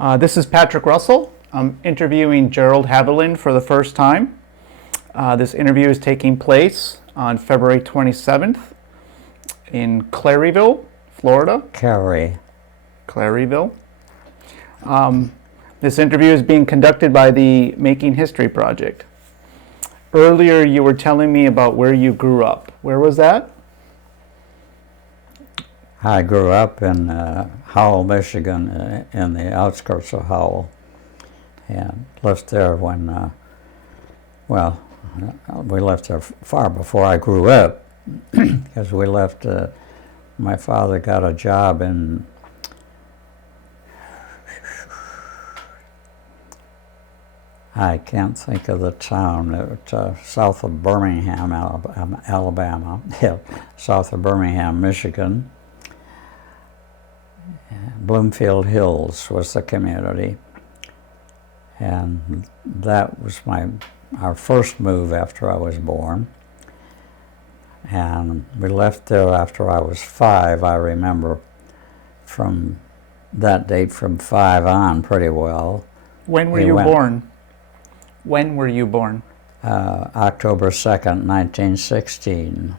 This is Patrick Russell. I'm interviewing Gerald Haviland for the first time. This interview is taking place on February 27th in Caryville, Florida. Caryville. This interview is being conducted by the Making History Project. Earlier you were telling me about where you grew up. Where was that? I grew up in Howell, Michigan, in the outskirts of Howell, and lived there when, we left there far before I grew up, because we left, my father got a job in, I can't think of the town, it was south of Birmingham, Alabama, south of Birmingham, Michigan. Bloomfield Hills was the community, and that was our first move after I was born. And we left there after I was 5. I remember from that date, from 5 on, pretty well. When were you born? When were you born? October 2nd, 1916.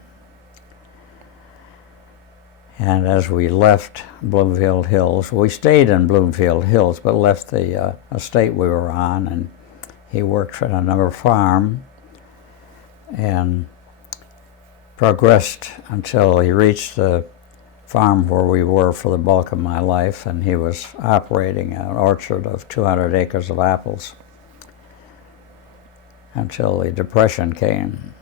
And as we left Bloomfield Hills, we stayed in Bloomfield Hills, but left the estate we were on, and he worked for another farm and progressed until he reached the farm where we were for the bulk of my life, and he was operating an orchard of 200 acres of apples until the Depression came.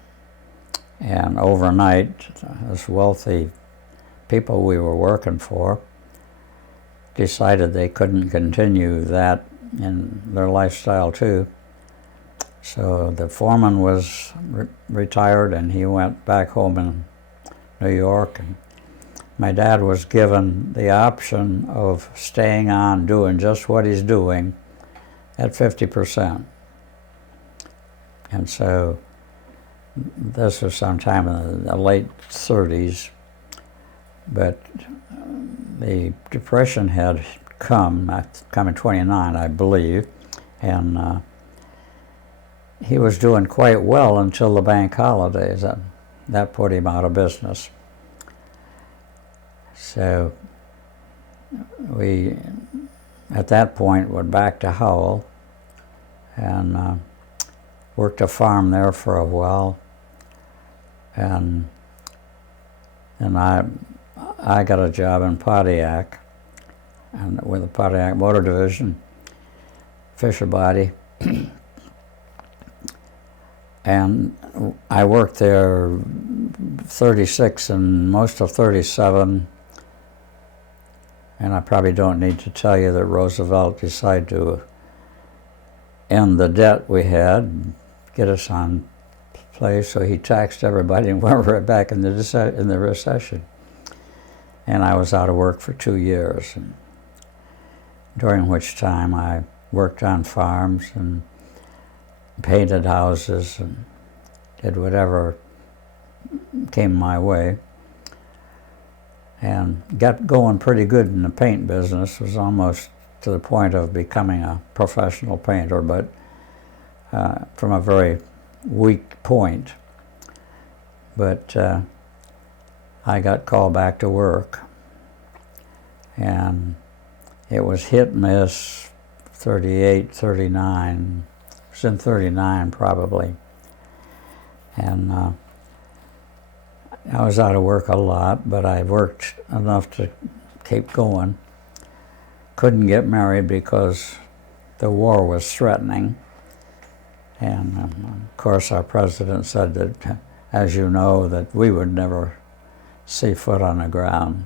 And overnight, this wealthy people we were working for decided they couldn't continue that in their lifestyle too. So the foreman was retired, and he went back home in New York. And my dad was given the option of staying on doing just what he's doing at 50%. And so this was sometime in the late 30s. But the Depression had come in 29, I believe, and he was doing quite well until the bank holidays. That put him out of business. So we, at that point, went back to Howell and worked a farm there for a while, and I got a job in Pontiac, and with the Pontiac Motor Division, Fisher Body, and I worked there 36 and most of 37, and I probably don't need to tell you that Roosevelt decided to end the debt we had, get us on place, so he taxed everybody and went right back in the recession. And I was out of work for 2 years, and during which time I worked on farms and painted houses and did whatever came my way, and got going pretty good in the paint business. Was almost to the point of becoming a professional painter, but from a very weak point. But I got called back to work, and it was hit and miss, 38, 39, it was in 39 probably. And I was out of work a lot, but I worked enough to keep going. Couldn't get married because the war was threatening. And of course our president said that, as you know, that we would never see foot on the ground.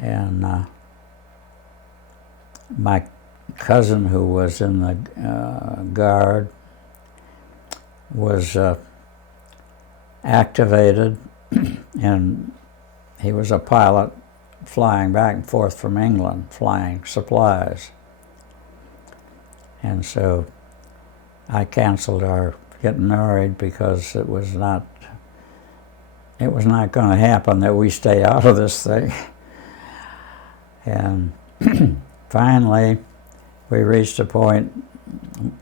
And my cousin, who was in the Guard, was activated, and he was a pilot flying back and forth from England, flying supplies. And so I canceled our getting married because it was not going to happen that we stay out of this thing. And finally, we reached a point,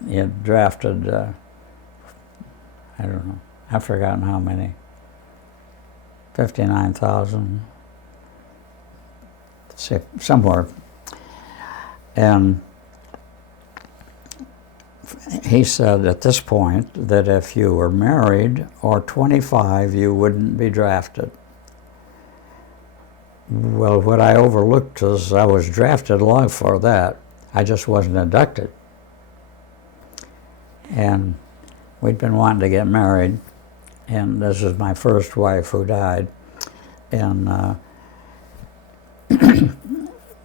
he had drafted, I don't know, I've forgotten how many, 59,000, somewhere. And he said at this point that if you were married or 25, you wouldn't be drafted. Well, what I overlooked is I was drafted long before that. I just wasn't inducted. And we'd been wanting to get married, and this is my first wife who died. And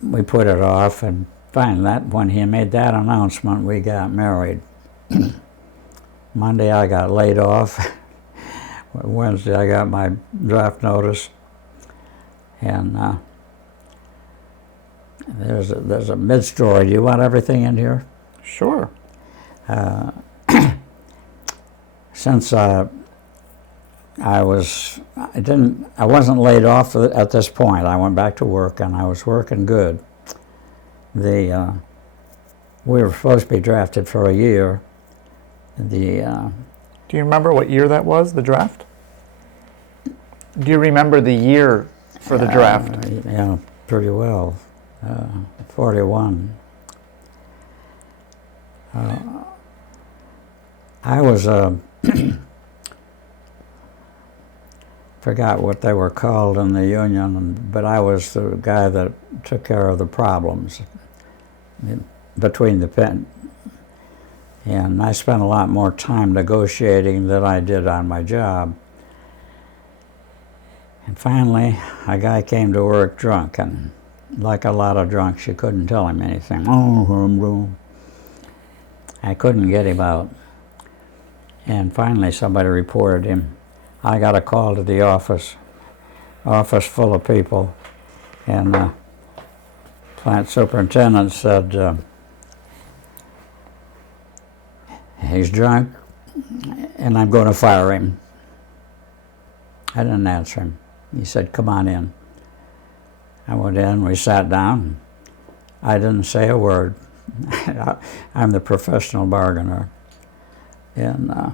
we put it off, and finally, when he made that announcement, we got married. Monday I got laid off. Wednesday I got my draft notice. And there's a mid-story. Do you want everything in here? Sure. Since I wasn't laid off at this point. I went back to work, and I was working good. We were supposed to be drafted for a year. Do you remember what year that was, the draft? Do you remember the year for the draft? Yeah, pretty well. 41. I was forgot what they were called in the union, but I was the guy that took care of the problems between the pen. And I spent a lot more time negotiating than I did on my job. And finally, a guy came to work drunk, and like a lot of drunks, you couldn't tell him anything. I couldn't get him out. And finally, somebody reported him. I got a call to the office full of people, and the plant superintendent said, he's drunk, and I'm going to fire him. I didn't answer him. He said, come on in. I went in, we sat down. I didn't say a word. I'm the professional bargainer. And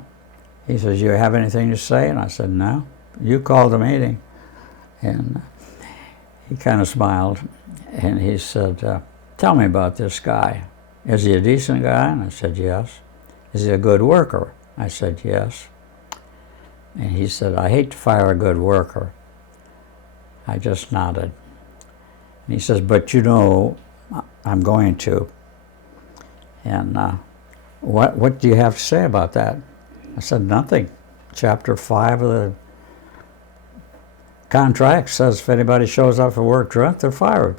he says, you have anything to say? And I said, no. You called the meeting. And he kind of smiled, and he said, tell me about this guy. Is he a decent guy? And I said, yes. Is he a good worker? I said, yes. And he said, I hate to fire a good worker. I just nodded. And he says, but you know, I'm going to. And what do you have to say about that? I said, nothing. Chapter 5 of the contract says if anybody shows up for work drunk, they're fired.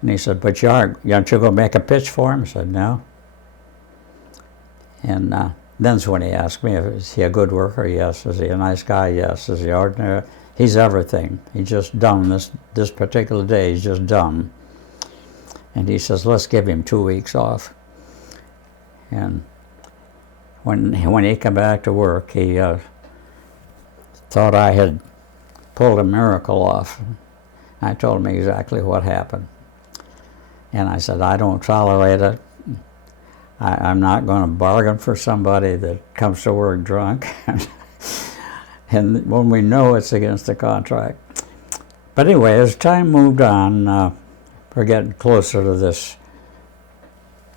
And he said, but aren't you going to make a pitch for him? I said, no. And then's when he asked me, is he a good worker? Yes. Is he a nice guy? Yes. Is he ordinary? He's everything. He's just dumb this particular day. He's just dumb. And he says, let's give him 2 weeks off. And when he came back to work, he thought I had pulled a miracle off. I told him exactly what happened. And I said, I don't tolerate it. I'm not going to bargain for somebody that comes to work drunk. And when we know it's against the contract. But anyway, as time moved on, we're getting closer to this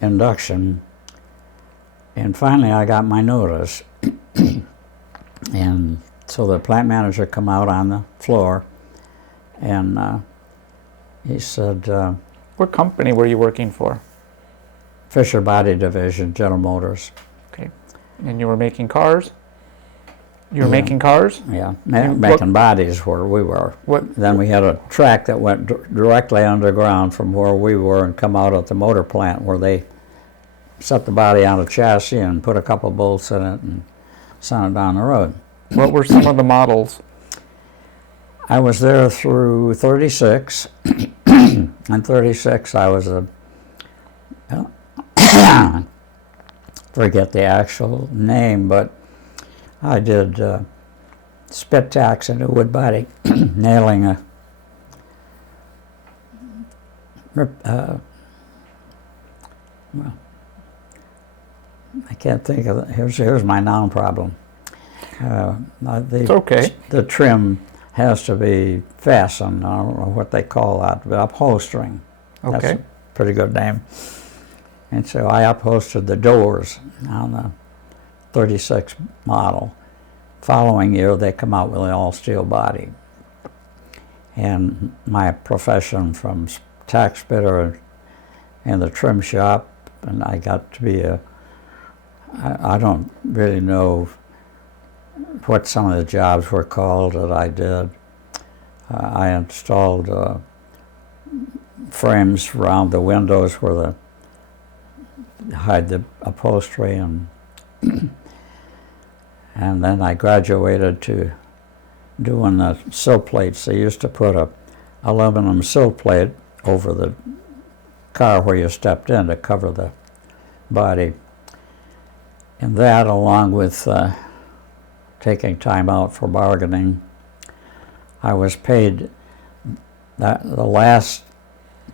induction. And finally, I got my notice. And so the plant manager come out on the floor, and he said, what company were you working for? Fisher Body Division, General Motors. Okay. And you were making cars? You were making cars? Yeah, making bodies where we were. Then we had a track that went directly underground from where we were and come out at the motor plant where they set the body on a chassis and put a couple bolts in it and sent it down the road. What were some of the models? I was there through 36. In 36, I was forget the actual name, but I did spit tacks into wood body, nailing I can't think of it. Here's my noun problem. It's okay. The trim has to be fastened. I don't know what they call that, but upholstering. Okay. That's a pretty good name. And so I upholstered the doors on the 36 model. Following year, they come out with an all-steel body. And my profession from tack spitter in the trim shop, and I got to be I don't really know what some of the jobs were called that I did. I installed frames around the windows where hide the upholstery, and and then I graduated to doing the sill plates. They used to put a aluminum sill plate over the car where you stepped in to cover the body. And that, along with taking time out for bargaining, I was paid. The last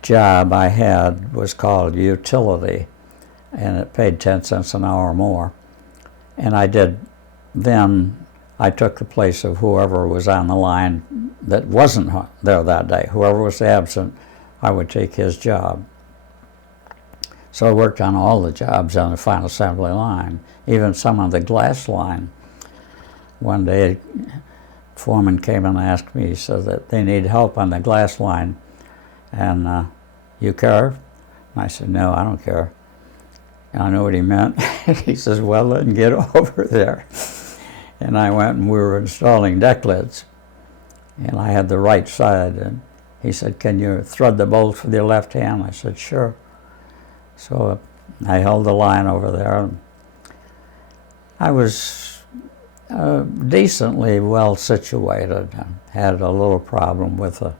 job I had was called utility, and it paid 10 cents an hour more. And I took the place of whoever was on the line that wasn't there that day. Whoever was absent, I would take his job. So I worked on all the jobs on the final assembly line, even some on the glass line. One day, foreman came and asked me, he said that they need help on the glass line. And you care? And I said, no, I don't care. And I know what he meant. He says, well, then get over there. And I went, and we were installing deck lids. And I had the right side. And he said, can you thread the bolts with your left hand? I said, sure. So I held the line over there. I was decently well situated. I had a little problem with a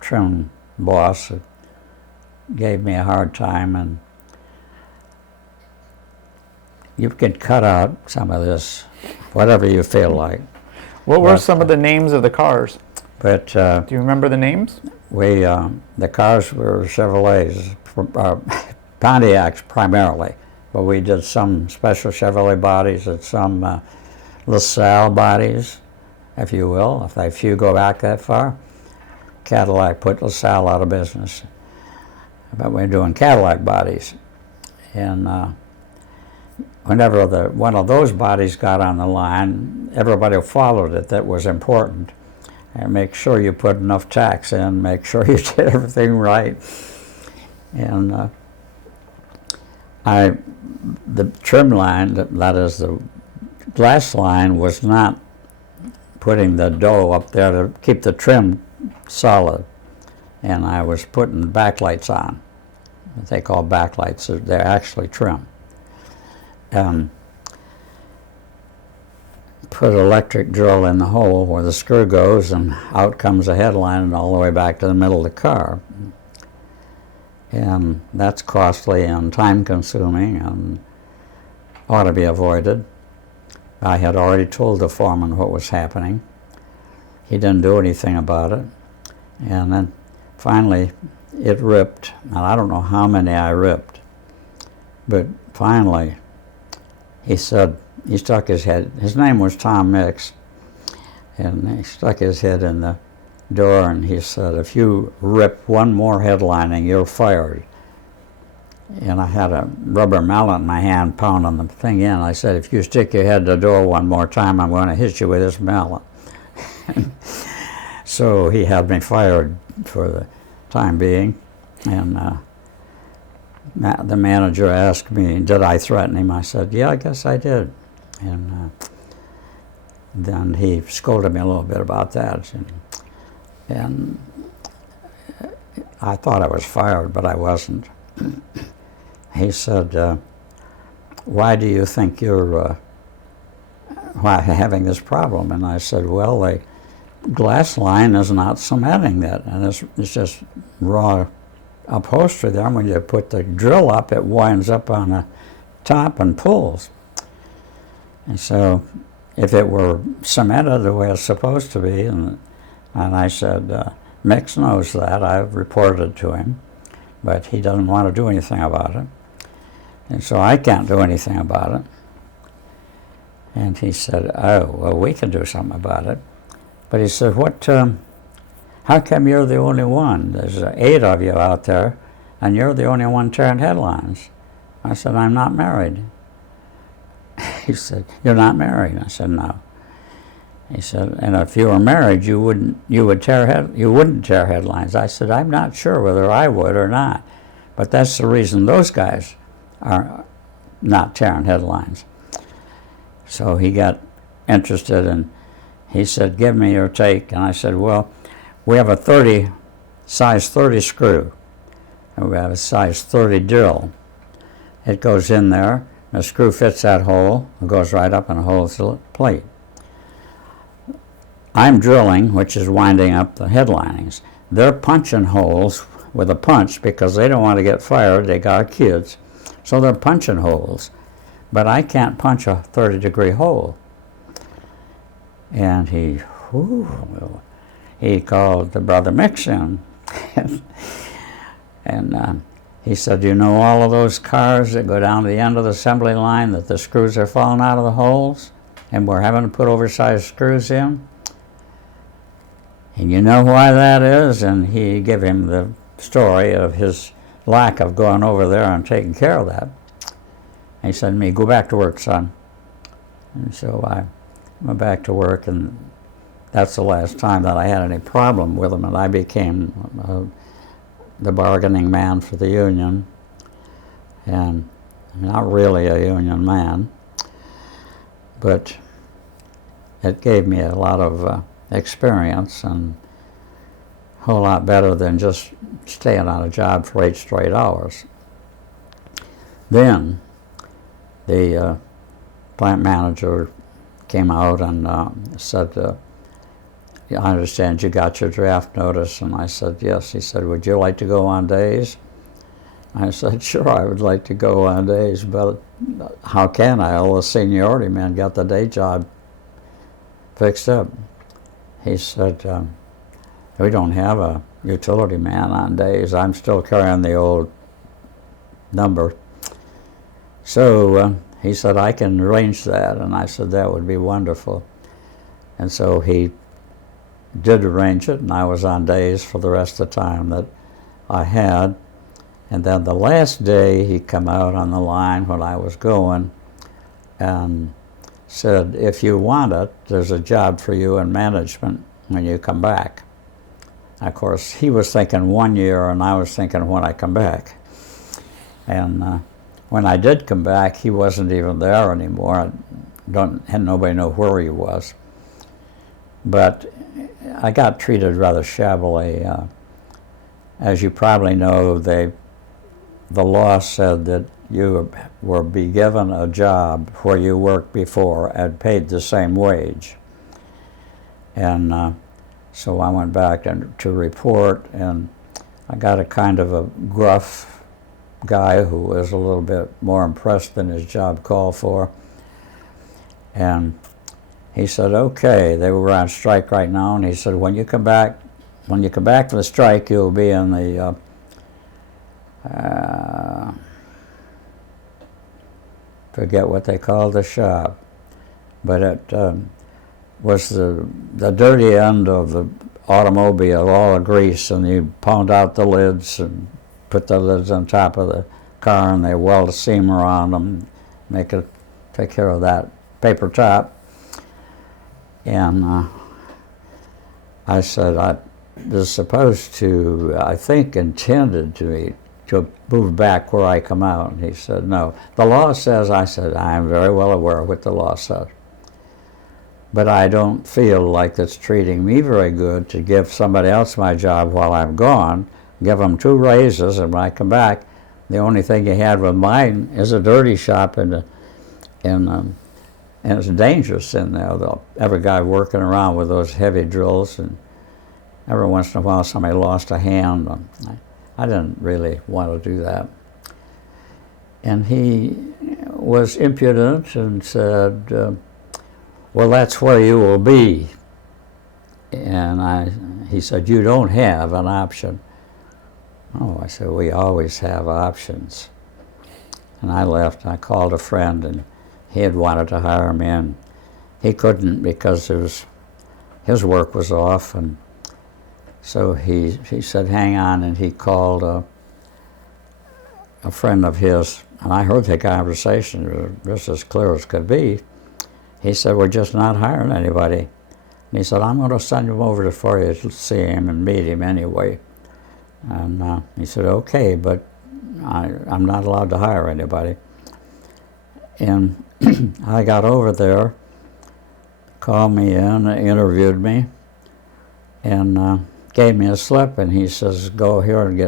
trim boss who gave me a hard time, and you can cut out some of this, whatever you feel like. What were some of the names of the cars? But do you remember the names? The cars were Chevrolets, Pontiacs primarily, but we did some special Chevrolet bodies and some LaSalle bodies, if you will, if you go back that far. Cadillac put LaSalle out of business, but we're doing Cadillac bodies. And whenever one of those bodies got on the line, everybody followed it. That was important. And make sure you put enough tacks in, make sure you did everything right. And the trim line, that is the glass line, was not putting the dough up there to keep the trim solid. And I was putting backlights on. What they call backlights, they're actually trim. Put an electric drill in the hole where the screw goes, and out comes the headline and all the way back to the middle of the car. And that's costly and time-consuming and ought to be avoided. I had already told the foreman what was happening. He didn't do anything about it. And then finally it ripped, and I don't know how many I ripped, but finally he said, he stuck his head, his name was Tom Mix, and he stuck his head in the door and he said, if you rip one more headlining, you're fired. And I had a rubber mallet in my hand pounding the thing in. I said, if you stick your head in the door one more time, I'm going to hit you with this mallet. So he had me fired for the time being. And the manager asked me, did I threaten him? I said, yeah, I guess I did. And then he scolded me a little bit about that. And I thought I was fired, but I wasn't. He said, why do you think you're having this problem? And I said, well, the glass line is not cementing that, and it's just raw upholstery there. When you put the drill up, it winds up on the top and pulls. And so if it were cemented the way it's supposed to be, and I said, Mix knows that. I've reported to him, but he doesn't want to do anything about it. And so I can't do anything about it. And he said, oh, well, we can do something about it. But he said, how come you're the only one? There's 8 of you out there, and you're the only one tearing headlines. I said, I'm not married. He said, you're not married? I said, no. He said, and if you were married, you wouldn't tear headlines. I said, I'm not sure whether I would or not. But that's the reason those guys are not tearing headlines. So he got interested, and he said, give me your take. And I said, well, we have a size 30 screw, and we have a size 30 drill. It goes in there, the screw fits that hole, it goes right up and holds the plate. I'm drilling, which is winding up the headlinings. They're punching holes with a punch because they don't want to get fired. They got kids, so they're punching holes. But I can't punch a 30-degree hole. And he called the brother Mix in. And he said, you know all of those cars that go down to the end of the assembly line that the screws are falling out of the holes and we're having to put oversized screws in? And you know why that is? And he gave him the story of his lack of going over there and taking care of that. And he said to me, go back to work, son. And so I went back to work, and that's the last time that I had any problem with him, and I became the bargaining man for the union, and I'm not really a union man, but it gave me a lot of experience, and a whole lot better than just staying on a job for 8 straight hours. Then the plant manager came out and said, I understand you got your draft notice. And I said, yes. He said, would you like to go on days? I said, sure, I would like to go on days, but how can I? All the seniority men got the day job fixed up. He said, we don't have a utility man on days. I'm still carrying the old number. So he said, I can arrange that. And I said, that would be wonderful. And so he did arrange it, and I was on days for the rest of the time that I had. And then the last day, he come out on the line when I was going and said, if you want it, there's a job for you in management when you come back. Of course, he was thinking 1 year, and I was thinking when I come back. And when I did come back, he wasn't even there anymore. Had nobody know where he was. But I got treated rather shabbily. As you probably know, the law said that you were be given a job where you worked before and paid the same wage. And so I went back to report, and I got a kind of a gruff guy who was a little bit more impressed than his job called for. And he said, okay, they were on strike right now, and he said, when you come back from the strike, you'll be in the forget what they called the shop, but it was the dirty end of the automobile, all the grease, and you pound out the lids and put the lids on top of the car, and they weld a seam around them, take care of that paper top. And I said, I was supposed to, I think, intended to move back where I come out. And he said, no. The law says, I said, I am very well aware of what the law says. But I don't feel like it's treating me very good to give somebody else my job while I'm gone, give them 2 raises, and when I come back, the only thing you had with mine is a dirty shop, and it's dangerous in there. Every guy working around with those heavy drills, and every once in a while somebody lost a hand. I didn't really want to do that. And he was impudent and said, well, that's where you will be. And he said, you don't have an option. Oh, I said, we always have options. And I left. I called a friend, and he had wanted to hire me, and he couldn't because his work was off. And so he said, hang on, and he called a friend of his, and I heard the conversation just as clear as could be. He said, we're just not hiring anybody. And he said, I'm going to send him over for you to see him and meet him anyway. And he said, okay, but I'm not allowed to hire anybody. And I got over there, called me in, interviewed me, and gave me a slip, and he says, go here and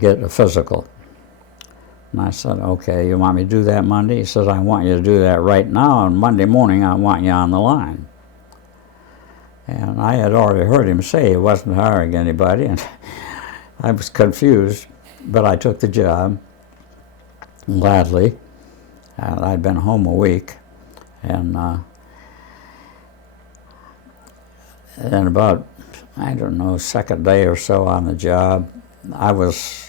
get a physical. And I said, okay, you want me to do that Monday? He says, I want you to do that right now, and Monday morning I want you on the line. And I had already heard him say he wasn't hiring anybody, and I was confused, but I took the job gladly. I'd been home a week, and about, I don't know, second day or so on the job, I was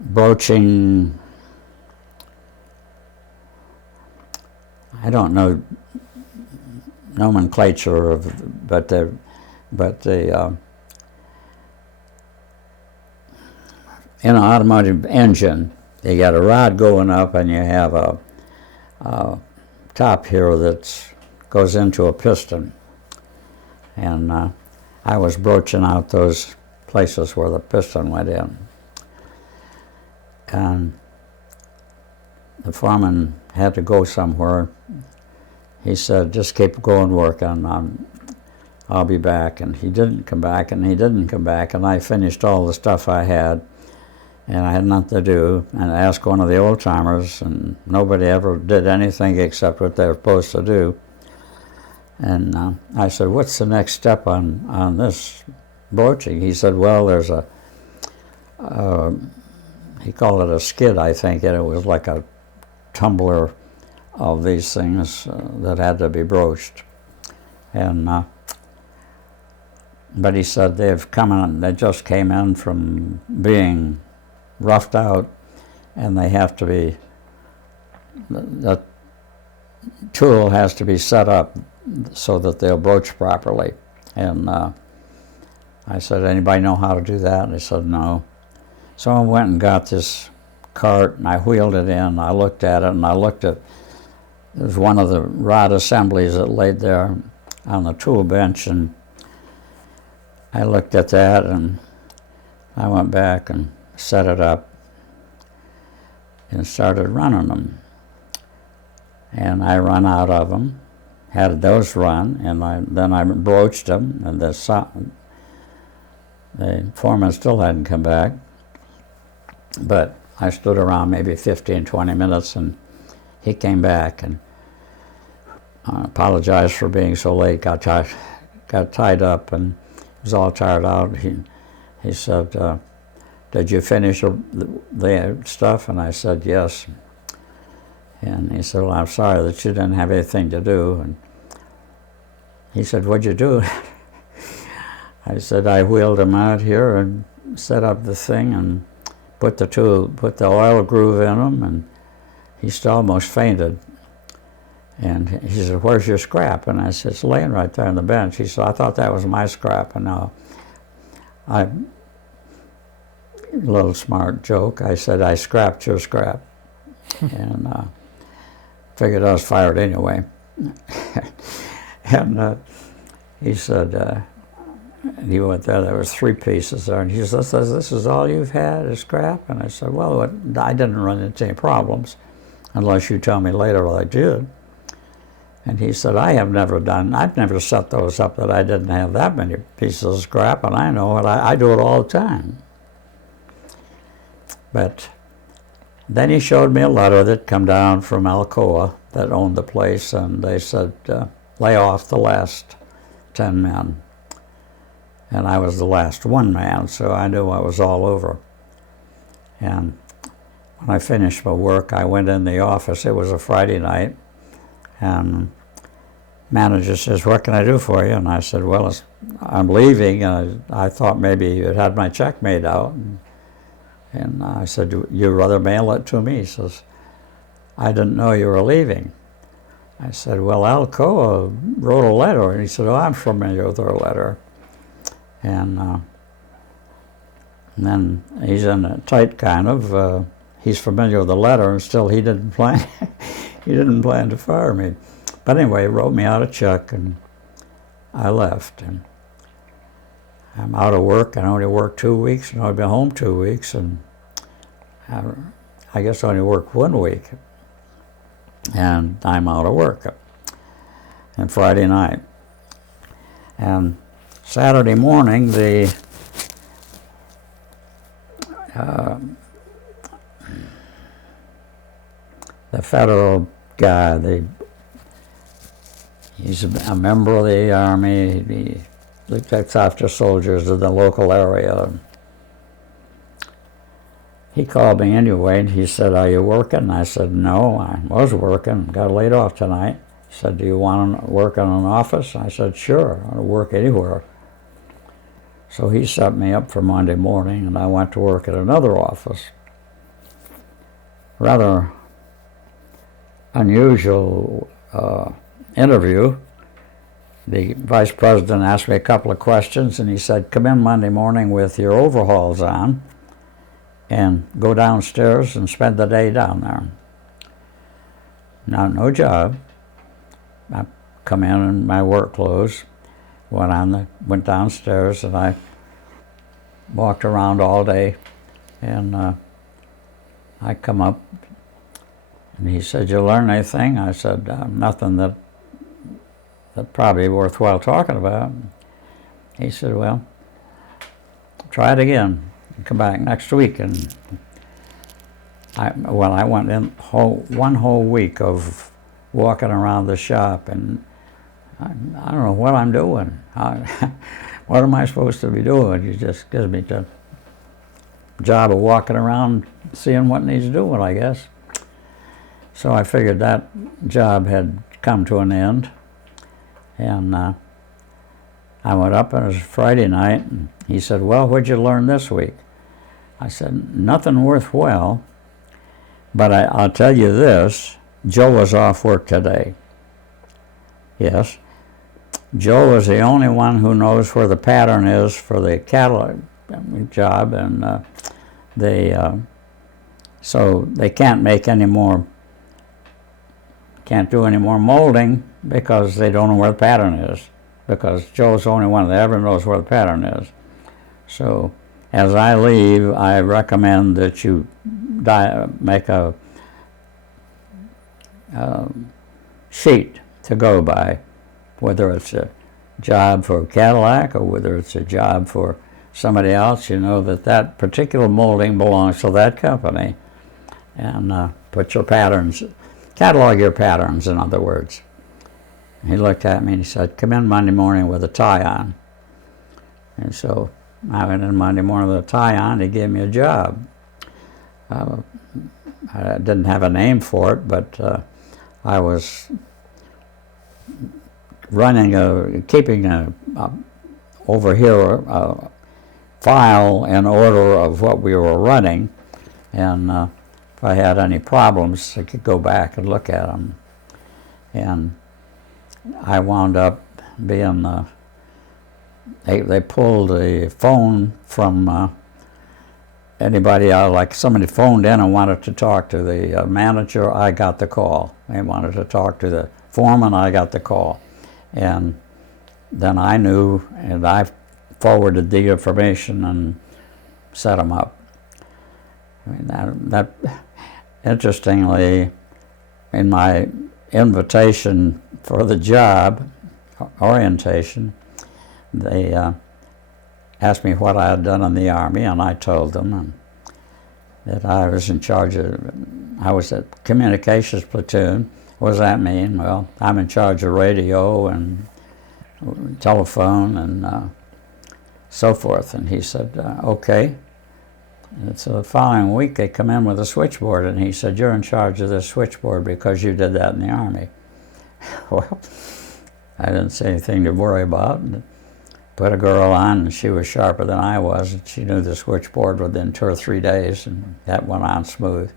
broaching, I don't know nomenclature but the in an automotive engine, you got a rod going up, and you have a top here that goes into a piston, and I was broaching out those places where the piston went in. And the foreman had to go somewhere. He said, just keep going working, I'll be back. And he didn't come back, and he didn't come back, and I finished all the stuff I had, and I had nothing to do, and I asked one of the old-timers, and nobody ever did anything except what they were supposed to do. And I said, what's the next step on this broaching? He said, well, there's he called it a skid, I think, and it was like a tumbler of these things that had to be broached. And but he said they've come in, they just came in from being roughed out, and they have to be, the tool has to be set up so that they'll broach properly. And I said, anybody know how to do that? And they said, no. So I went and got this cart, and I wheeled it in. I looked at it, and I looked at, there was one of the rod assemblies that laid there on the tool bench, and I looked at that, and I went back and set it up and started running them. And I run out of them, had those run, and then I broached them, and the foreman still hadn't come back. But I stood around maybe 15, 20 minutes, and he came back and apologized for being so late, got tied up, and was all tired out. He said, did you finish the stuff? And I said, yes. And he said, well, I'm sorry that you didn't have anything to do. And he said, what'd you do? I said, I wheeled him out here and set up the thing and put the oil groove in him, and he still almost fainted. And he said, where's your scrap? And I said, it's laying right there on the bench. He said, I thought that was my scrap. And now, a little smart joke, I said, I scrapped your scrap. And figured I was fired anyway. And he said, and he went there was 3 pieces there, and he says, this is all you've had is scrap? And I said, well, I didn't run into any problems, unless you tell me later what I did. And he said, I've never set those up that I didn't have that many pieces of scrap, and I know it, I do it all the time. But then he showed me a letter that come down from Alcoa that owned the place, and they said, lay off the last 10 men. And I was the last 1 man, so I knew I was all over. And when I finished my work, I went in the office. It was a Friday night, and manager says, what can I do for you? And I said, well, I'm leaving, and I thought maybe you'd had my check made out. And I said, you'd rather mail it to me? He says, I didn't know you were leaving. I said, well, Alcoa wrote a letter. And he said, oh, I'm familiar with their letter. And then he's in a tight kind of, he's familiar with the letter, and still he didn't plan, he didn't plan to fire me. But anyway, he wrote me out a check, and I left. And I'm out of work. I only worked 2 weeks, and I've been home 2 weeks, and I guess I only worked 1 week. And I'm out of work. And Friday night. And Saturday morning, the federal guy, he's a member of the Army. He looks after soldiers in the local area. He called me anyway, and he said, are you working? I said, no, I was working, got laid off tonight. He said, do you want to work in an office? I said, sure, I'll work anywhere. So he set me up for Monday morning, and I went to work at another office. Rather unusual interview. The vice president asked me a couple of questions, and he said, come in Monday morning with your overalls on and go downstairs and spend the day down there. Now, no job. I come in my work clothes, went downstairs, and I walked around all day, and I come up, and he said, you learn anything? I said, nothing that probably worthwhile talking about. He said, well, try it again. Come back next week. And I went in one whole week of walking around the shop, and I don't know what I'm doing. What am I supposed to be doing? He just gives me the job of walking around seeing what needs doing, I guess. So I figured that job had come to an end, and I went up, and it was Friday night, and he said, well, what'd you learn this week? I said, nothing worthwhile, but I'll tell you this, Joe was off work today. Yes, Joe is the only one who knows where the pattern is for the cattle job, and so they can't make any more, can't do any more molding because they don't know where the pattern is, because Joe's the only one that ever knows where the pattern is. So as I leave, I recommend that you make a sheet to go by, whether it's a job for Cadillac or whether it's a job for somebody else. You know that particular molding belongs to that company, and put your patterns, catalog your patterns, in other words. He looked at me and he said, come in Monday morning with a tie on. And so I went in Monday morning with a tie on. He gave me a job. I didn't have a name for it, but I was keeping over here a file in order of what we were running, and if I had any problems, I could go back and look at them. And I wound up being they pulled a phone from anybody, like somebody phoned in and wanted to talk to the manager. I got the call. They wanted to talk to the foreman. I got the call. And then I knew, and I forwarded the information and set them up. I mean, that interestingly, in my invitation for the job orientation, they asked me what I had done in the Army, and I told them that I was in charge of, I was at communications platoon. What does that mean? Well, I'm in charge of radio and telephone and so forth. And he said, okay. And so the following week they come in with a switchboard, and he said, you're in charge of this switchboard because you did that in the Army. Well, I didn't say anything to worry about. put a girl on, and she was sharper than I was, and she knew the switchboard within 2 or 3 days, and that went on smooth.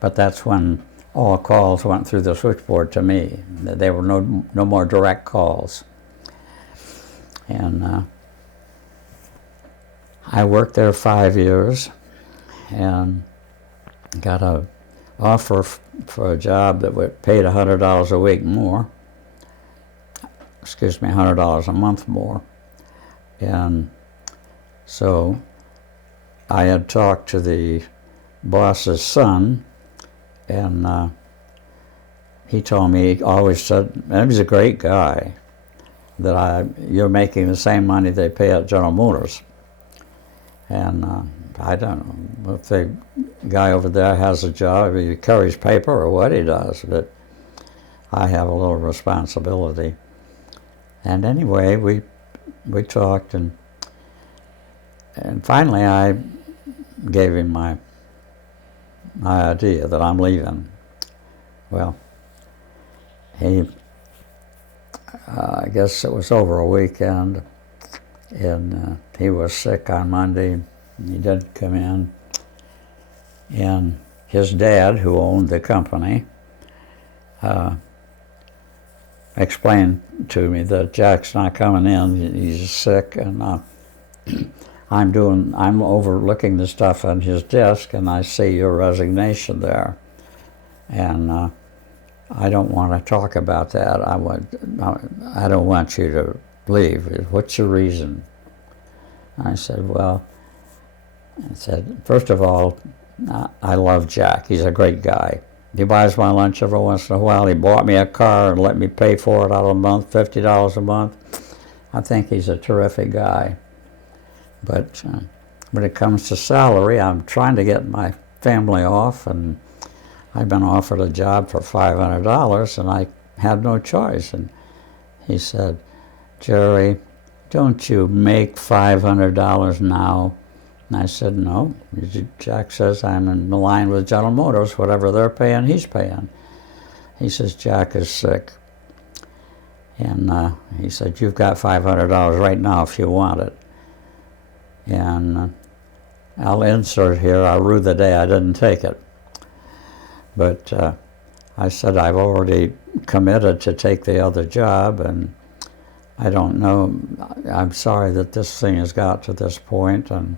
But that's when all calls went through the switchboard to me. There were no more direct calls. And I worked there 5 years and got an offer for a job that would paid $100 a week more. Excuse me, $100 a month more. And so I had talked to the boss's son, and he told me, he always said, and he was a great guy, that you're making the same money they pay at General Motors. And I don't know if the guy over there has a job, he carries paper or what he does, but I have a little responsibility. And anyway, we talked, and finally I gave him my idea that I'm leaving. Well, I guess it was over a weekend, and he was sick on Monday. He didn't come in, and his dad, who owned the company, explained to me that Jack's not coming in. He's sick, and I'm overlooking the stuff on his desk, and I see your resignation there, and I don't want to talk about that. I don't want you to leave. What's your reason? I said, well, first of all, I love Jack. He's a great guy. He buys my lunch every once in a while. He bought me a car and let me pay for it out of a month, $50 a month. I think he's a terrific guy. But when it comes to salary, I'm trying to get my family off, and I've been offered a job for $500, and I had no choice. And he said, Jerry, don't you make $500 now? And I said, no. Jack says I'm in the line with General Motors. Whatever they're paying, he's paying. He says, Jack is sick. And he said, you've got $500 right now if you want it. And I'll insert here, I rue the day I didn't take it. But I said, I've already committed to take the other job, and I don't know. I'm sorry that this thing has got to this point. And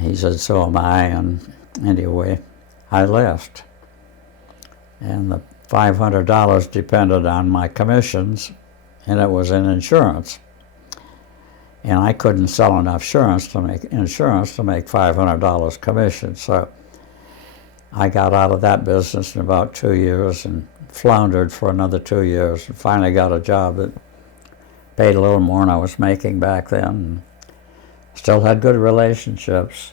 he said, so am I. And anyway, I left. And the $500 depended on my commissions, and it was in insurance. And I couldn't sell enough insurance to make $500 commission. So I got out of that business in about 2 years and floundered for another 2 years, and finally got a job that paid a little more than I was making back then. And still had good relationships.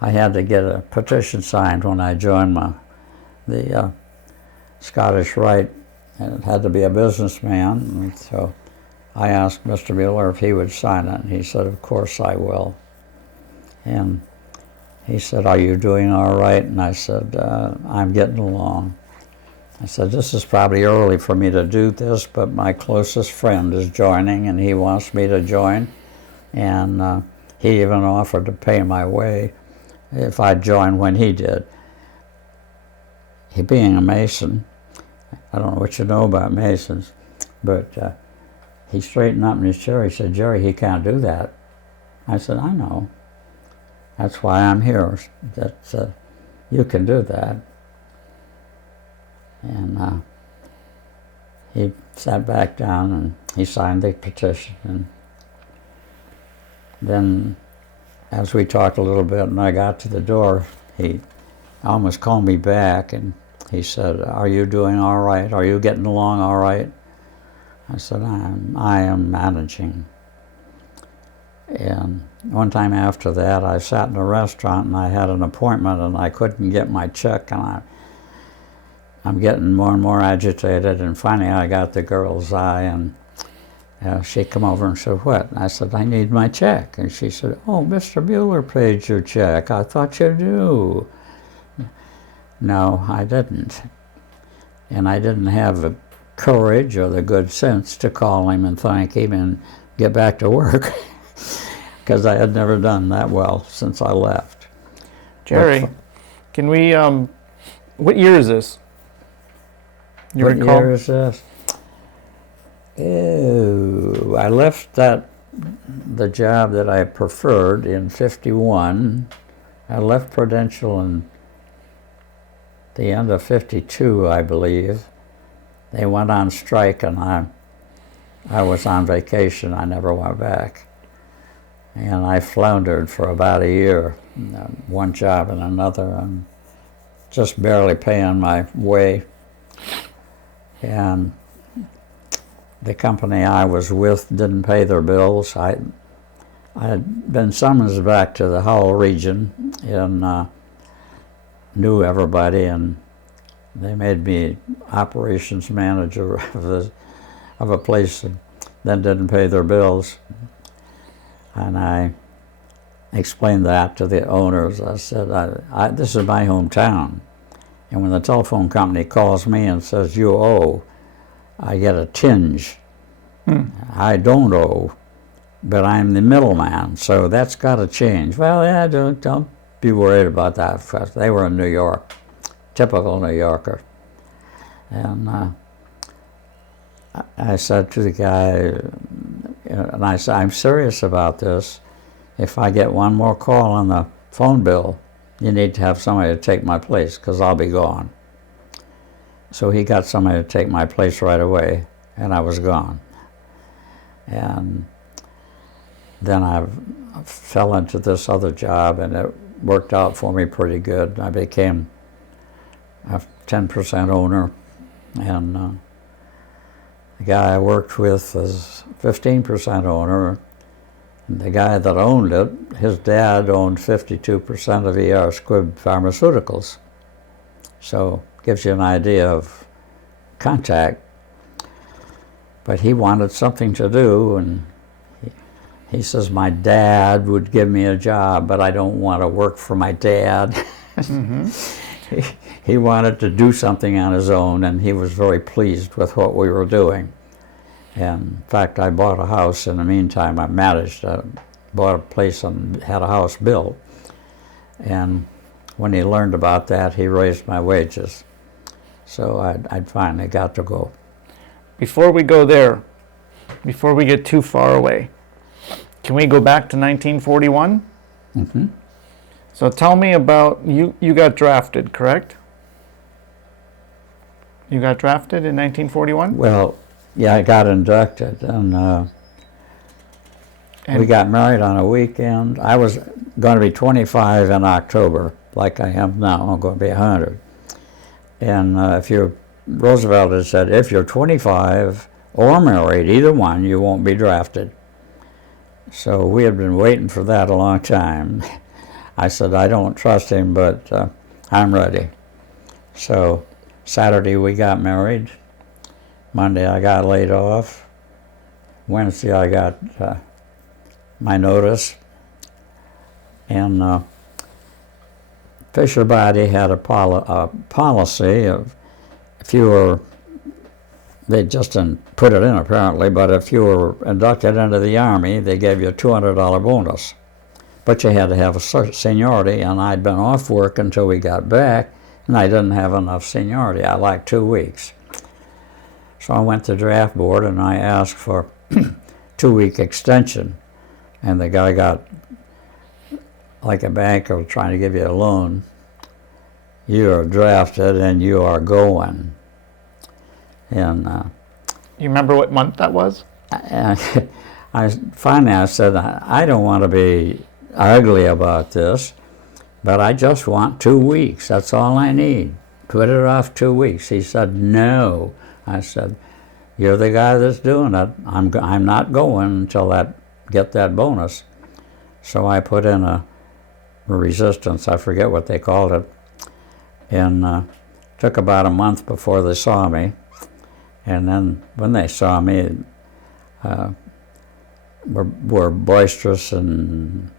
I had to get a petition signed when I joined the Scottish Rite, and it had to be a businessman. And so I asked Mr. Mueller if he would sign it, and he said, of course I will. And he said, are you doing all right? And I said, I'm getting along. I said, this is probably early for me to do this, but my closest friend is joining, and he wants me to join. And he even offered to pay my way if I'd join when he did. He being a Mason, I don't know what you know about Masons, but he straightened up in his chair. He said, Jerry, he can't do that. I said, I know. That's why I'm here, that you can do that. And he sat back down and he signed the petition. And then as we talked a little bit and I got to the door, he almost called me back and he said, are you doing all right? Are you getting along all right? I said, I am managing. And one time after that, I sat in a restaurant and I had an appointment and I couldn't get my check, and I'm getting more and more agitated, and finally I got the girl's eye, and she came over and said, what? And I said, I need my check. And she said, oh, Mr. Mueller paid your check. I thought you knew. No, I didn't. And I didn't have courage or the good sense to call him and thank him and get back to work, because I had never done that well since I left. Jerry, can we, what year is this? You What recall? year is this? Oh, I left the job that I preferred in '51. I left Prudential in the end of '52, I believe. They went on strike, and I was on vacation. I never went back. And I floundered for about a year, one job and another, and just barely paying my way. And the company I was with didn't pay their bills. I had been summoned back to the Howell region and knew everybody, and they made me operations manager of a place and then didn't pay their bills. And I explained that to the owners. I said, this is my hometown. And when the telephone company calls me and says, you owe, I get a tinge. I don't owe, but I'm the middleman, so that's got to change. Well, yeah, don't be worried about that. They were in New York, typical New Yorker. And I said to the guy, and I said, I'm serious about this. If I get one more call on the phone bill, you need to have somebody to take my place, because I'll be gone. So he got somebody to take my place right away, and I was gone. And then I fell into this other job, and it worked out for me pretty good. I became a 10% owner, and the guy I worked with was 15% owner. And the guy that owned it, his dad owned 52% of ER Squibb Pharmaceuticals. So gives you an idea of contact. But he wanted something to do, and he says, my dad would give me a job, but I don't want to work for my dad. Mm-hmm. He wanted to do something on his own, and he was very pleased with what we were doing. And in fact, I bought a house in the meantime. I managed, bought a place and had a house built. And when he learned about that, he raised my wages. So I'd finally got to go. Before we go there, before we get too far away, can we go back to 1941? Mm-hmm. So tell me about, you got drafted, correct? You got drafted in 1941? Well, yeah, I got inducted, and we got married on a weekend. I was going to be 25 in October, like I am now. I'm going to be 100. And Roosevelt had said, if you're 25 or married, either one, you won't be drafted. So we had been waiting for that a long time. I said, I don't trust him, but I'm ready. So Saturday we got married. Monday I got laid off. Wednesday I got my notice. And Fisher Body had a policy of, if you were, they just didn't put it in apparently, but if you were inducted into the Army, they gave you a $200 bonus. But you had to have a seniority, and I'd been off work until we got back, and I didn't have enough seniority. I liked 2 weeks. So I went to draft board, and I asked for 2-week extension, and the guy got, like a banker trying to give you a loan, you are drafted and you are going. And you remember what month that was? I finally said, I don't want to be ugly about this, but I just want 2 weeks. That's all I need. Put it off 2 weeks. He said, no. I said, you're the guy that's doing it. I'm not going until get that bonus. So I put in a resistance, I forget what they called it, and took about a month before they saw me. And then when they saw me, were boisterous and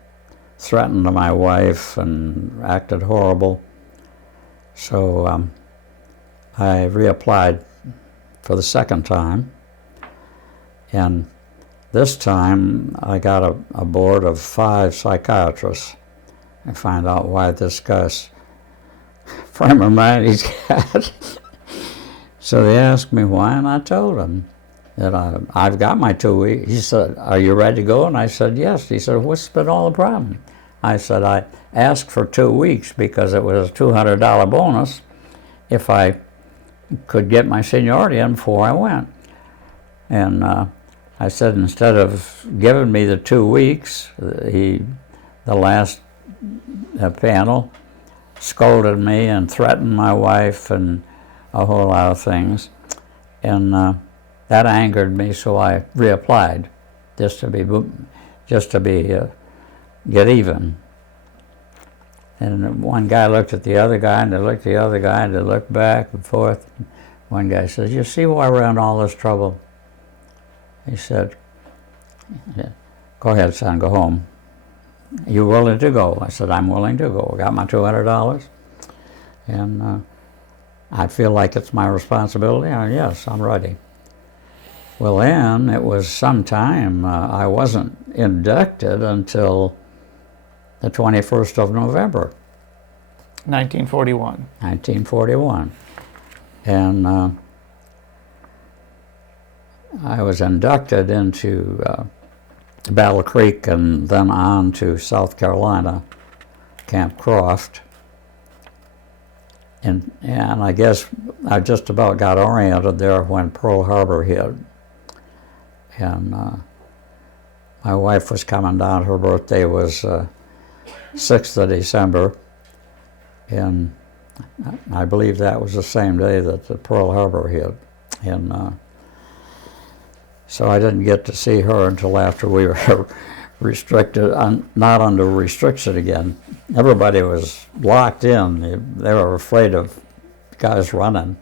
threatened my wife and acted horrible. So I reapplied for the second time. And this time I got a board of 5 psychiatrists and find out why this guy's frame of mind he's got. So they asked me why, and I told them that I've got my 2 weeks. He said, "Are you ready to go?" And I said, "Yes." He said, "What's been all the problem?" I said, "I asked for 2 weeks because it was a $200 bonus if I could get my seniority in before I went." And I said, instead of giving me the 2 weeks, the last panel scolded me and threatened my wife and a whole lot of things. And that angered me, so I reapplied just to get even. And one guy looked at the other guy, and they looked at the other guy, and they looked back and forth. One guy says, "You see why we're in all this trouble?" He said, "Go ahead, son, go home. You willing to go?" I said, "I'm willing to go. I got my $200, and I feel like it's my responsibility. Yes, I'm ready." Well, then it was some time. I wasn't inducted until the 21st of November. 1941. 1941. And I was inducted into Battle Creek and then on to South Carolina, Camp Croft. And I guess I just about got oriented there when Pearl Harbor hit. And my wife was coming down. Her birthday was 6th of December. And I believe that was the same day that the Pearl Harbor hit. And so I didn't get to see her until after we were restricted, not under restriction again. Everybody was locked in. They were afraid of guys running.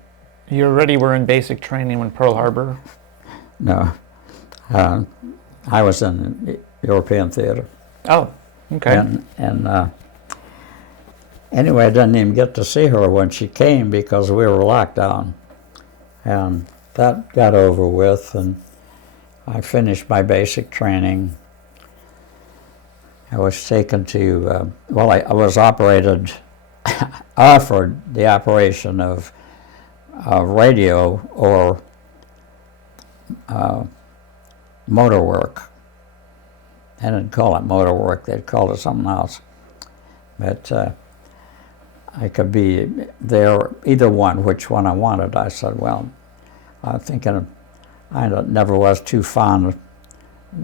You already were in basic training when Pearl Harbor? No. I was in European theater. Oh, okay. And anyway, I didn't even get to see her when she came because we were locked down. And that got over with, and I finished my basic training. I was taken to, I was offered the operation of radio or motor work. They didn't call it motor work, they'd call it something else. But I could be there, either one, which one I wanted. I said, well, I'm thinking I never was too fond of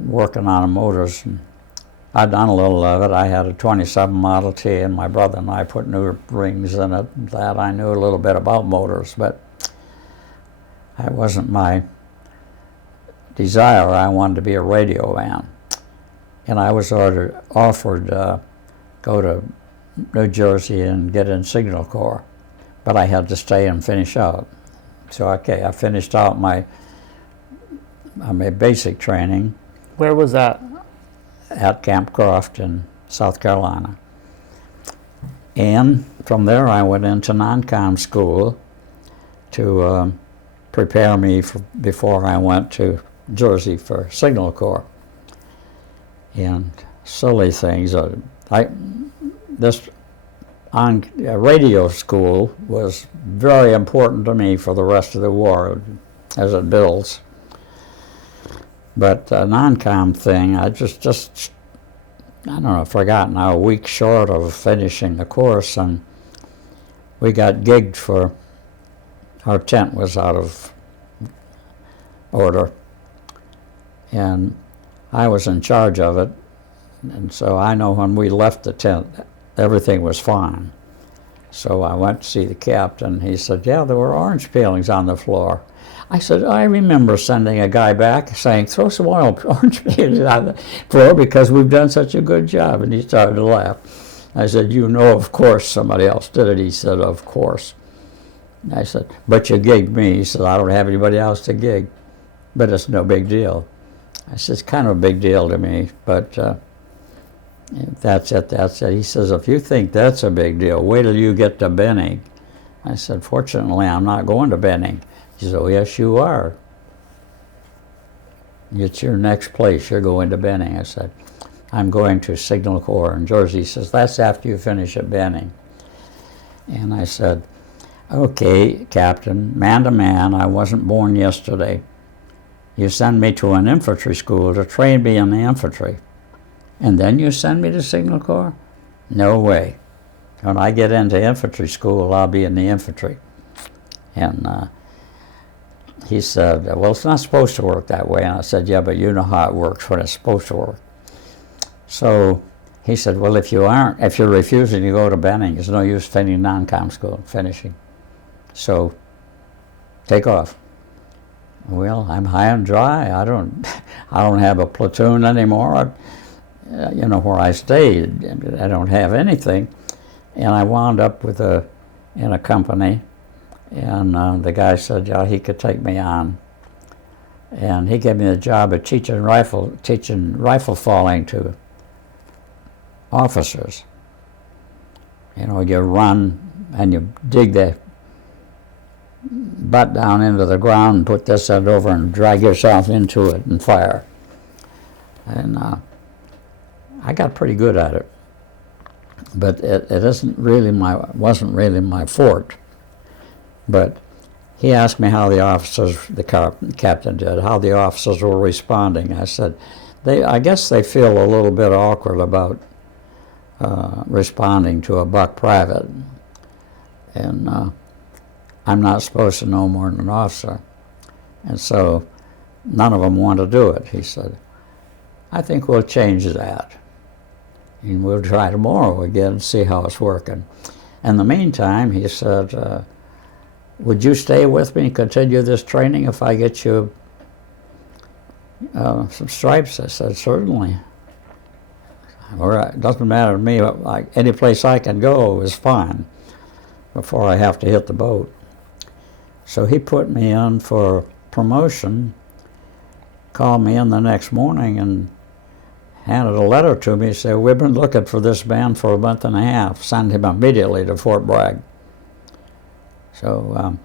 working on motors. And I'd done a little of it. I had a 27 Model T, and my brother and I put new rings in it. That I knew a little bit about motors, but that wasn't my desire. I wanted to be a radio man. And I was offered go to New Jersey and get in Signal Corps, but I had to stay and finish out. So okay, I finished out my basic training. Where was that? At Camp Croft in South Carolina. And from there I went into non-com school to prepare me before I went to Jersey for Signal Corps. And silly things. This radio school was very important to me for the rest of the war, as it builds. But a non-com thing, I just I don't know, forgotten a week short of finishing the course, and we got gigged for, our tent was out of order, and I was in charge of it, and so I know when we left the tent, everything was fine. So I went to see the captain. He said, yeah, there were orange peelings on the floor. I said, I remember sending a guy back saying, throw some orange peelings on the floor because we've done such a good job. And he started to laugh. I said, you know, of course somebody else did it. He said, of course. And I said, but you gigged me. He said, I don't have anybody else to gig, but it's no big deal. I said, it's kind of a big deal to me, but that's it. He says, if you think that's a big deal, wait till you get to Benning. I said, fortunately, I'm not going to Benning. He He said, oh, yes, you are. It's your next place. You're going to Benning. I said, I'm going to Signal Corps in Jersey. He says, that's after you finish at Benning. And I said, okay, Captain, man to man, I wasn't born yesterday. You send me to an infantry school to train me in the infantry, and then you send me to Signal Corps? No way. When I get into infantry school, I'll be in the infantry. And he said, well, it's not supposed to work that way. And I said, yeah, but you know how it works when it's supposed to work. So he said, well, if you're refusing to go to Benning, there's no use finishing non-com school, finishing. So take off. Well, I'm high and dry. I don't have a platoon anymore. You know, where I stayed, I don't have anything. And I wound up in a company, and the guy said, yeah, he could take me on. And he gave me the job of teaching rifle falling to officers. You know, you run and you dig the butt down into the ground and put this end over and drag yourself into it and fire. And I got pretty good at it, but it wasn't really my forte. But he asked me how the officers, the captain did, how the officers were responding. I said, I guess they feel a little bit awkward about responding to a buck private, and I'm not supposed to know more than an officer, and so none of them want to do it. He said, I think we'll change that, and we'll try tomorrow again and see how it's working. In the meantime, he said, would you stay with me and continue this training if I get you some stripes? I said, certainly. All right, it doesn't matter to me. Like, any place I can go is fine before I have to hit the boat. So he put me in for promotion, called me in the next morning and handed a letter to me. He said, we've been looking for this man for a month and a half. Send him immediately to Fort Bragg. So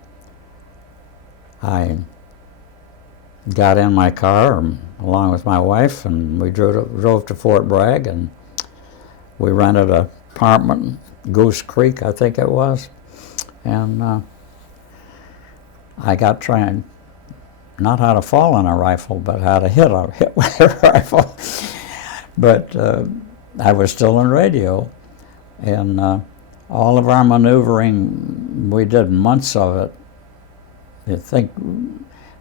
I got in my car along with my wife, and we drove to Fort Bragg, and we rented an apartment, Goose Creek, I think it was, and I got trained not how to fall on a rifle, but how to hit with a rifle. But I was still in radio, and all of our maneuvering, we did months of it. I think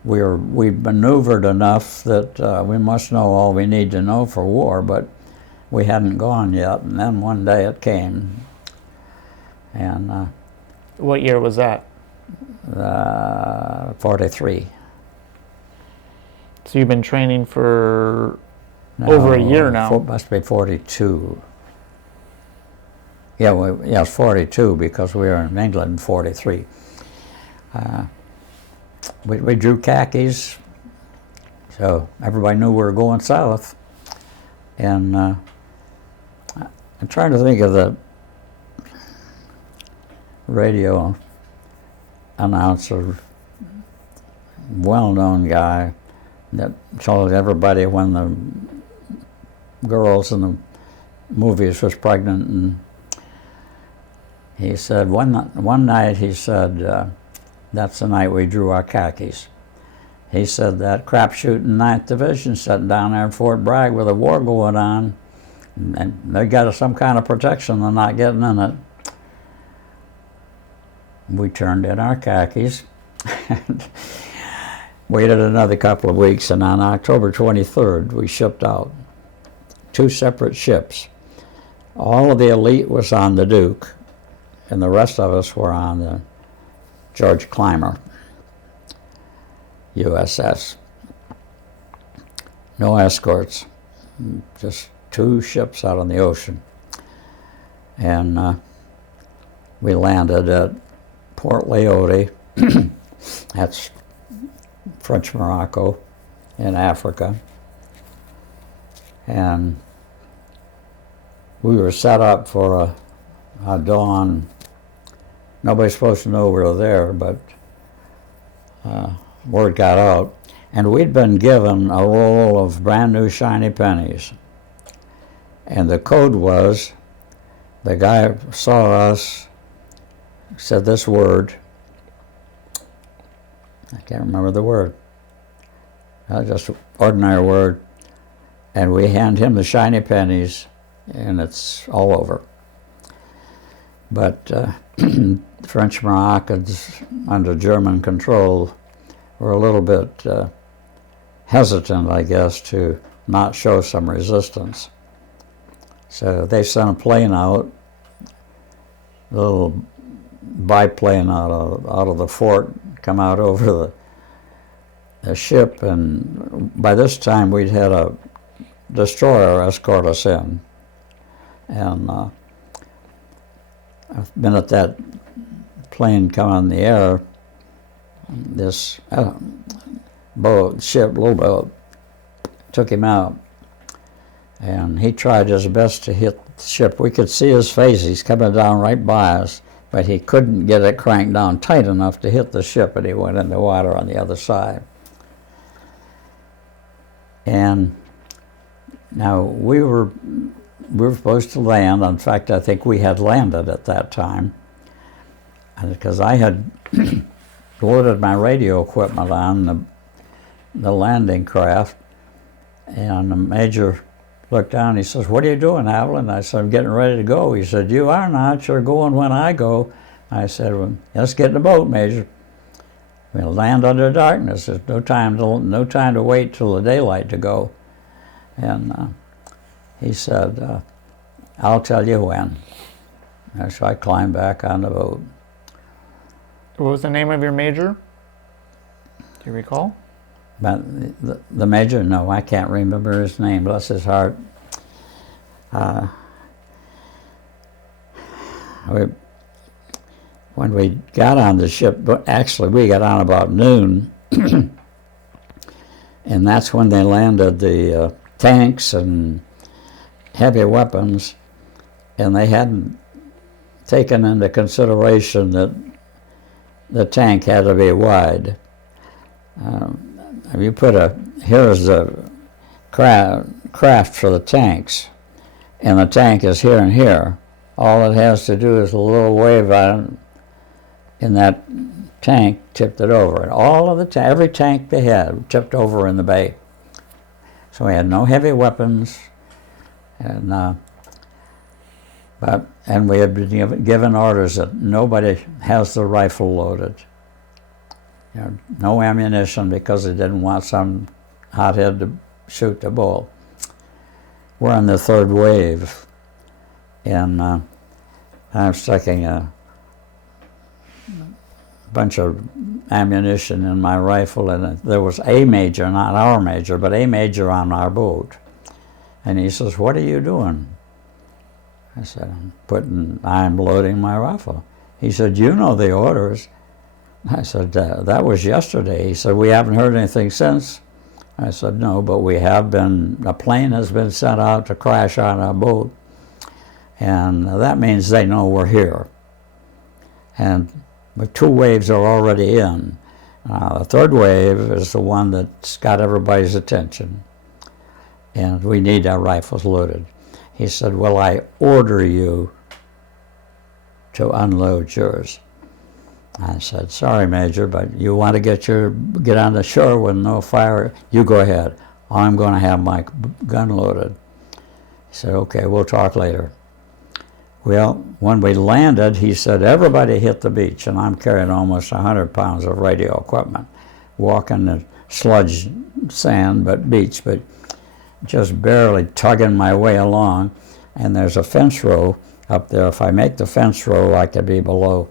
we maneuvered enough that we must know all we need to know for war, but we hadn't gone yet. And then one day it came. And what year was that? 43. So you've been training for over a year now. Must be 42. Yeah, it's 42 because we were in England in 43. We drew khakis, so everybody knew we were going south. And I'm trying to think of the radio announcer, well-known guy that told everybody when the girls in the movies was pregnant, and he said one night he said, that's the night we drew our khakis. He said that crapshooting 9th Division sitting down there in Fort Bragg with a war going on, and they got some kind of protection, they're not getting in it. We turned in our khakis and waited another couple of weeks, and on October 23rd we shipped out 2 separate ships. All of the elite was on the Duke, and the rest of us were on the George Clymer, USS. No escorts, just 2 ships out on the ocean. And we landed at Port Leote, that's French Morocco in Africa. And we were set up for a dawn. Nobody's supposed to know we were there, but word got out, and we'd been given a roll of brand new shiny pennies. And the code was, the guy saw us, said this word, I can't remember the word, just an ordinary word, and we hand him the shiny pennies, and it's all over. But French Moroccans under German control were a little bit hesitant, I guess, to not show some resistance. So they sent a plane out, a little biplane out of the fort, come out over the ship, and by this time we'd had a destroyer escort us in. And I've been at that plane come in the air, this little boat, took him out. And he tried his best to hit the ship. We could see his face. He's coming down right by us, but he couldn't get it cranked down tight enough to hit the ship, and he went in the water on the other side. And now we were supposed to land. In fact, I think we had landed at that time, because I had loaded my radio equipment on the landing craft, and the major looked down. He says, "What are you doing, Haviland?" I said, "I'm getting ready to go." He said, "You are not. You're going when I go." I said, "Well, let's get in the boat, Major. We'll land under darkness. There's no time to wait till the daylight to go." And he said, "I'll tell you when." And so I climbed back on the boat. What was the name of your major? Do you recall? But the major, no, I can't remember his name, bless his heart. When we got on the ship, actually we got on about noon, and that's when they landed the tanks and heavy weapons, and they hadn't taken into consideration that the tank had to be wide. If you here's the craft for the tanks, and the tank is here and here. All it has to do is a little wave on in that tank, tipped it over. And all of every tank they had tipped over in the bay. So we had no heavy weapons, and we had been given orders that nobody has the rifle loaded. No ammunition, because they didn't want some hothead to shoot the bull. We're on the third wave, and I'm sticking a bunch of ammunition in my rifle, and there was a major, not our major, but a major on our boat. And he says, "What are you doing?" I said, I'm loading my rifle." He said, "You know the orders." I said, "That was yesterday." He said, "We haven't heard anything since." I said, "No, but a plane has been sent out to crash on our boat, and that means they know we're here. And the 2 waves are already in. The third wave is the one that's got everybody's attention, and we need our rifles loaded." He said, "Well, I order you to unload yours." I said, "Sorry, Major, but you want to get on the shore with no fire, you go ahead. I'm going to have my gun loaded." He said, "Okay, we'll talk later." Well, when we landed, he said, "Everybody hit the beach," and I'm carrying almost 100 pounds of radio equipment, walking the sludge sand, but beach, but just barely tugging my way along. And there's a fence row up there. If I make the fence row, I could be below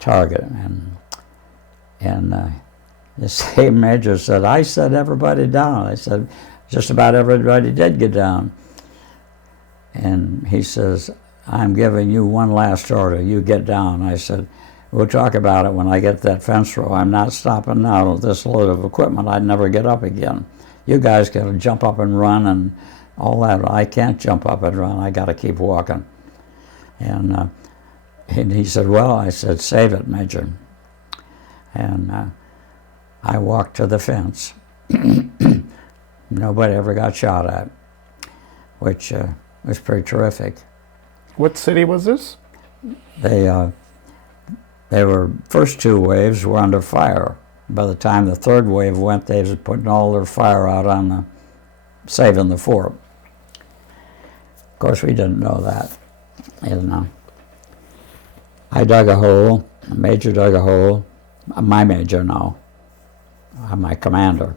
target. And the same major said, "I set everybody down." I said, "Just about everybody did get down." And he says, "I'm giving you one last order. You get down." I said, "We'll talk about it when I get that fence row. I'm not stopping now with this load of equipment. I'd never get up again. You guys got to jump up and run and all that. I can't jump up and run. I got to keep walking." And he said, "Well," I said, "Save it, Major." And I walked to the fence. Nobody ever got shot at, which was pretty terrific. What city was this? They were, first two waves were under fire. By the time the third wave went, they was putting all their fire out on saving the fort. Of course, we didn't know that, you know. I dug a hole, a major dug a hole, my major now, my commander.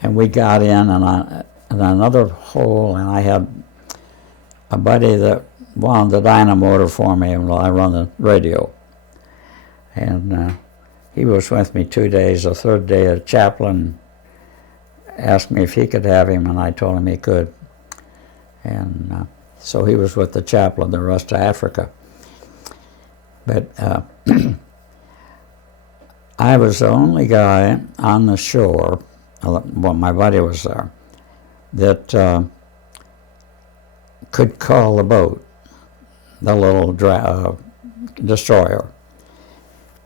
And we got in and another hole, and I had a buddy that wound the dynamotor for me while I run the radio. And he was with me 2 days. The third day, a chaplain asked me if he could have him, and I told him he could. And so he was with the chaplain the rest of Africa. But I was the only guy on the shore, well, my buddy was there, that could call the boat, the little destroyer.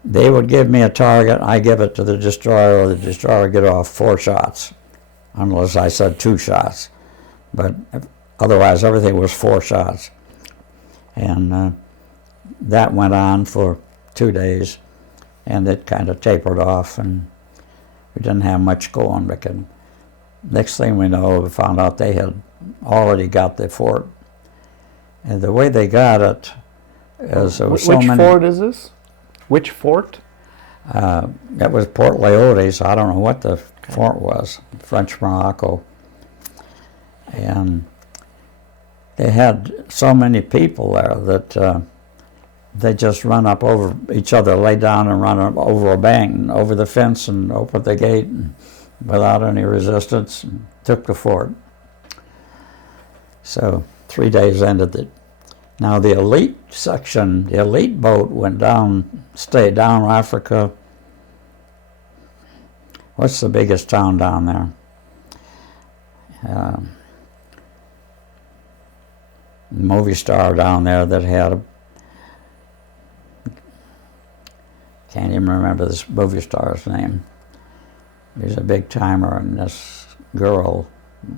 They would give me a target, I give it to the destroyer, or the destroyer would get off 4 shots, unless I said 2 shots. But otherwise, everything was 4 shots. And that went on for 2 days, and it kind of tapered off, and we didn't have much going. Because next thing we know, we found out they had already got the fort. And the way they got it is there was so many... Which fort is this? Which fort? It was Port Leote, so I don't know what the fort was, French Morocco. And they had so many people there that they just run up over each other, lay down and run up over a bank, and over the fence, and opened the gate and, without any resistance, and took the fort. So 3 days ended it. Now the elite section, the elite boat went down, stayed down Africa. What's the biggest town down there? Movie star down there that had a, can't even remember this movie star's name. He was a big timer, and this girl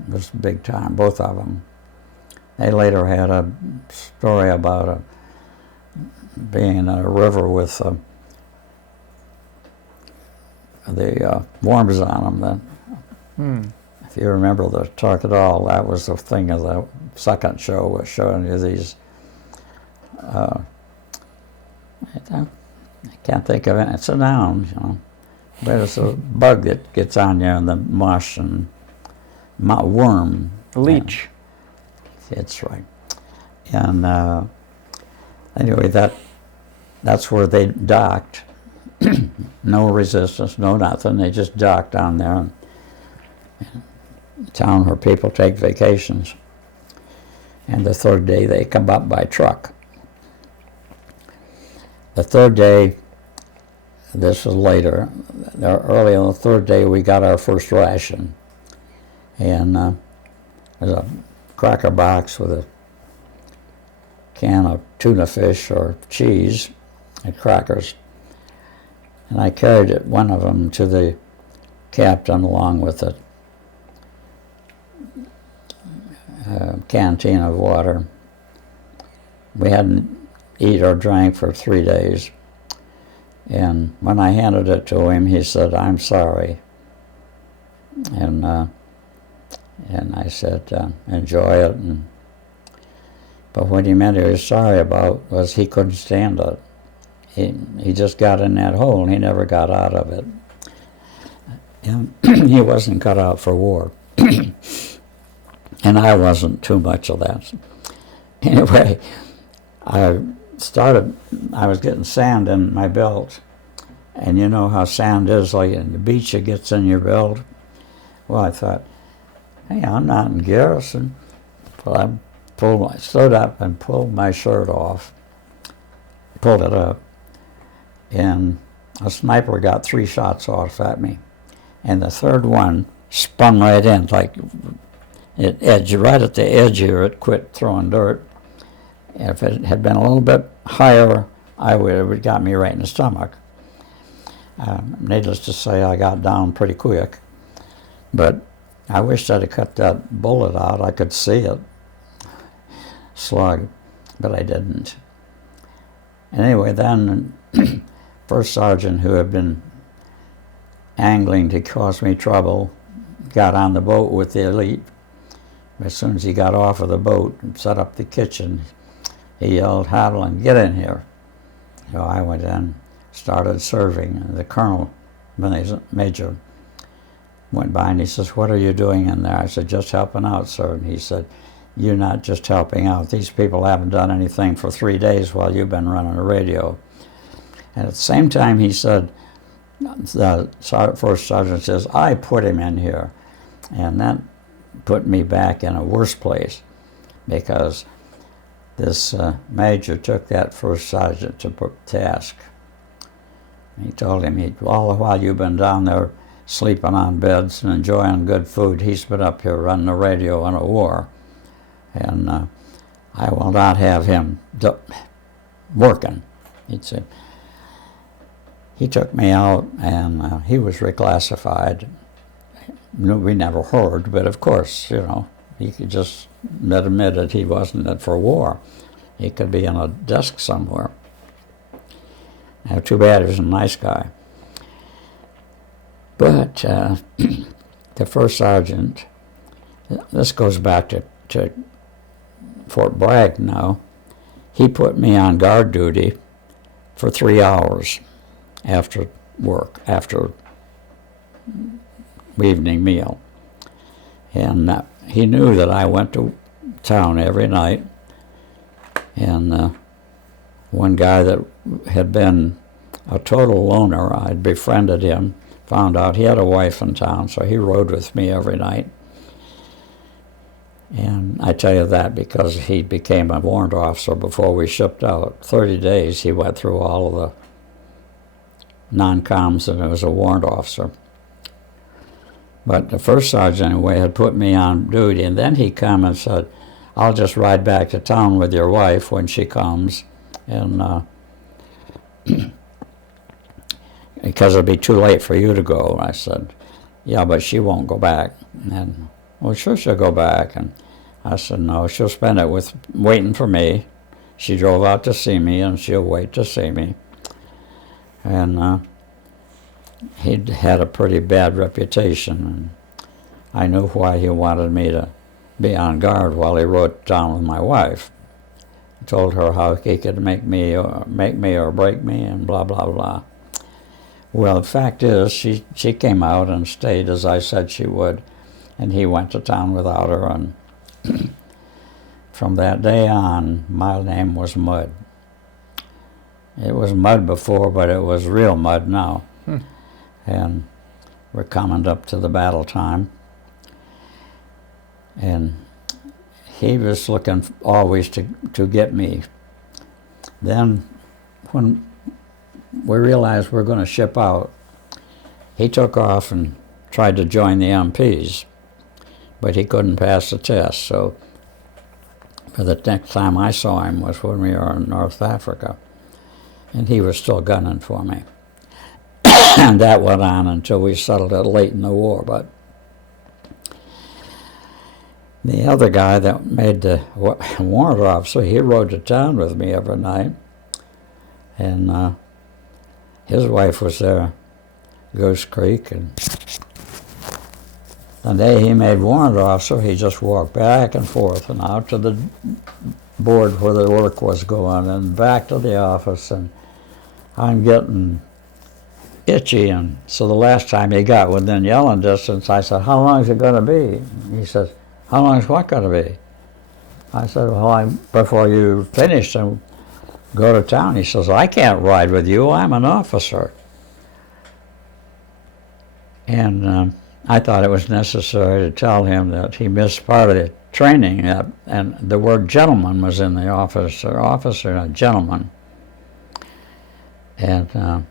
was big time, both of them. They later had a story about being in a river with the worms on them. If you remember the Talk It All, that was the thing of the second show, was showing you these, I can't think of it, it's a noun, you know, but it's a bug that gets on you in the mush, and worm. A leech. That's right. And anyway, that's where they docked. No resistance, no nothing. They just docked down there. Town where people take vacations. And the third day they come up by truck. The third day, this was later, early on the third day we got our first ration. And there's a cracker box with a can of tuna fish or cheese and crackers. And I carried it, one of them, to the captain along with a canteen of water. We hadn't eaten or drank for 3 days. And when I handed it to him, he said, "I'm sorry." And I said, "Enjoy it." But what he meant he was sorry about was he couldn't stand it. He just got in that hole and he never got out of it. And he wasn't cut out for war. And I wasn't too much of that. Anyway, I was getting sand in my belt. And you know how sand is, like in the beach, it gets in your belt. Well, I thought, hey, I'm not in garrison. Well, I stood up and pulled my shirt off, pulled it up, and a sniper got 3 shots off at me. And the third one spun right in, like it edged, right at the edge here, it quit throwing dirt. And if it had been a little bit higher, it would have got me right in the stomach. Needless to say, I got down pretty quick. But I wished I'd have cut that bullet out. I could see it, slug, but I didn't. Anyway, then first sergeant, who had been angling to cause me trouble, got on the boat with the elite. As soon as he got off of the boat and set up the kitchen, he yelled, "Haviland, get in here." So I went in, started serving, and the colonel, major, went by and he says, "What are you doing in there?" I said, "Just helping out, sir." And he said, "You're not just helping out. These people haven't done anything for 3 days while you've been running a radio." And at the same time he said, the first sergeant says, "I put him in here." And that put me back in a worse place, because this major took that first sergeant to task. He told him, all the while you've been down there sleeping on beds and enjoying good food, he's been up here running the radio in a war. And I will not have him working, he'd say. He took me out, and he was reclassified. We never heard, but of course, you know, he could just admit that he wasn't it for war. He could be in a desk somewhere. Now, too bad, he was a nice guy. But the first sergeant, this goes back to Fort Bragg now, he put me on guard duty for 3 hours after work, after evening meal. And he knew that I went to town every night. And one guy that had been a total loner, I'd befriended him, found out he had a wife in town, so he rode with me every night. And I tell you that because he became a warrant officer before we shipped out. 30 days he went through all of the non-coms, and he was a warrant officer. But the first sergeant, anyway, had put me on duty, and then he come and said, "I'll just ride back to town with your wife when she comes, and because it'll be too late for you to go." I said, "Yeah, but she won't go back." And, "Well, sure she'll go back." And I said, "No, she'll spend it waiting for me. She drove out to see me, and she'll wait to see me." And he'd had a pretty bad reputation, and I knew why he wanted me to be on guard while he rode down with my wife. I told her how he could make me or break me, and blah, blah, blah. Well, the fact is, she came out and stayed as I said she would, and he went to town without her, and from that day on, my name was Mud. It was Mud before, but it was real mud now. And we're coming up to the battle time. And he was looking always to get me. Then when we realized we were going to ship out, he took off and tried to join the MPs, but he couldn't pass the test. So for the next time I saw him was when we were in North Africa, and he was still gunning for me. And that went on until we settled it late in the war. But the other guy that made the warrant officer, he rode to town with me every night. And his wife was there, Goose Creek. And the day he made warrant officer, he just walked back and forth and out to the board where the work was going and back to the office. And I'm getting itchy, and so the last time he got within yelling distance, I said, "How long is it going to be?" He says, "How long is what going to be?" I said, "Well, before you finish and go to town." He says, "I can't ride with you. I'm an officer." And I thought it was necessary to tell him that he missed part of the training, and the word gentleman was in the officer, a gentleman. And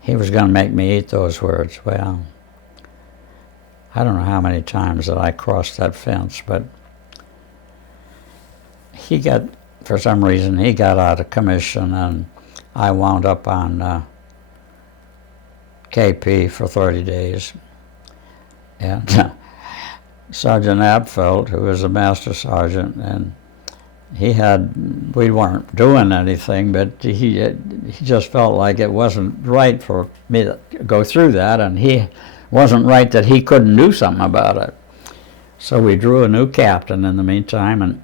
he was going to make me eat those words. Well, I don't know how many times that I crossed that fence, but for some reason, he got out of commission, and I wound up on KP for 30 days. And Sergeant Apfeld, who was a master sergeant, and we weren't doing anything, but he just felt like it wasn't right for me to go through that, and he wasn't right that he couldn't do something about it. So we drew a new captain in the meantime, and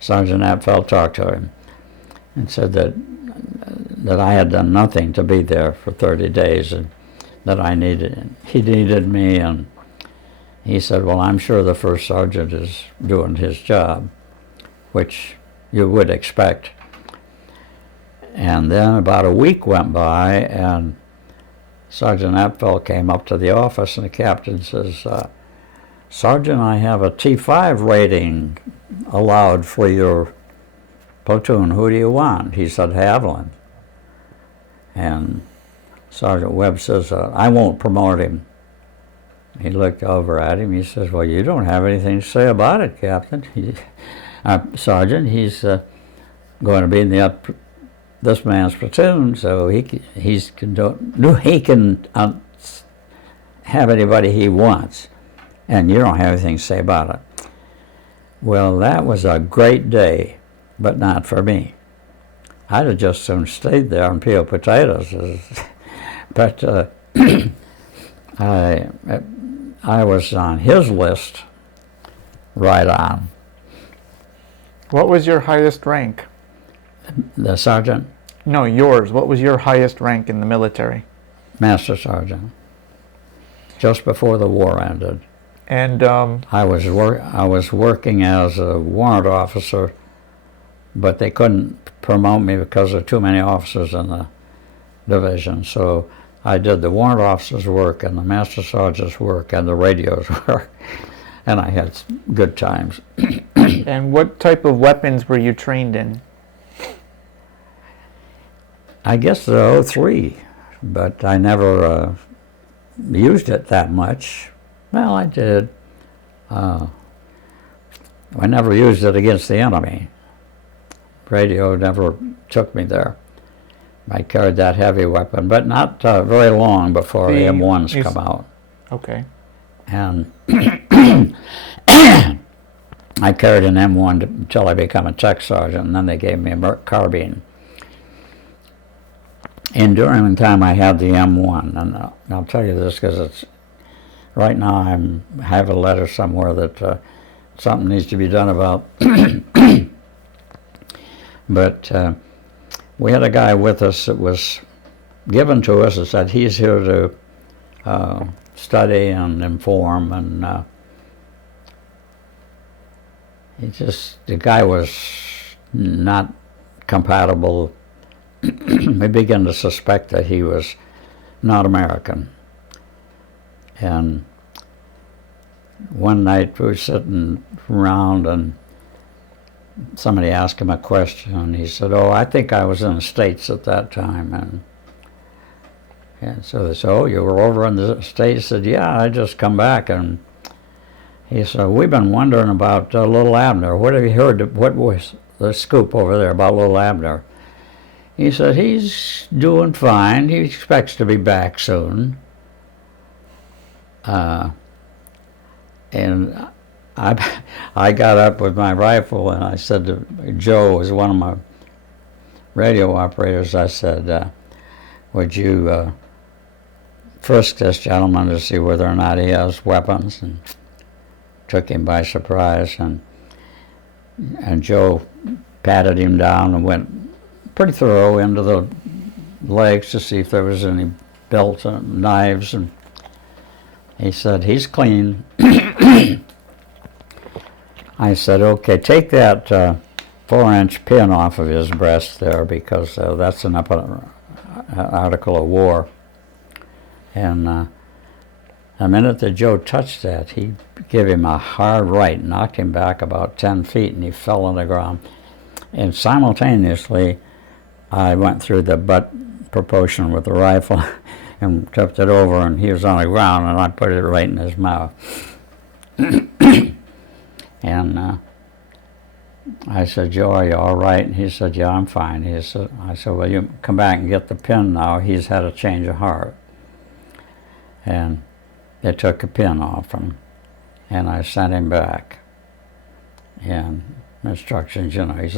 Sergeant Apfeld talked to him and said that I had done nothing to be there for 30 days, and that he needed me, and he said, well, I'm sure the first sergeant is doing his job, which you would expect. And then about a week went by, and Sergeant Apfel came up to the office, and the captain says, Sergeant, I have a T5 rating allowed for your platoon. Who do you want? He said, Haviland. And Sergeant Webb says, I won't promote him. He looked over at him. He says, well, you don't have anything to say about it, Captain. Sergeant, he's going to be in this man's platoon, so he can have anybody he wants, and you don't have anything to say about it. Well, that was a great day, but not for me. I'd have just soon stayed there and peeled potatoes. But I was on his list right on. What was your highest rank? The sergeant? No, yours. What was your highest rank in the military? Master sergeant. Just before the war ended. And I was working as a warrant officer, but they couldn't promote me because there were too many officers in the division. So I did the warrant officer's work and the master sergeant's work and the radio's work, and I had good times. And what type of weapons were you trained in? I guess the 03, but I never used it that much. Well, I did. I never used it against the enemy. Radio never took me there. I carried that heavy weapon, but not very long before the M1s come out. Okay. And I carried an M1 until I became a tech sergeant, and then they gave me a carbine. And during the time I had the M1, and I'll tell you this because it's right now I have a letter somewhere that something needs to be done about. But we had a guy with us that was given to us and said he's here to study and inform, and the guy was not compatible. We began to suspect that he was not American. And one night we were sitting around and somebody asked him a question, and he said, oh, I think I was in the States at that time. And so they said, oh, you were over in the States? He said, yeah, I just come back. And he said, we've been wondering about little Abner. What have you heard? What was the scoop over there about little Abner? He said, he's doing fine. He expects to be back soon. And I got up with my rifle and I said to Joe, who was one of my radio operators, I said, would you frisk this gentleman to see whether or not he has weapons? And took him by surprise, and Joe patted him down and went pretty thorough into the legs to see if there was any belts and knives, and he said, he's clean. I said, okay, take that 4-inch pin off of his breast there, because that's an article of war. And the minute that Joe touched that, he gave him a hard right, knocked him back about 10 feet, and he fell on the ground. And simultaneously, I went through the butt proportion with the rifle and tipped it over, and he was on the ground, and I put it right in his mouth. And I said, Joe, are you all right? And he said, yeah, I'm fine. I said, well, you come back and get the pin now. He's had a change of heart. And they took a pin off him, and I sent him back. And instructions, you know,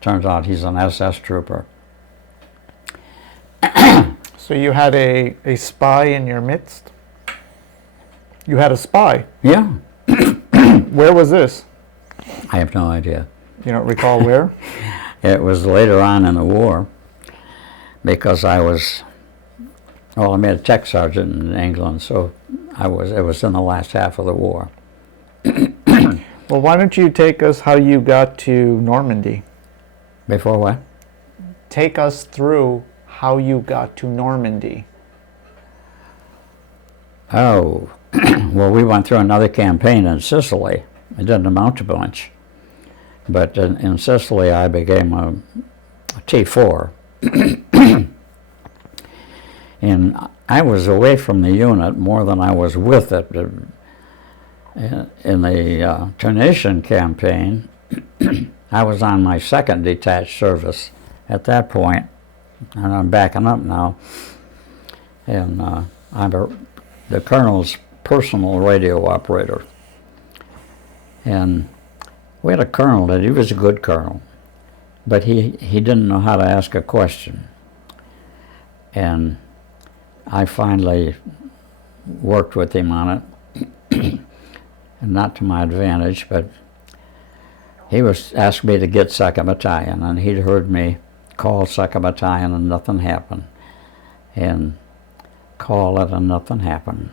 turns out he's an SS trooper. So you had a spy in your midst? You had a spy? Yeah. Where was this? I have no idea. You don't recall where? It was later on in the war, because I made a tech sergeant in England, so it was in the last half of the war. Well, why don't you take us how you got to Normandy? Before what? Take us through how you got to Normandy. Oh, well, we went through another campaign in Sicily. It didn't amount to much. But in Sicily, I became a T4. And I was away from the unit more than I was with it. In the Tunisian campaign, I was on my second detached service at that point, and I'm backing up now. And I'm the colonel's personal radio operator. And we had a colonel that he was a good colonel, but he didn't know how to ask a question. And I finally worked with him on it, and not to my advantage, but he asked me to get 2nd Battalion, and he'd heard me call 2nd Battalion and nothing happened, and call it and nothing happened.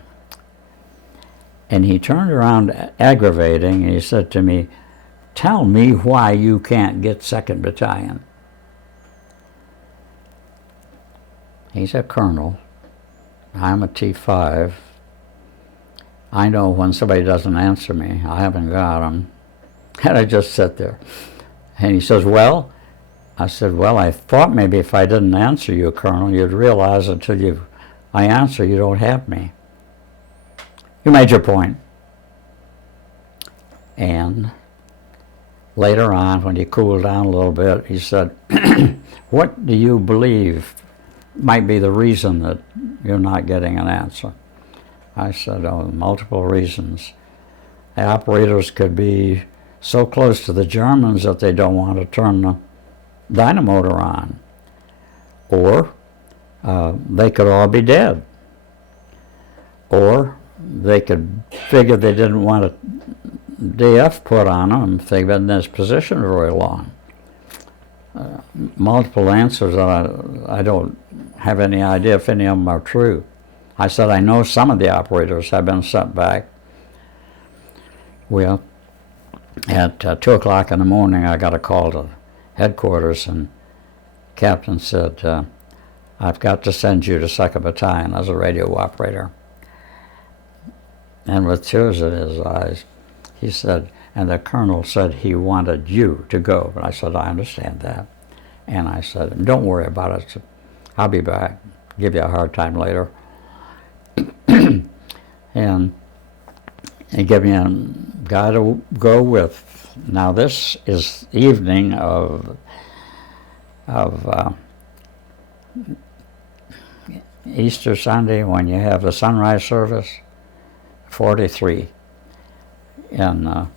And he turned around aggravating, and he said to me, tell me why you can't get 2nd Battalion. He's a colonel. I'm a T5. I know when somebody doesn't answer me, I haven't got them. And I just sit there. And he says, well, I said, well, I thought maybe if I didn't answer you, Colonel, you'd realize until I answer, you don't have me. You made your point. And later on, when he cooled down a little bit, he said, what do you believe might be the reason that you're not getting an answer? I said, oh, multiple reasons. The operators could be so close to the Germans that they don't want to turn the dynamotor on. Or they could all be dead. Or they could figure they didn't want a DF put on them if they've been in this position very long. Multiple answers that I don't have any idea if any of them are true. I said, I know some of the operators have been sent back. Well, at 2 o'clock in the morning, I got a call to headquarters, and captain said, I've got to send you to 2nd Battalion as a radio operator. And with tears in his eyes, he said, and the colonel said he wanted you to go. But I said, I understand that. And I said, don't worry about it. I'll be back. Give you a hard time later. And he gave me a guy to go with. Now this is evening of Easter Sunday, when you have the sunrise service, 43. And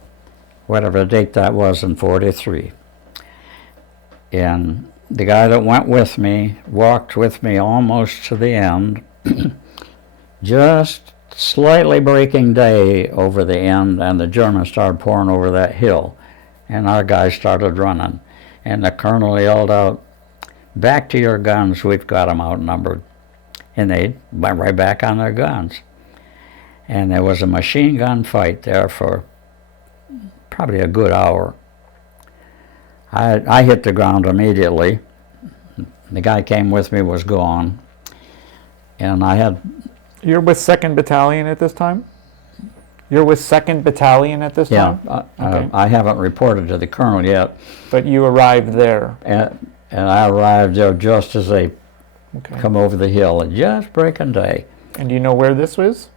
whatever date that was in 43. And the guy that went with me walked with me almost to the end, just slightly breaking day over the end, and the Germans started pouring over that hill, and our guys started running. And the colonel yelled out, back to your guns, we've got them outnumbered. And they went right back on their guns. And there was a machine gun fight there for probably a good hour. I hit the ground immediately. The guy came with me was gone. And I had... You're with 2nd Battalion at this time? You're with 2nd Battalion at this time? Yeah, okay. I haven't reported to the colonel yet. But you arrived there? And I arrived there just as they come over the hill, and just breaking day. And do you know where this was?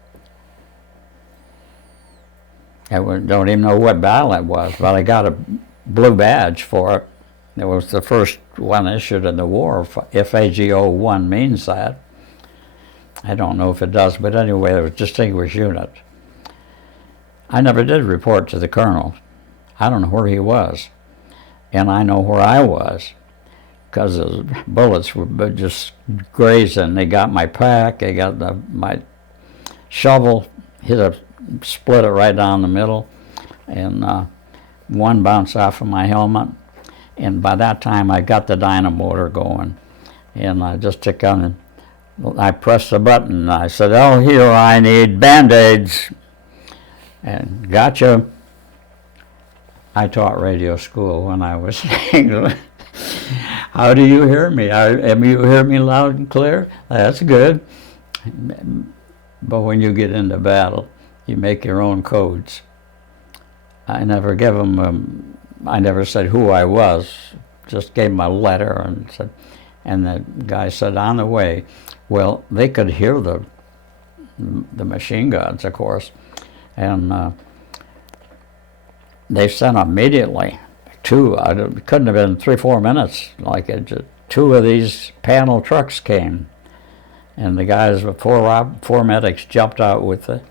I don't even know what battle it was, but I got blue badge for it. It was the first one issued in the war. If AGO1 means that. I don't know if it does, but anyway, it was a distinguished unit. I never did report to the colonel. I don't know where he was. And I know where I was, because the bullets were just grazing. They got my pack, they got my shovel, split it right down the middle, and one bounced off of my helmet. And by that time, I got the dynamotor going. And I just took on and I pressed the button, and I said, "Oh, here, I need Band-Aids." And gotcha. I taught radio school when I was in England. How do you hear me? You hear me loud and clear? That's good. But when you get into battle, you make your own codes. I never gave them, I never said who I was, just gave them a letter and said, and the guy said, "On the way." Well, they could hear the machine guns, of course, and they sent immediately two. It couldn't have been 3-4 minutes. Like two of these panel trucks came, and the guys with four medics jumped out with the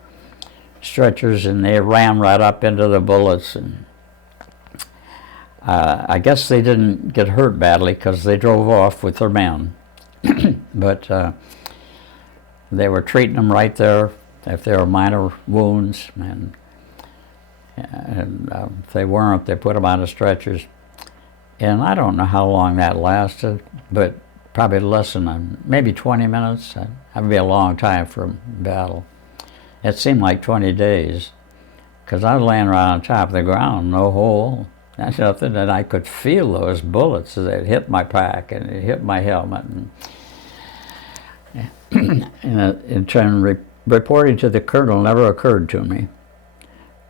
stretchers, and they ran right up into the bullets. And I guess they didn't get hurt badly because they drove off with their men. But they were treating them right there if they were minor wounds, and if they weren't, they put them on the stretchers. And I don't know how long that lasted, but probably less than maybe 20 minutes. That would be a long time for a battle. It seemed like 20 days, because I was laying right on top of the ground, no hole. That's nothing, and I could feel those bullets as they hit my pack and it hit my helmet. And in turn, reporting to the colonel never occurred to me.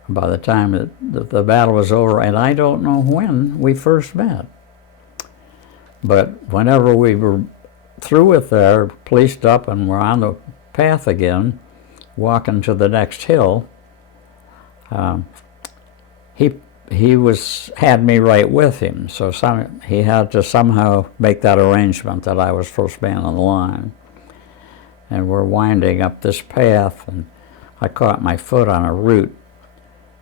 By the time that the battle was over, and I don't know when we first met, but whenever we were through with there, policed up and were on the path again, walking to the next hill, he had me right with him, so he had to somehow make that arrangement that I was first man on the line. And we're winding up this path, and I caught my foot on a root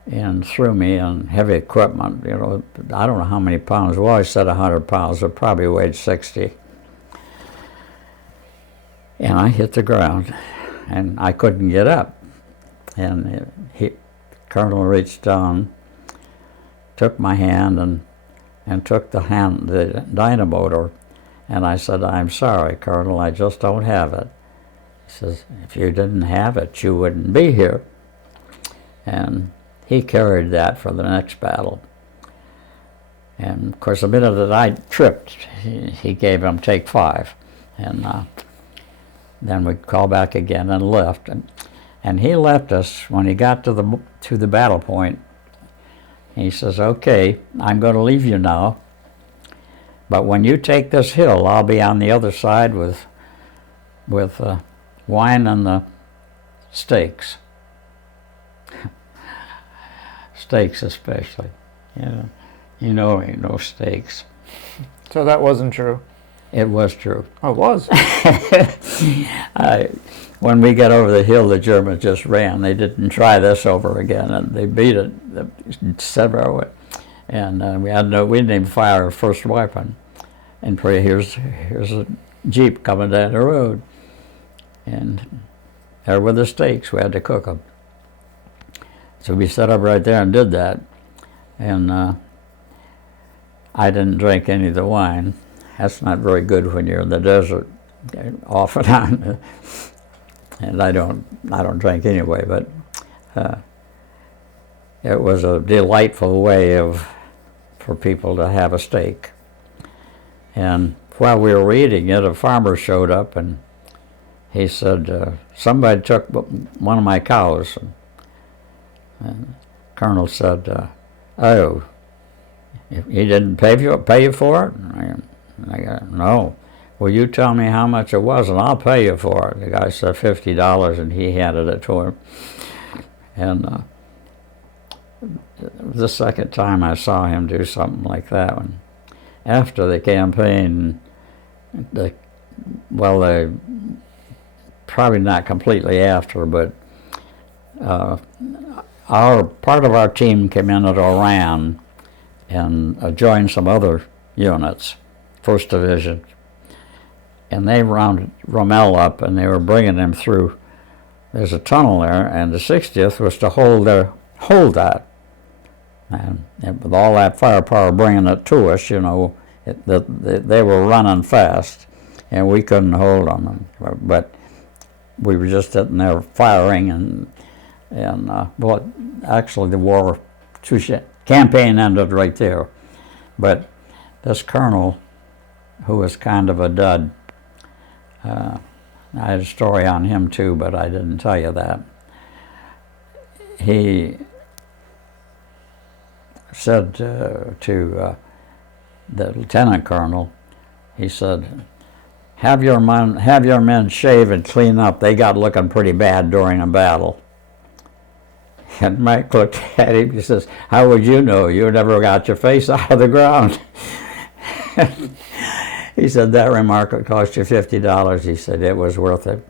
and threw me on heavy equipment. You know, I don't know how many pounds. We always said 100 pounds. It probably weighed 60. And I hit the ground, and I couldn't get up. And the colonel reached down, took my hand, and took the dynamotor. And I said, "I'm sorry, Colonel, I just don't have it." He says, "If you didn't have it, you wouldn't be here." And he carried that for the next battle. And of course, the minute that I tripped, he gave him take 5. And then we called back again and left. And he left us when he got to the battle point. He says, "Okay, I'm going to leave you now, but when you take this hill, I'll be on the other side with wine and the steaks." Steaks especially. Yeah. You know ain't no steaks. So that wasn't true? It was true. Oh, it was? When we got over the hill, the Germans just ran. They didn't try this over again, and they beat it several. And we didn't even fire our first weapon. And here's a Jeep coming down the road. And there were the steaks. We had to cook them. So we set up right there and did that. And I didn't drink any of the wine. That's not very good when you're in the desert, off and on. And I don't drink anyway, but it was a delightful way for people to have a steak. And while we were eating it, a farmer showed up, and he said, "Somebody took one of my cows." And the colonel said, "Oh, he didn't pay you for it?" And I go, "No." "Well, you tell me how much it was, and I'll pay you for it." The guy said $50, and he handed it to him. And the second time I saw him do something like that one. After the campaign, they probably not completely after, but our part of our team came in at Oran and joined some other units, 1st Division, and they rounded Rommel up, and they were bringing him through. There's a tunnel there, and the 60th was to hold that. And with all that firepower bringing it to us, you know, they were running fast, and we couldn't hold them. But we were just sitting there firing, well, actually the campaign ended right there. But this colonel, who was kind of a dud, I had a story on him too, but I didn't tell you that. He said to the lieutenant colonel, he said, have your men shave and clean up. They got looking pretty bad during a battle. And Mike looked at him, he says, how would you know? You never got your face out of the ground. He said, that remark would cost you $50. He said, it was worth it.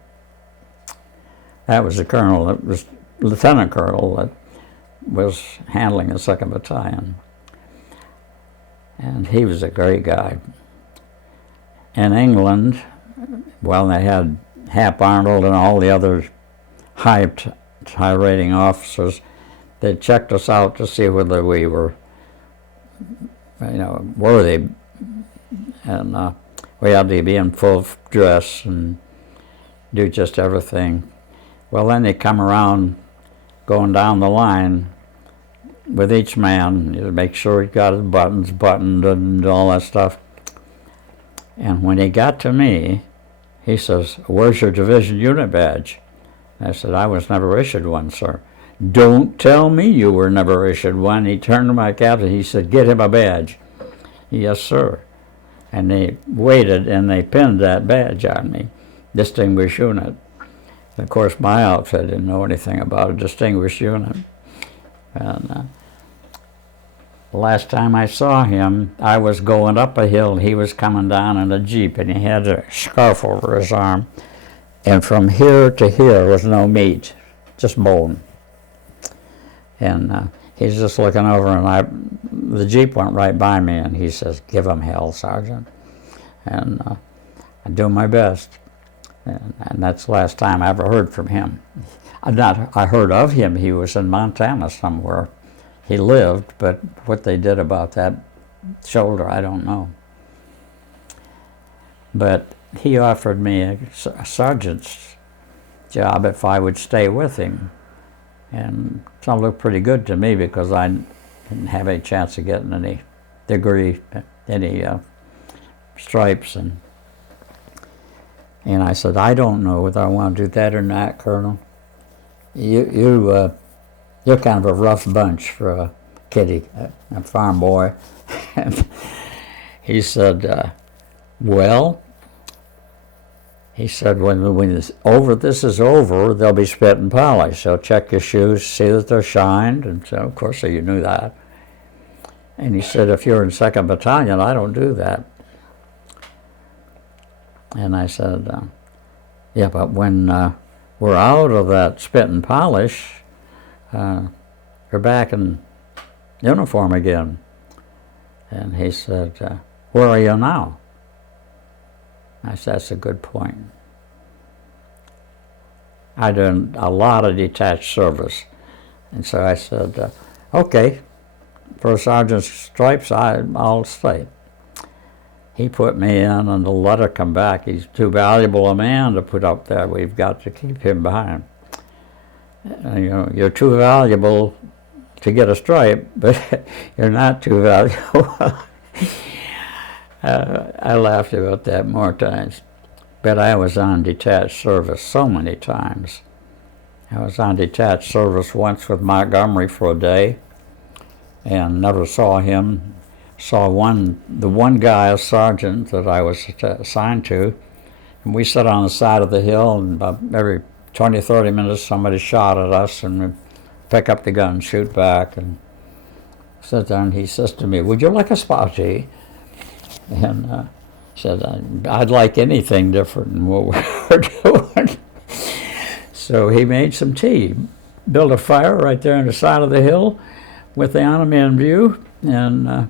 That was the colonel, that was lieutenant colonel that was handling the 2nd Battalion. And he was a great guy. In England, well, they had Hap Arnold and all the other high-rating officers. They checked us out to see whether we were, you know, worthy. And we had to be in full dress and do just everything. Well, then they come around going down the line with each man, to make sure he got his buttons buttoned and all that stuff. And when he got to me, he says, where's your division unit badge? I said, I was never issued one, sir. Don't tell me you were never issued one. He turned to my captain, he said, get him a badge. Yes, sir. And they waited and they pinned that badge on me, distinguished unit. And of course, my outfit didn't know anything about a distinguished unit. And the last time I saw him, I was going up a hill. He was coming down in a Jeep, and he had a scarf over his arm. And from here to here was no meat, just bone. And he's just looking over, and the Jeep went right by me, and he says, give him hell, Sergeant. And I do my best. And that's the last time I ever heard from him. I heard of him. He was in Montana somewhere. He lived, but what they did about that shoulder, I don't know. But he offered me a sergeant's job if I would stay with him. And it looked pretty good to me because I didn't have any chance of getting any degree, any stripes. And I said, I don't know whether I want to do that or not, Colonel. You're kind of a rough bunch for a kiddie, a farm boy. And he said, well, he said, when this is over, they'll be spit and polished. So check your shoes, see that they're shined. And so, of course, you knew that. And he said, if you're in 2nd Battalion, I don't do that. And I said, yeah, but when we're out of that spit and polish, you're back in uniform again. And he said, where are you now? I said, that's a good point. I did a lot of detached service. And so I said, okay, for a sergeant's stripes, I'll stay. He put me in, and the letter come back. He's too valuable a man to put up there. We've got to keep him behind. You know, you're too valuable to get a stripe, but you're not too valuable. I laughed about that more times. But I was on detached service so many times. I was on detached service once with Montgomery for a day and never saw him. Saw the one guy, a sergeant that I was assigned to, and we sat on the side of the hill, and about every 20, 30 minutes somebody shot at us, and we'd pick up the gun, shoot back, and sits there and he says to me, "Would you like a spaghetti?" And said, "I'd like anything different than what we're doing." So he made some tea, built a fire right there on the side of the hill with the enemy in view, and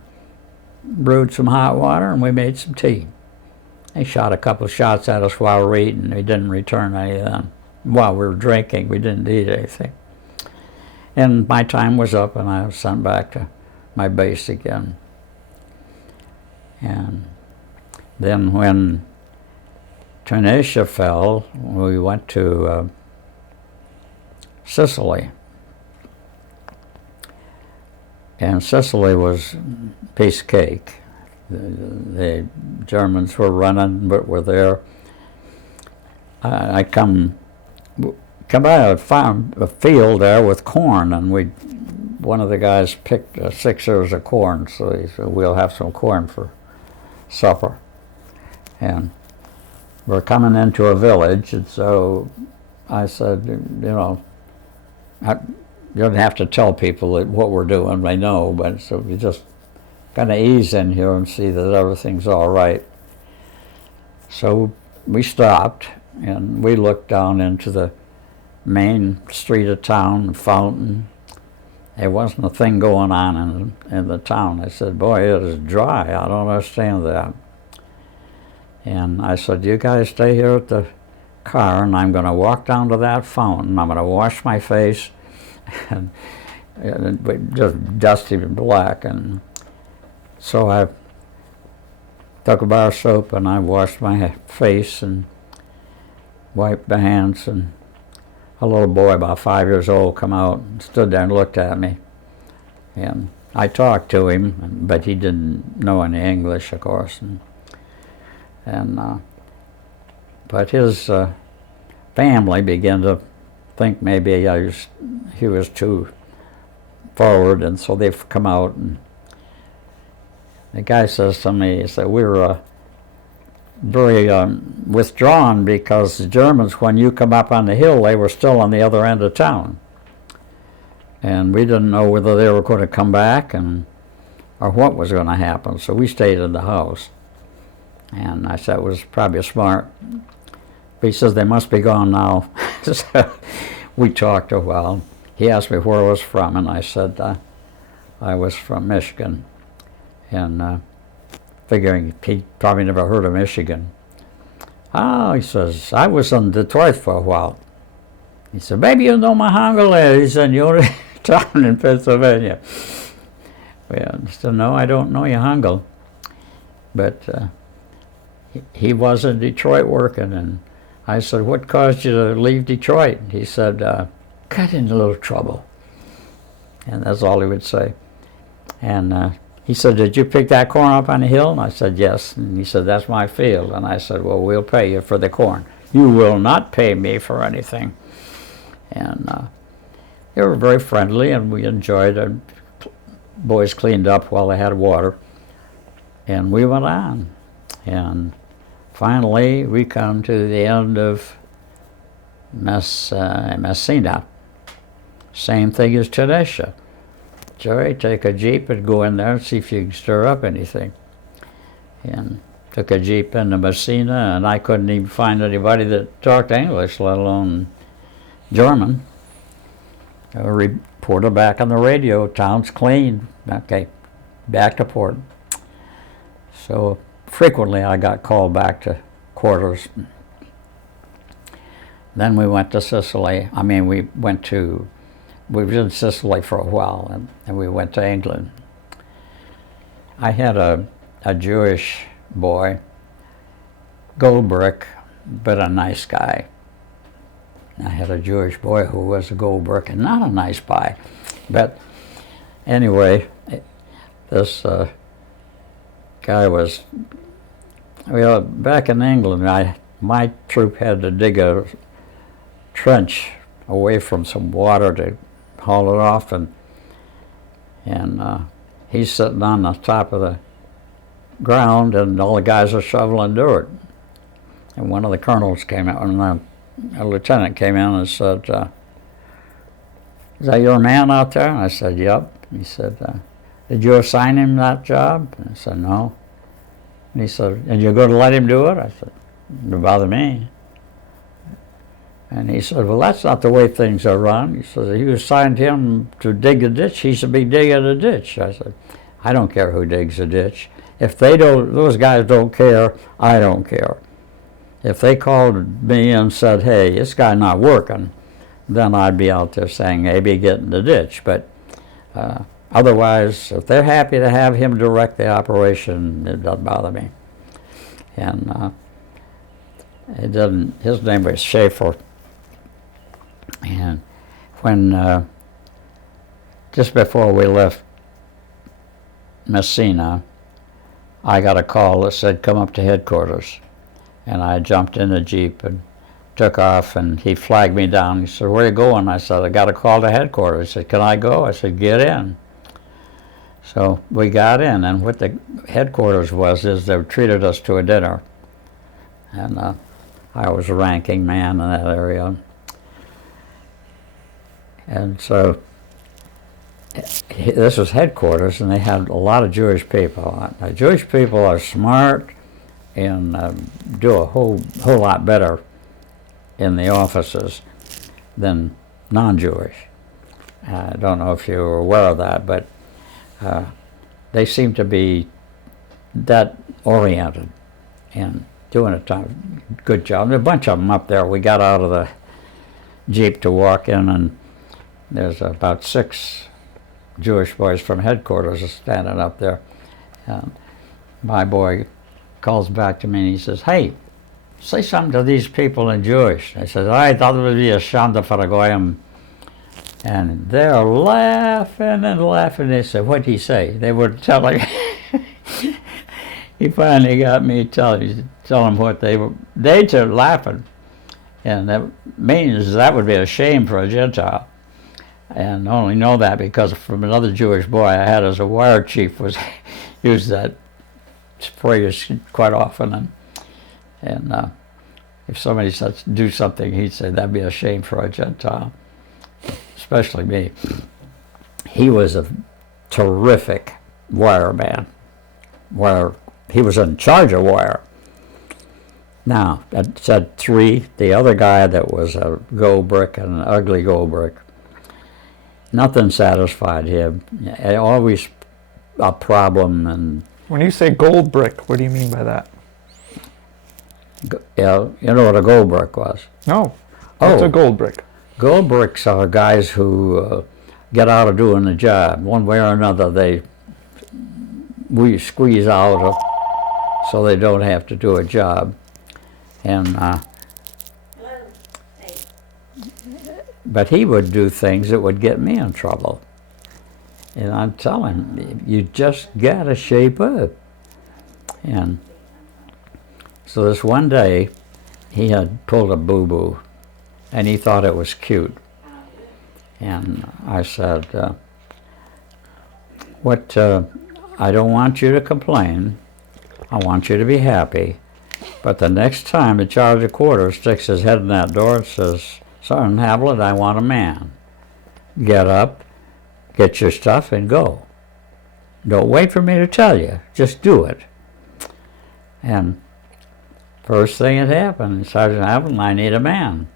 brewed some hot water, and we made some tea. He shot a couple of shots at us while we were eating. We didn't return any of them. While we were drinking, we didn't eat anything. And my time was up, and I was sent back to my base again. And then when Tunisia fell, we went to Sicily. And Sicily was a piece of cake. The Germans were running, but were there. I come by a field there with corn, and one of the guys picked 6 ears of corn, so he said, "We'll have some corn for supper." And we're coming into a village, and so I said, you don't have to tell people what we're doing, they know, but so we just kind of ease in here and see that everything's all right. So we stopped, and we looked down into the main street of town, the fountain. There wasn't a thing going on in the town. I said, "Boy, it is dry. I don't understand that." And I said, "You guys stay here at the car, and I'm going to walk down to that fountain. I'm going to wash my face," and just dusty and black. And so I took a bar of soap, and I washed my face and wiped my hands, and a little boy about 5 years old come out and stood there and looked at me. And I talked to him, but he didn't know any English, of course. But his family began to think maybe he was too forward, and so they've come out. And the guy says to me, he said, "We were very withdrawn because the Germans, when you come up on the hill, they were still on the other end of town. And we didn't know whether they were going to come back or what was going to happen, so we stayed in the house." And I said it was probably smart. But he says, "They must be gone now." So we talked a while. He asked me where I was from, and I said I was from Michigan. And figuring he probably never heard of Michigan. "Oh," he says, "I was in Detroit for a while." He said, "Maybe you know Mahangale." He said, "You're in a town in Pennsylvania." Well, I said, "No, I don't know Yahungle." But he was in Detroit working, and I said, "What caused you to leave Detroit?" He said, "Got in a little trouble." And that's all he would say. And he said, "Did you pick that corn up on the hill?" And I said, "Yes." And he said, "That's my field." And I said, "Well, we'll pay you for the corn." "You will not pay me for anything." And they were very friendly, and we enjoyed it. Boys cleaned up while they had water. And we went on. And finally, we come to the end of Messina. Same thing as Tunisia. Jerry, take a jeep and go in there and see if you can stir up anything. And took a jeep into Messina, and I couldn't even find anybody that talked English, let alone German. I reported back on the radio, "Town's clean." Okay, back to port. So frequently I got called back to quarters. Then we went to Sicily. We were in Sicily for a while, and we went to England. I had a Jewish boy, gold brick, but a nice guy. I had a Jewish boy who was a gold brick and not a nice guy. But anyway, this guy was, back in England, my troop had to dig a trench away from some water to haul it off, and he's sitting on the top of the ground, and all the guys are shoveling dirt. And one of the colonels came out, and a lieutenant came in and said, "Is that your man out there?" And I said, "Yep." He said, Did you assign him that job? I said, no. And he said, and you're going to let him do it? I said, don't bother me. And he said, well, that's not the way things are run. He said, you assigned him to dig a ditch, he should be digging a ditch. I said, I don't care who digs a ditch. If they don't, those guys don't care, I don't care. If they called me and said, hey, this guy not working, then I'd be out there saying, maybe get in the ditch. But otherwise, if they're happy to have him direct the operation, it doesn't bother me. And it doesn't, his name was Schaefer. And when, just before we left Messina, I got a call that said, come up to headquarters. And I jumped in the Jeep and took off, and he flagged me down. He said, where are you going? I said, I got a call to headquarters. He said, can I go? I said, get in. So we got in, and what the headquarters was is they treated us to a dinner. And I was a ranking man in that area. And so this was headquarters, and they had a lot of Jewish people. Now, Jewish people are smart and do a whole lot better in the offices than non-Jewish. I don't know if you were aware of that, but they seem to be that oriented and doing a good job. There are a bunch of them up there. We got out of the Jeep to walk in, and there's about 6 Jewish boys from headquarters standing up there. My boy calls back to me and he says, hey, say something to these people in Jewish. I said, I thought it would be a shanda for a goyim. And they're laughing and laughing. They said, what'd he say? They were telling. He finally got me telling them what they were. They were laughing. And that means that would be a shame for a Gentile. And I only know that because from another Jewish boy I had as a wire chief was used that phrase quite often. And if somebody said do something, he'd say that'd be a shame for a Gentile, especially me. He was a terrific wire man. He was in charge of wire. Now, I said 3. The other guy that was a gold brick, and an ugly gold brick, nothing satisfied him. Always a problem. And when you say gold brick, what do you mean by that? Yeah, you know what a gold brick was? No. What's a gold brick? Gold bricks are guys who get out of doing the job. One way or another, we squeeze out of, so they don't have to do a job. And but he would do things that would get me in trouble. And I'm telling him, you just got to shape up. And so this one day, he had pulled a boo-boo, and he thought it was cute. And I said, I don't want you to complain. I want you to be happy. But the next time the charge of quarters sticks his head in that door and says, Sergeant Haviland, I want a man. Get up, get your stuff, and go. Don't wait for me to tell you. Just do it. And first thing that happened, Sergeant Haviland, I need a man.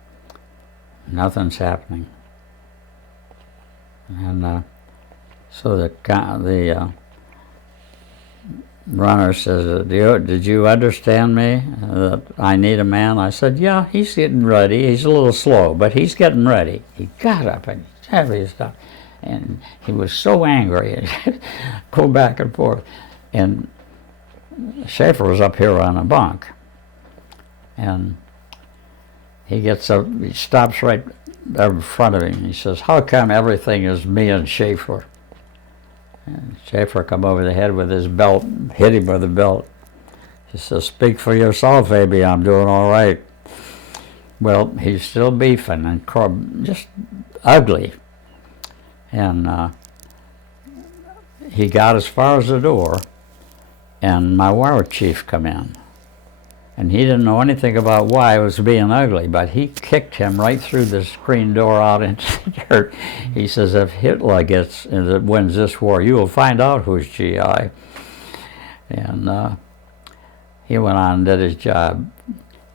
Nothing's happening. And so the runner says, did you understand me, that I need a man? I said, yeah, he's getting ready. He's a little slow, but he's getting ready. He got up and heavy his stuff. And he was so angry, go back and forth. And Schaefer was up here on a bunk. And he gets up, he stops right in front of him. He says, how come everything is me and Schaefer? And Schaefer come over the head with his belt, hit him with the belt. He says, speak for yourself, baby, I'm doing all right. Well, he's still beefing and just ugly. And he got as far as the door, and my wire chief come in. And he didn't know anything about why I was being ugly, but he kicked him right through the screen door out into the dirt. He says, if Hitler wins this war, you will find out who's GI. And he went on and did his job.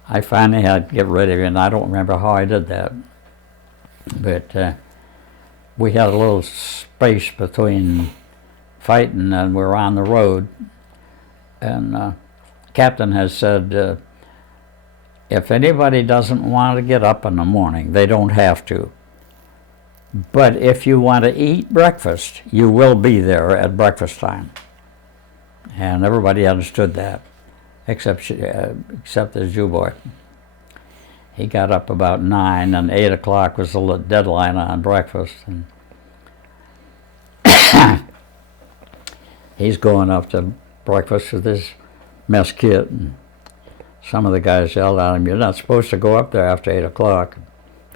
I finally had to get rid of him, and I don't remember how I did that. But we had a little space between fighting, and we were on the road. And captain has said, if anybody doesn't want to get up in the morning, they don't have to. But if you want to eat breakfast, you will be there at breakfast time. And everybody understood that, except the Jew boy. He got up about 9, and 8 o'clock was the deadline on breakfast. And he's going up to breakfast with his mess kit, and some of the guys yelled at him, "You're not supposed to go up there after 8 o'clock."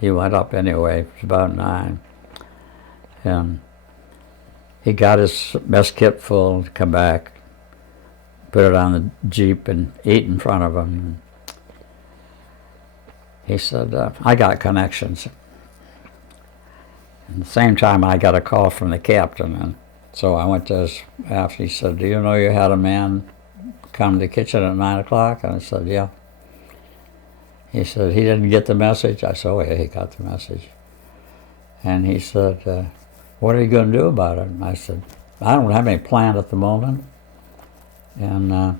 He went up anyway. It was about 9. And he got his mess kit full to come back, put it on the Jeep, and ate in front of him. He said, I got connections. At the same time, I got a call from the captain, and so I went to his after. He said, do you know you had a man come to the kitchen at 9 o'clock? And I said, yeah. He said, he didn't get the message? I said, oh, yeah, he got the message. And he said, what are you going to do about it? And I said, I don't have any plan at the moment. And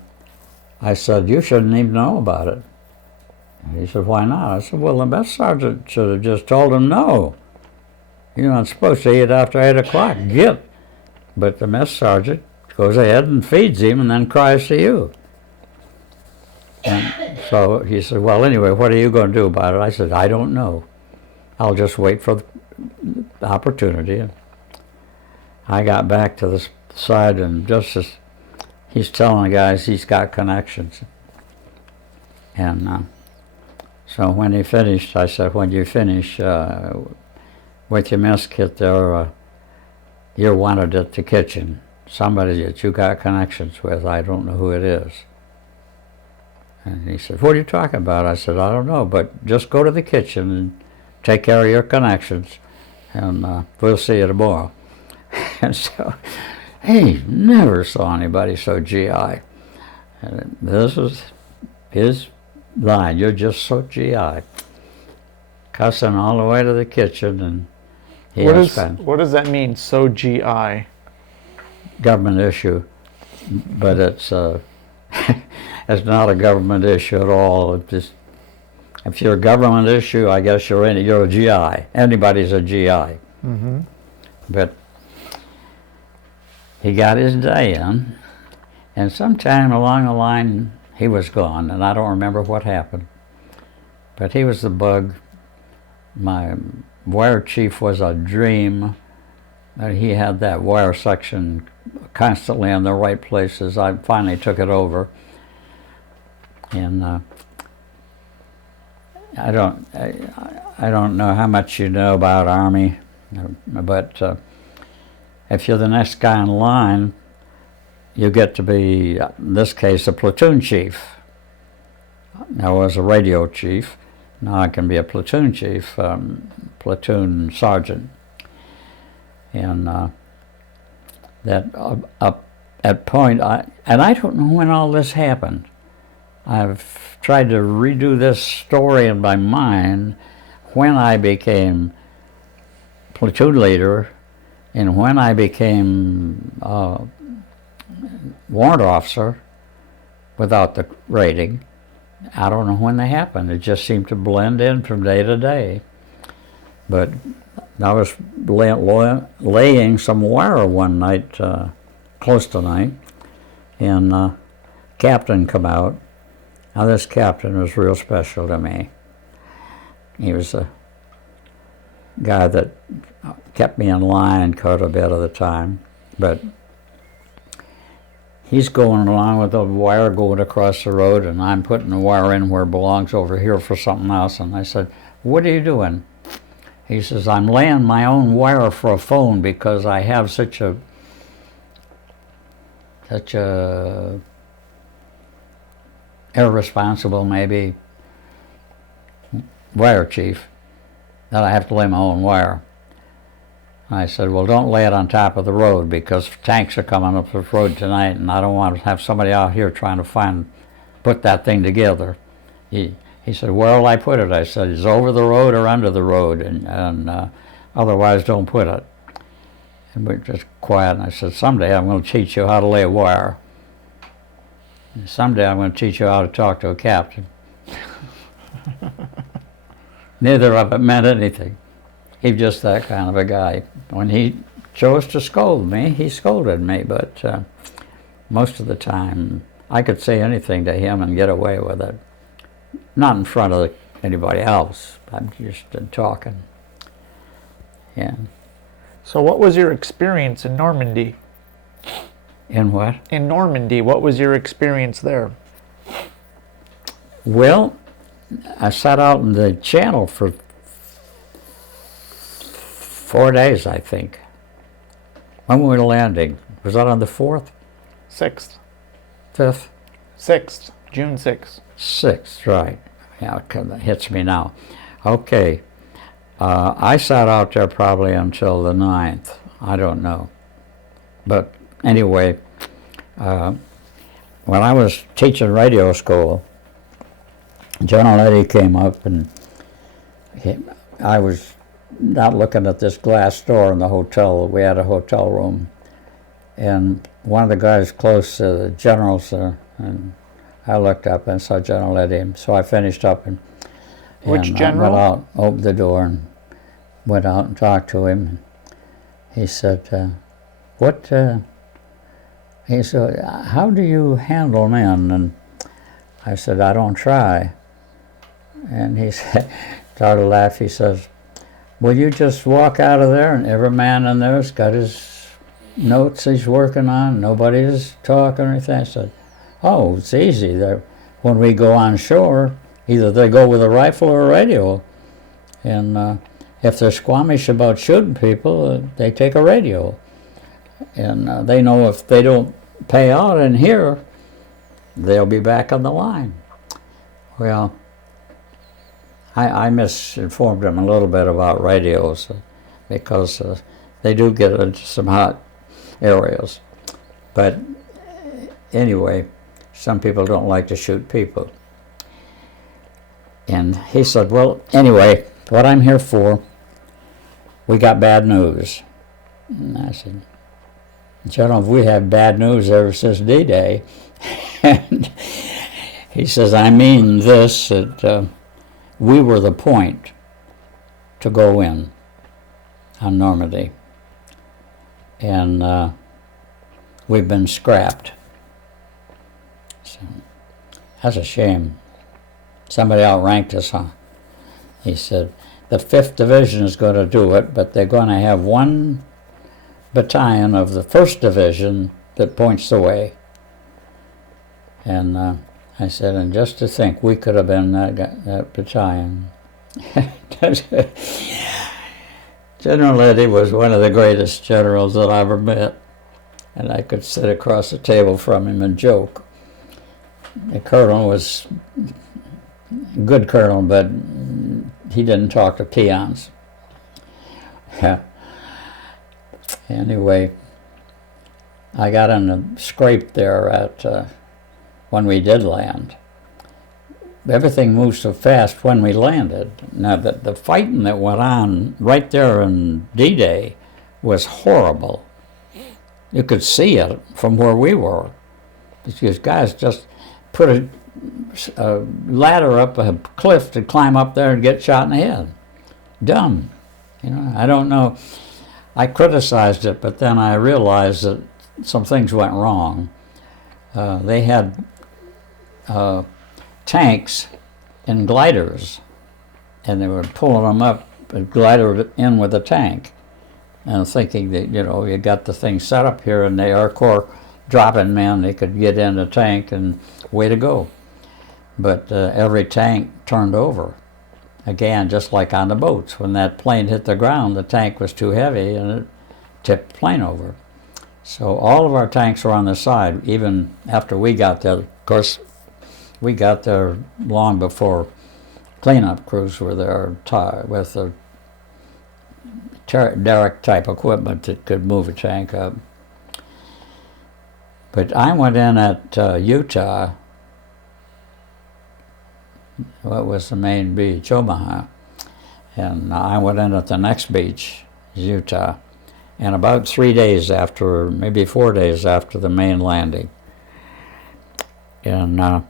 I said, you shouldn't even know about it. And he said, why not? I said, well, the mess sergeant should have just told him no. You're not supposed to eat after 8 o'clock. Get. But the mess sergeant goes ahead and feeds him and then cries to you. And so he said, well, anyway, what are you going to do about it? I said, I don't know. I'll just wait for the opportunity. And I got back to the side, and just as he's telling the guys he's got connections. And so when he finished, I said, when you finish with your mess kit there, you're wanted at the kitchen. Somebody that you got connections with, I don't know who it is. And he said, what are you talking about? I said, I don't know, but just go to the kitchen and take care of your connections, and we'll see you tomorrow. And so he never saw anybody so GI. And this was his line, you're just so GI. Cussing all the way to the kitchen, and what does that mean, so GI? Government issue, but it's it's not a government issue at all. It's just, if you're a government issue, I guess you're a GI. Anybody's a GI. Mm-hmm. But he got his day in, and sometime along the line he was gone, and I don't remember what happened. But he was the bug. My wire chief was a dream. He had that wire section constantly in the right places. I finally took it over, and I don't know how much you know about Army, but if you're the next guy in line, you get to be, in this case, a platoon chief. I was a radio chief. Now I can be a platoon chief, platoon sergeant. And at point, and I don't know when all this happened. I've tried to redo this story in my mind when I became platoon leader and when I became warrant officer without the rating. I don't know when they happened. It just seemed to blend in from day to day. But I was laying some wire one night, close to night, and captain come out. Now this captain was real special to me. He was a guy that kept me in line quite a bit of the time, but he's going along with the wire going across the road, and I'm putting the wire in where it belongs over here for something else. And I said, what are you doing? He says, I'm laying my own wire for a phone because I have such a irresponsible, maybe, wire chief, that I have to lay my own wire. I said, well, don't lay it on top of the road because tanks are coming up this road tonight and I don't want to have somebody out here trying to put that thing together. He said, where will I put it? I said, it's over the road or under the road, and otherwise don't put it. And we're just quiet, and I said, someday I'm going to teach you how to lay a wire. And someday I'm going to teach you how to talk to a captain. Neither of it meant anything. He's just that kind of a guy. When he chose to scold me, he scolded me, but most of the time I could say anything to him and get away with it. Not in front of anybody else. I'm just talking. Yeah. So what was your experience in Normandy? In what? In Normandy, what was your experience there? Well, I sat out in the channel for 4 days, I think. When were we landing? Was that on the 4th? 6th. 5th? 6th. June 6th. 6th, right. Yeah, it hits me now. Okay. I sat out there probably until the 9th. I don't know. But anyway, when I was teaching radio school, General Eddy came up, and I was not looking at this glass door in the hotel. We had a hotel room, and one of the guys close to the generals, and I looked up and saw General Eddy, so I finished up and Which general? I went out, opened the door, and went out and talked to him. He said, he said, how do you handle men? And I said, I don't try. And he said, started to laugh. He says, will you just walk out of there and every man in there's got his notes he's working on, nobody's talking or anything? I said, oh, it's easy. When we go on shore, either they go with a rifle or a radio. And if they're squeamish about shooting people, they take a radio. And they know if they don't pay out in here, they'll be back on the line. Well, I misinformed them a little bit about radios because they do get into some hot areas. But anyway, some people don't like to shoot people. And he said, well, anyway, what I'm here for, we got bad news. And I said, General, we have bad news ever since D-Day. And he says, I mean this, that we were the point to go in on Normandy. And we've been scrapped. So that's a shame. Somebody outranked us, huh? He said, the 5th Division is going to do it, but they're going to have one battalion of the 1st Division that points the way. And I said, and just to think, we could have been that battalion. General Eddy was one of the greatest generals that I ever met, and I could sit across the table from him and joke. The colonel was a good colonel, but he didn't talk to peons. Anyway, I got in a scrape there at when we did land. Everything moved so fast when we landed. Now, the fighting that went on right there in D-Day was horrible. You could see it from where we were. These guys just put a ladder up a cliff to climb up there and get shot in the head. Dumb. You know, I don't know. I criticized it, but then I realized that some things went wrong. They had tanks and gliders, and they were pulling them up, a glider in with a tank, and thinking that, you know, you got the thing set up here, and the Air Corps dropping men, they could get in the tank and way to go. But every tank turned over. Again, just like on the boats. When that plane hit the ground, the tank was too heavy and it tipped the plane over. So all of our tanks were on the side, even after we got there. Of course, we got there long before cleanup crews were there with the derrick type equipment that could move a tank up. But I went in at Utah. What was the main beach? Omaha. And I went in at the next beach, Utah. And about 3 days after, maybe 4 days after the main landing. And I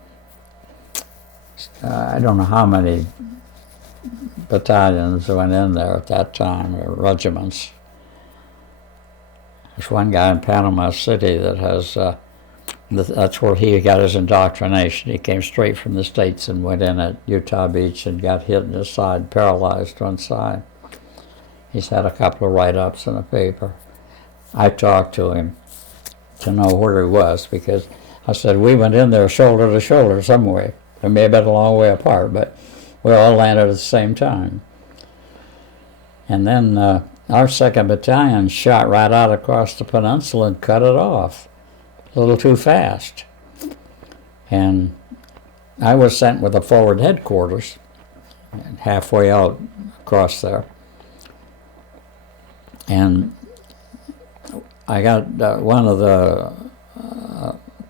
don't know how many battalions went in there at that time, or regiments. There's one guy in Panama City that has, that's where he got his indoctrination. He came straight from the States and went in at Utah Beach and got hit in his side, paralyzed one side. He's had a couple of write-ups in the paper. I talked to him to know where he was, because I said, we went in there shoulder to shoulder some way. We may have been a long way apart, but we all landed at the same time. And then our 2nd Battalion shot right out across the peninsula and cut it off a little too fast. And I was sent with the forward headquarters halfway out across there. And I got one of the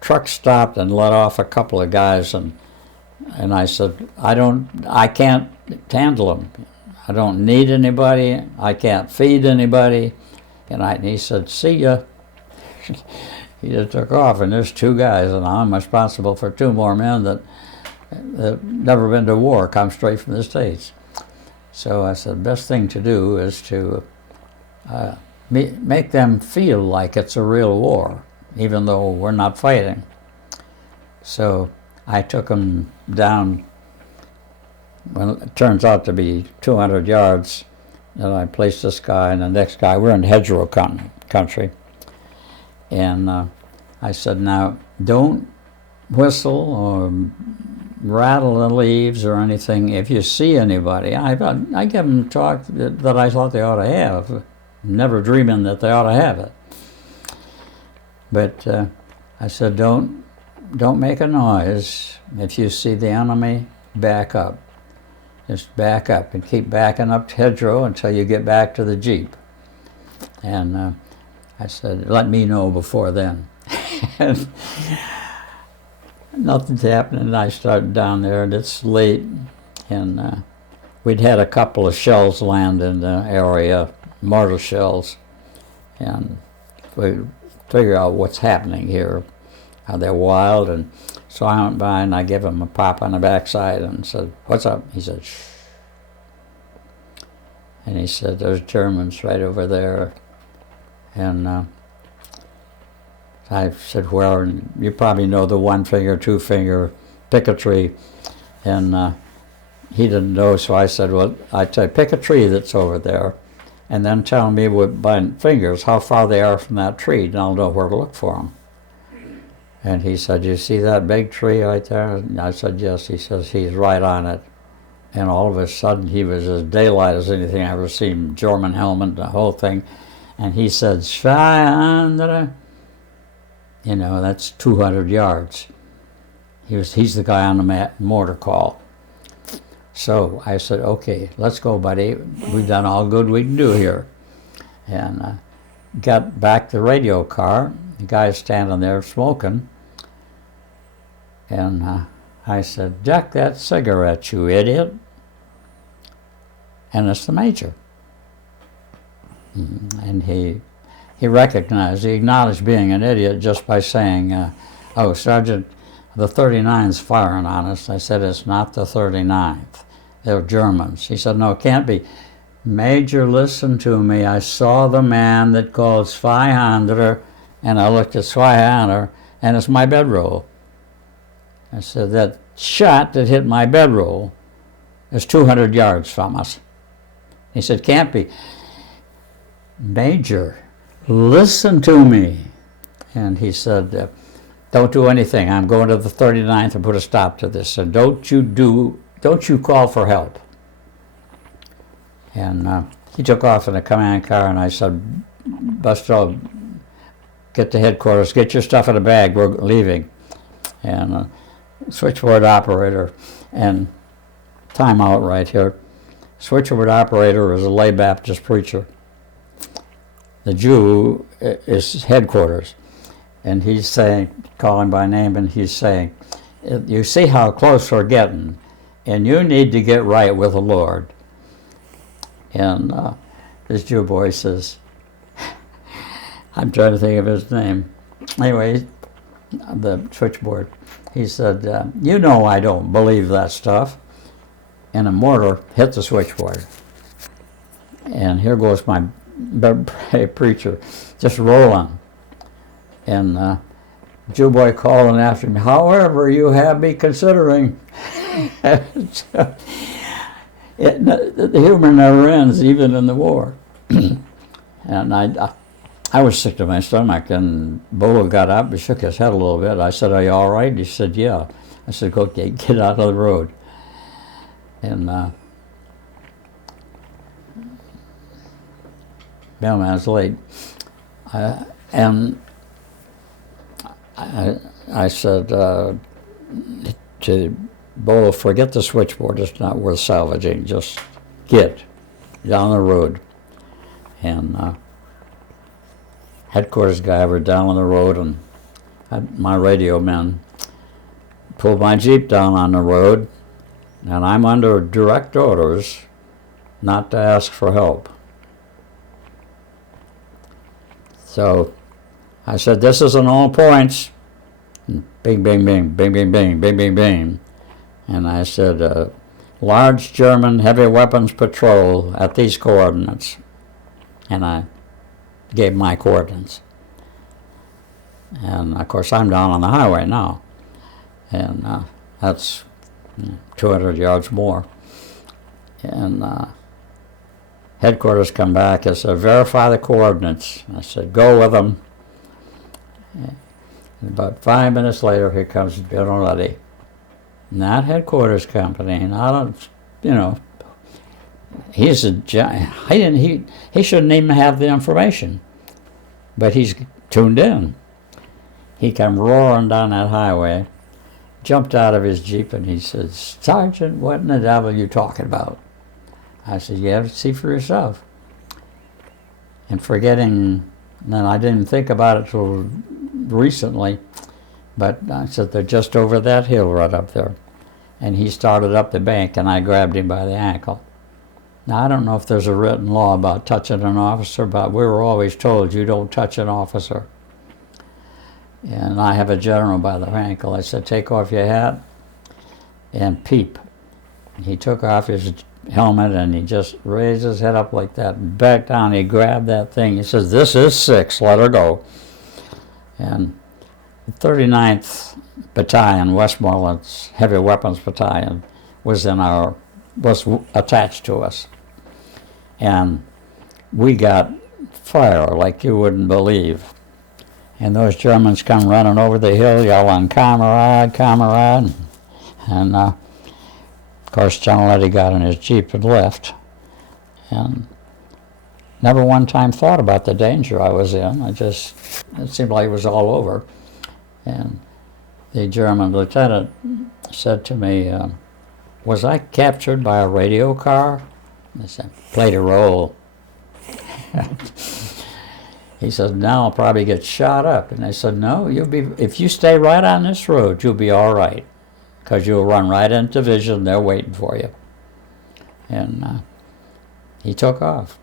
trucks stopped and let off a couple of guys, and I said, I can't handle them. I don't need anybody. I can't feed anybody. And he said, see ya. He just took off, and there's 2 guys, and I'm responsible for 2 more men that never been to war, come straight from the States. So I said, best thing to do is to make them feel like it's a real war, even though we're not fighting. So I took them down, well, it turns out to be 200 yards, and I placed this guy and the next guy. We're in hedgerow country. And I said, now, don't whistle or rattle the leaves or anything if you see anybody. I give them talk that I thought they ought to have, never dreaming that they ought to have it. But I said, don't make a noise. If you see the enemy, back up. Just back up and keep backing up to hedgerow until you get back to the Jeep. And I said, let me know before then. And nothing's happening. I started down there, and it's late. And we'd had a couple of shells land in the area, mortar shells. And we figure out what's happening here. They're wild. And so I went by and I gave him a pop on the backside and said, what's up? He said, shh. And he said, there's Germans right over there. And I said, well, and you probably know the 1-finger, 2-finger pick a tree. And he didn't know, so I said, well, I tell you, pick a tree that's over there, and then tell me with my fingers how far they are from that tree, and I'll know where to look for them. And he said, you see that big tree right there? And I said, yes. He says, he's right on it. And all of a sudden, he was as daylight as anything I've ever seen, German helmet, the whole thing. And he said, 200. You know, that's 200 yards. He's the guy on the mortar call. So I said, okay, let's go, buddy. We've done all good we can do here. And got back to the radio car. The guy's standing there smoking. And I said, duck that cigarette, you idiot. And it's the major. And he recognized, he acknowledged being an idiot just by saying, oh, Sergeant, the 39's firing on us. I said, it's not the 39th. They're Germans. He said, no, it can't be. Major, listen to me. I saw the man that called 200, and I looked at 200, and it's my bedroll. I said, that shot that hit my bedroll is 200 yards from us. He said, can't be. Major, listen to me. And he said, don't do anything. I'm going to the 39th and put a stop to this. And don't you call for help. And he took off in a command car, and I said, Buster, get to headquarters, get your stuff in a bag, we're leaving. And switchboard operator, and time out right here. Switchboard operator is a lay Baptist preacher. The Jew is headquarters, and he's saying, calling by name, and he's saying, you see how close we're getting, and you need to get right with the Lord. And this Jew boy says, I'm trying to think of his name. Anyway, the switchboard, he said, you know I don't believe that stuff. And a mortar hit the switchboard. And here goes my preacher, just rolling. And Jew boy calling after me, however, you have me considering. The humor never ends, even in the war. And I was sick to my stomach, and Bolo got up and shook his head a little bit. I said, are you all right? He said, yeah. I said, okay, get out of the road. And mailman's late. And I said to Bolo, forget the switchboard, it's not worth salvaging, just get down the road. And headquarters guy were down on the road, and my radio men pulled my Jeep down on the road, and I'm under direct orders not to ask for help. So I said, this is on all points. And bing, bing, bing, bing, bing, bing, bing, bing, bing. And I said, large German heavy weapons patrol at these coordinates. And I gave my coordinates. And of course I'm down on the highway now. And that's 200 yards more. And headquarters come back and said, verify the coordinates. I said, go with them. And about 5 minutes later, here comes General Luddy. Not headquarters company, not he's a giant. He shouldn't even have the information, but he's tuned in. He came roaring down that highway, jumped out of his Jeep, and he said, Sergeant, what in the devil are you talking about? I said, you have to see for yourself. And forgetting, and I didn't think about it till recently, but I said, they're just over that hill right up there. And he started up the bank, and I grabbed him by the ankle. Now, I don't know if there's a written law about touching an officer, but we were always told you don't touch an officer. And I have a general by the ankle. I said, take off your hat and peep. He took off his helmet, and he just raised his head up like that, back down. He grabbed that thing. He says, this is 6, let her go. And the 39th Battalion, Westmoreland's Heavy Weapons Battalion, was attached to us. And we got fire like you wouldn't believe. And those Germans come running over the hill yelling, "Kamerad, Kamerad." And of course, John Letty got in his Jeep and left. And never one time thought about the danger I was in. It seemed like it was all over. And the German lieutenant said to me, was I captured by a radio car? I said, played a role. He said, now I'll probably get shot up. And I said, no, if you stay right on this road, you'll be all right, because you'll run right into vision. They're waiting for you. And he took off.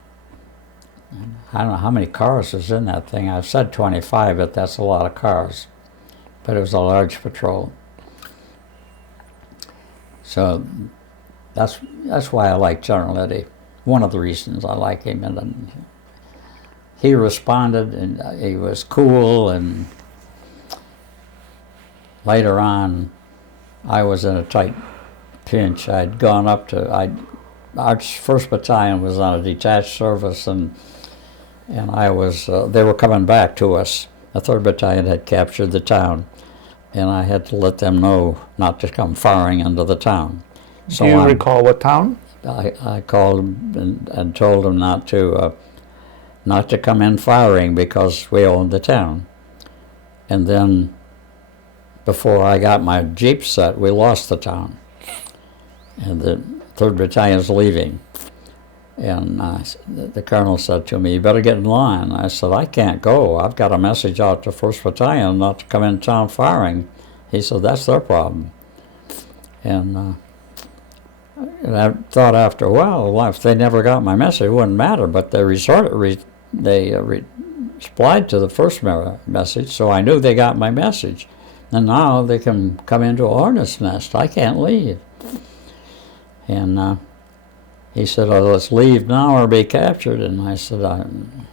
And I don't know how many cars was in that thing. I've said 25, but that's a lot of cars. But it was a large patrol. So that's why I like General Eddy. One of the reasons I like him. And he responded, and he was cool. And later on, I was in a tight pinch. I'd gone up to our 1st Battalion was on a detached service, and I was. They were coming back to us. The 3rd Battalion had captured the town, and I had to let them know not to come firing into the town. So do you recall what town? I called them and told them not to come in firing because we owned the town. And then before I got my Jeep set, we lost the town. And the 3rd Battalion's leaving. And the colonel said to me, "You better get in line." I said, "I can't go. I've got a message out to 1st Battalion not to come in town firing." He said, "That's their problem." And I thought after a while, if they never got my message, it wouldn't matter. But they replied to the first message, so I knew they got my message. And now they can come into a hornet's nest. I can't leave. And he said, "Oh, let's leave now or be captured." And I said, "I'm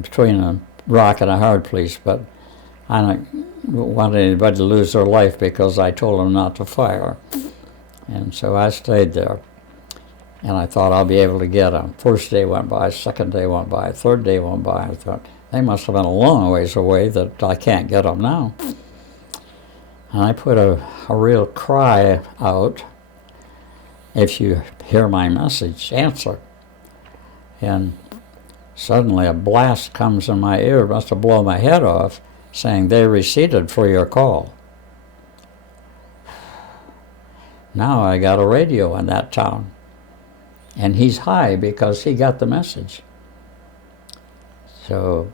between a rock and a hard place, but I don't want anybody to lose their life because I told them not to fire." And so I stayed there. And I thought I'll be able to get them. First day went by, second day went by, third day went by. I thought, they must have been a long ways away that I can't get them now. And I put a real cry out, "If you hear my message, answer." And suddenly a blast comes in my ear, must have blown my head off, saying, "They receded for your call." Now I got a radio in that town. And he's high because he got the message. So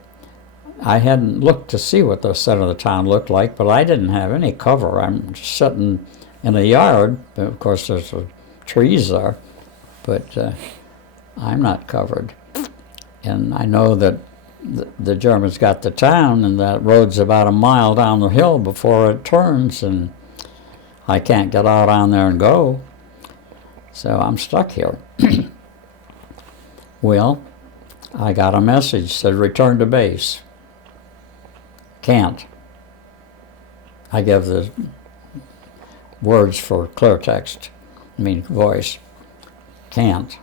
I hadn't looked to see what the center of the town looked like, but I didn't have any cover. I'm just sitting in a yard. Of course, there's trees there, but I'm not covered. And I know that the Germans got the town, and that road's about a mile down the hill before it turns, and I can't get out on there and go. So I'm stuck here. Well, I got a message, said return to base. Can't. I give the words for clear text, voice. Can't.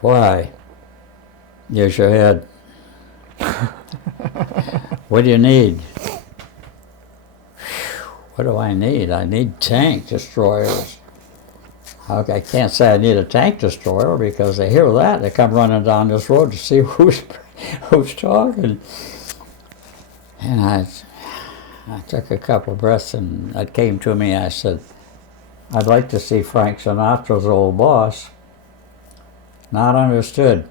Why? Use your head. What do you need? What do I need? I need tank destroyers. I can't say I need a tank destroyer because they hear that, they come running down this road to see who's talking. And I took a couple of breaths, and it came to me. I said, "I'd like to see Frank Sinatra's old boss." Not understood.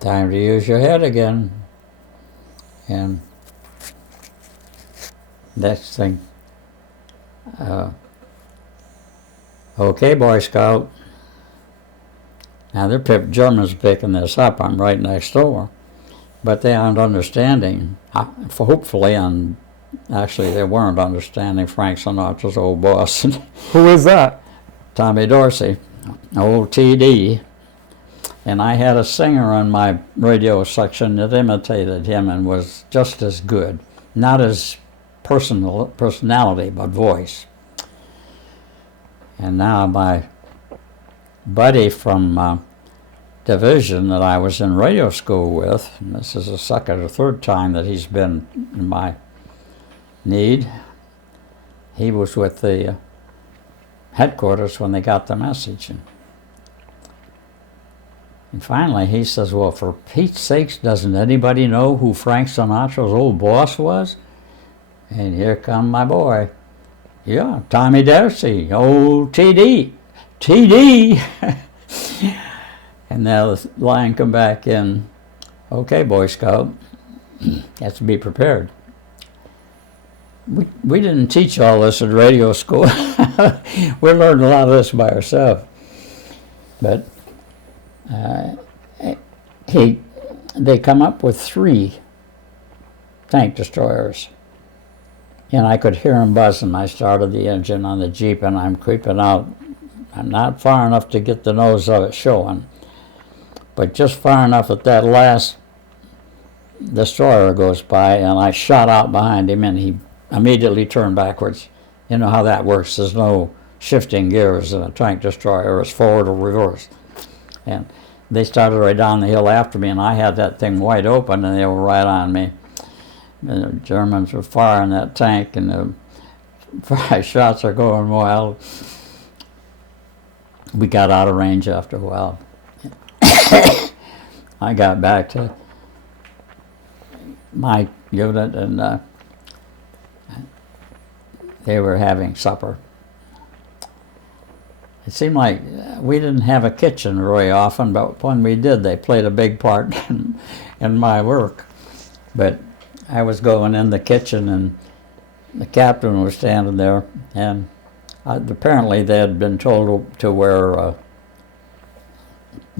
Time to use your head again. And next thing, "Okay, Boy Scout." Now they're Germans picking this up. I'm right next door, but they aren't understanding. Hopefully, and actually they weren't understanding Frank Sinatra's old boss. Who is that? Tommy Dorsey, old TD. And I had a singer on my radio section that imitated him and was just as good. Not as personality, but voice. And now my buddy from division that I was in radio school with, and this is the second or third time that he's been in my need, he was with the headquarters when they got the message. And finally he says, "Well, for Pete's sakes, doesn't anybody know who Frank Sinatra's old boss was?" And here come my boy. "Yeah, Tommy Dorsey, old TD. TD." And now the line come back in, "Okay, Boy Scout, has to be prepared." We didn't teach all this in radio school. We learned a lot of this by ourselves. But they come up with 3 tank destroyers. And I could hear them buzzing. I started the engine on the Jeep, and I'm creeping out. I'm not far enough to get the nose of it showing, but just far enough that that last destroyer goes by, and I shot out behind him, and he immediately turned backwards. You know how that works. There's no shifting gears in a tank destroyer. It's forward or reverse. And they started right down the hill after me, and I had that thing wide open, and they were right on me. The Germans were firing that tank, and the 5 shots are going wild. We got out of range after a while. I got back to my unit, and they were having supper. It seemed like we didn't have a kitchen very often, but when we did, they played a big part in my work. But I was going in the kitchen, and the captain was standing there, and apparently they had been told to wear,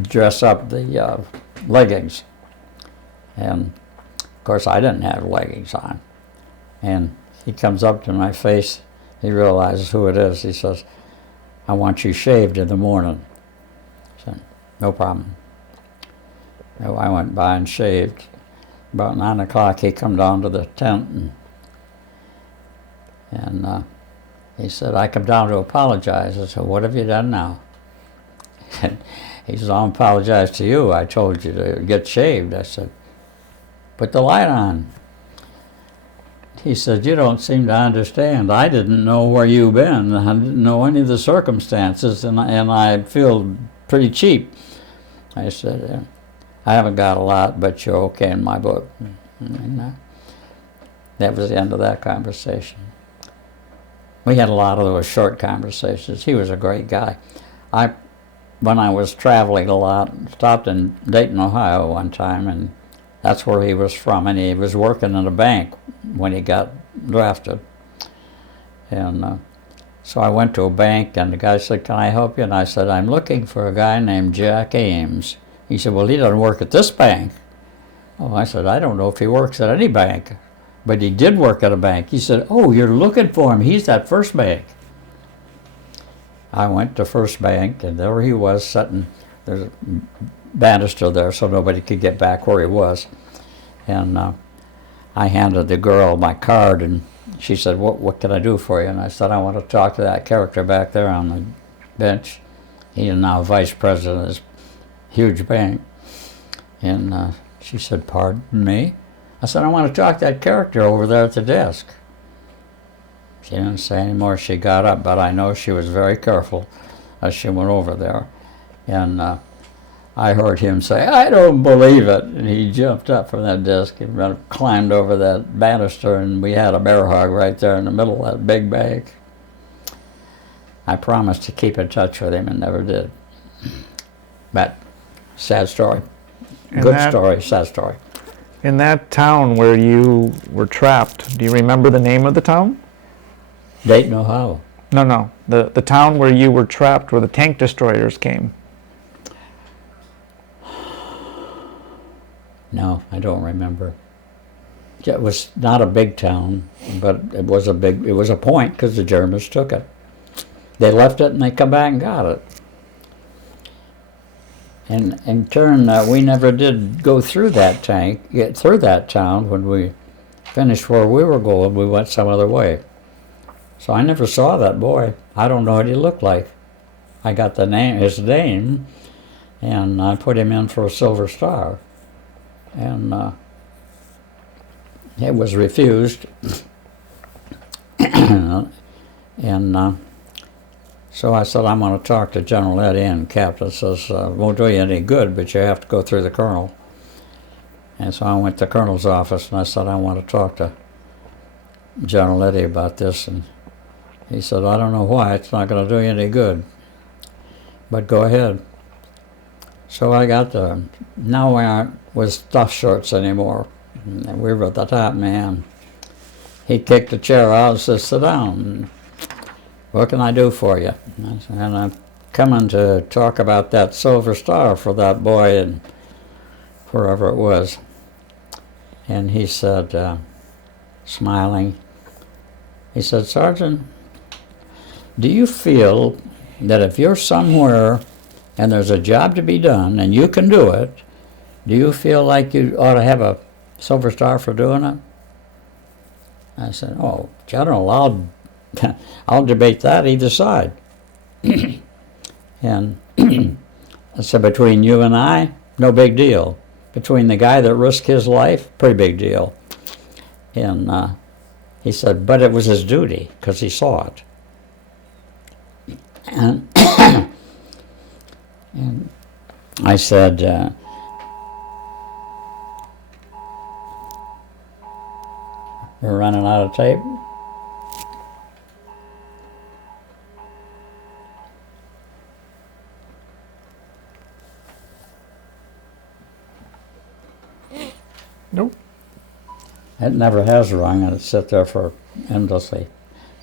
dress up the leggings. And of course I didn't have leggings on. And he comes up to my face, he realizes who it is. He says, "I want you shaved in the morning." I said, "No problem." So I went by and shaved. About 9 o'clock he come down to the tent, and he said, "I come down to apologize." I said, "What have you done now?" He said, "I'll apologize to you. I told you to get shaved." I said, "Put the light on." He said, "You don't seem to understand. I didn't know where you've been. I didn't know any of the circumstances, and I feel pretty cheap." I said, "I haven't got a lot, but you're okay in my book." And that was the end of that conversation. We had a lot of those short conversations. He was a great guy. When I was traveling a lot, stopped in Dayton, Ohio one time, and that's where he was from, and he was working in a bank when he got drafted. And so I went to a bank, and the guy said, "Can I help you?" And I said, "I'm looking for a guy named Jack Ames." He said, "Well, he doesn't work at this bank." Oh, I said, "I don't know if he works at any bank, but he did work at a bank." He said, "Oh, you're looking for him. He's at First Bank." I went to First Bank, and there he was sitting. There's a banister there so nobody could get back where he was. And I handed the girl my card, and she said, what can I do for you?" And I said, "I want to talk to that character back there on the bench. He is now vice president of this huge bank." And she said, "Pardon me?" I said, "I want to talk to that character over there at the desk." She didn't say any more. She got up, but I know she was very careful as she went over there. And I heard him say, "I don't believe it." And he jumped up from that desk and climbed over that banister, and we had a bear hug right there in the middle of that big bank. I promised to keep in touch with him and never did. But sad story. Good story, sad story. In that town where you were trapped, do you remember the name of the town? Dayton, Ohio. No. The town where you were trapped, where the tank destroyers came. No, I don't remember. It was not a big town, but it was a point because the Germans took it. They left it and they come back and got it. And in turn, we never did go through that get through that town. When we finished where we were going, we went some other way. So I never saw that boy. I don't know what he looked like. I got his name, and I put him in for a Silver Star. And it was refused. And so I said, "I'm going to talk to General Eddie," and the captain says, "Won't do you any good, but you have to go through the colonel." And so I went to the colonel's office, and I said, "I want to talk to General Eddie about this." And he said, "I don't know why. It's not going to do you any good, but go ahead." So I got now we aren't with stuff shorts anymore. And we were at the top man. He kicked the chair out and said, "Sit down. What can I do for you?" And I'm coming to talk about that Silver Star for that boy and wherever it was. And he said, smiling, he said, "Sergeant, do you feel that if you're somewhere and there's a job to be done and you can do it, do you feel like you ought to have a Silver Star for doing it?" I said, "Oh, General, I'll debate that either side." And I said, "Between you and I, no big deal. Between the guy that risked his life, pretty big deal." And he said, "But it was his duty because he saw it." And, and I said, "We're running out of tape." Nope. It never has rung, and it sit there for endlessly.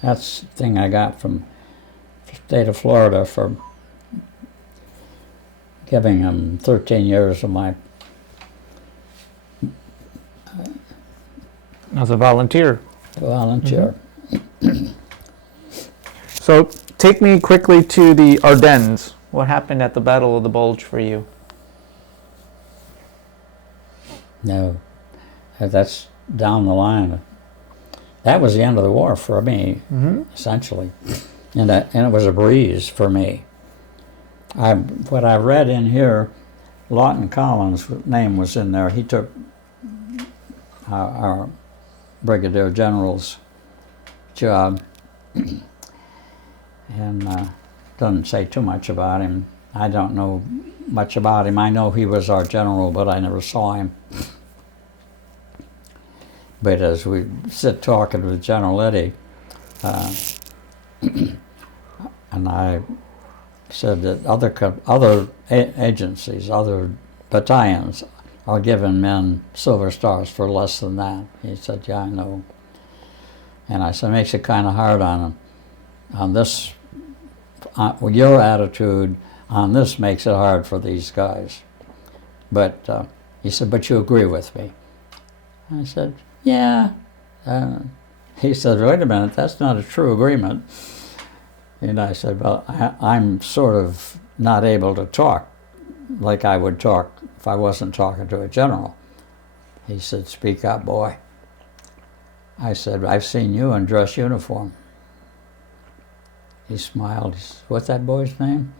That's the thing I got from the state of Florida for giving them 13 years of my... As a volunteer. volunteer. So take me quickly to the Ardennes. What happened at the Battle of the Bulge for you? No, that's down the line. That was the end of the war for me, essentially, and it was a breeze for me. What I read in here, Lawton Collins' name was in there. He took our Brigadier General's job, and doesn't say too much about him. I don't know much about him. I know he was our general, but I never saw him. But as we sit talking with General Eddy, and I said that other agencies, other battalions, are giving men Silver Stars for less than that. He said, yeah, I know. And I said, it makes it kind of hard on them. On this, your attitude on this makes it hard for these guys. But he said, but you agree with me. I said, yeah. He said, wait a minute, that's not a true agreement. And I said, well, I'm sort of not able to talk like I would talk if I wasn't talking to a general. He said, speak up, boy. I said, I've seen you in dress uniform. He smiled. He said, what's that boy's name?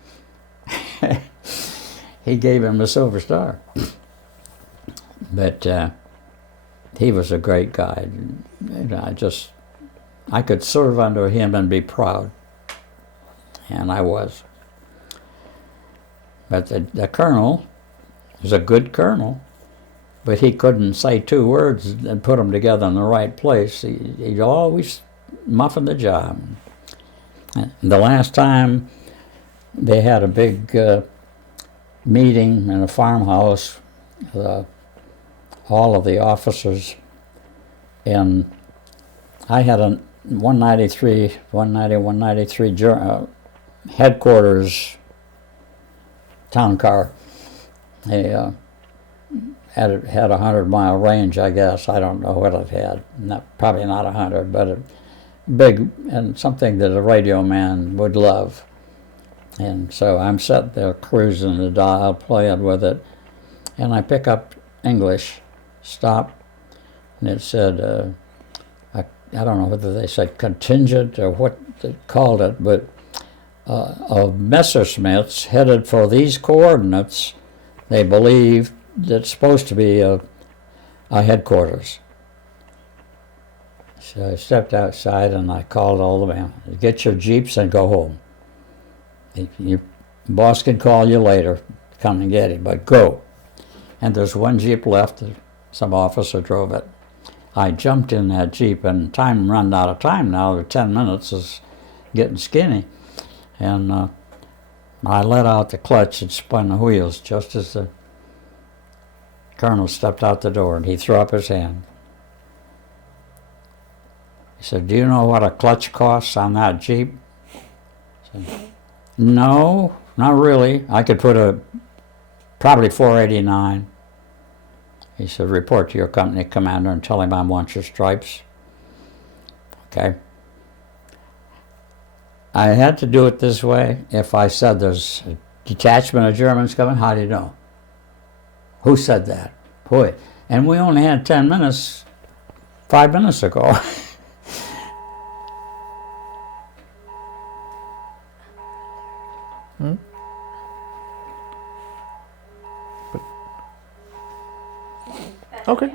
He gave him a Silver Star. But he was a great guy. And I could serve under him and be proud. And I was. But the colonel was a good colonel, but he couldn't say two words and put them together in the right place. He'd always muffin the job. And the last time they had a big meeting in a farmhouse, all of the officers, and I had a 193 headquarters town car. They had a 100-mile range, I guess. I don't know what it had. Probably not 100, but big and something that a radio man would love. And so I'm sitting there cruising the dial, playing with it, and I pick up English, stop, and it said, I don't know whether they said contingent or what they called it, but of Messerschmitts headed for these coordinates. They believe that's supposed to be a headquarters. So I stepped outside and I called all the men, get your jeeps and go home. Your boss can call you later, come and get it, but go. And there's one jeep left, some officer drove it. I jumped in that jeep, and time run out of time now, 10 minutes is getting skinny. And I let out the clutch and spun the wheels just as the colonel stepped out the door, and he threw up his hand. He said, do you know what a clutch costs on that Jeep? I said, no, not really. I could put probably $489. He said, report to your company commander and tell him I want your stripes. Okay. I had to do it this way. If I said there's a detachment of Germans coming, how do you know? Who said that? Boy. And we only had 10 minutes, 5 minutes ago. Okay.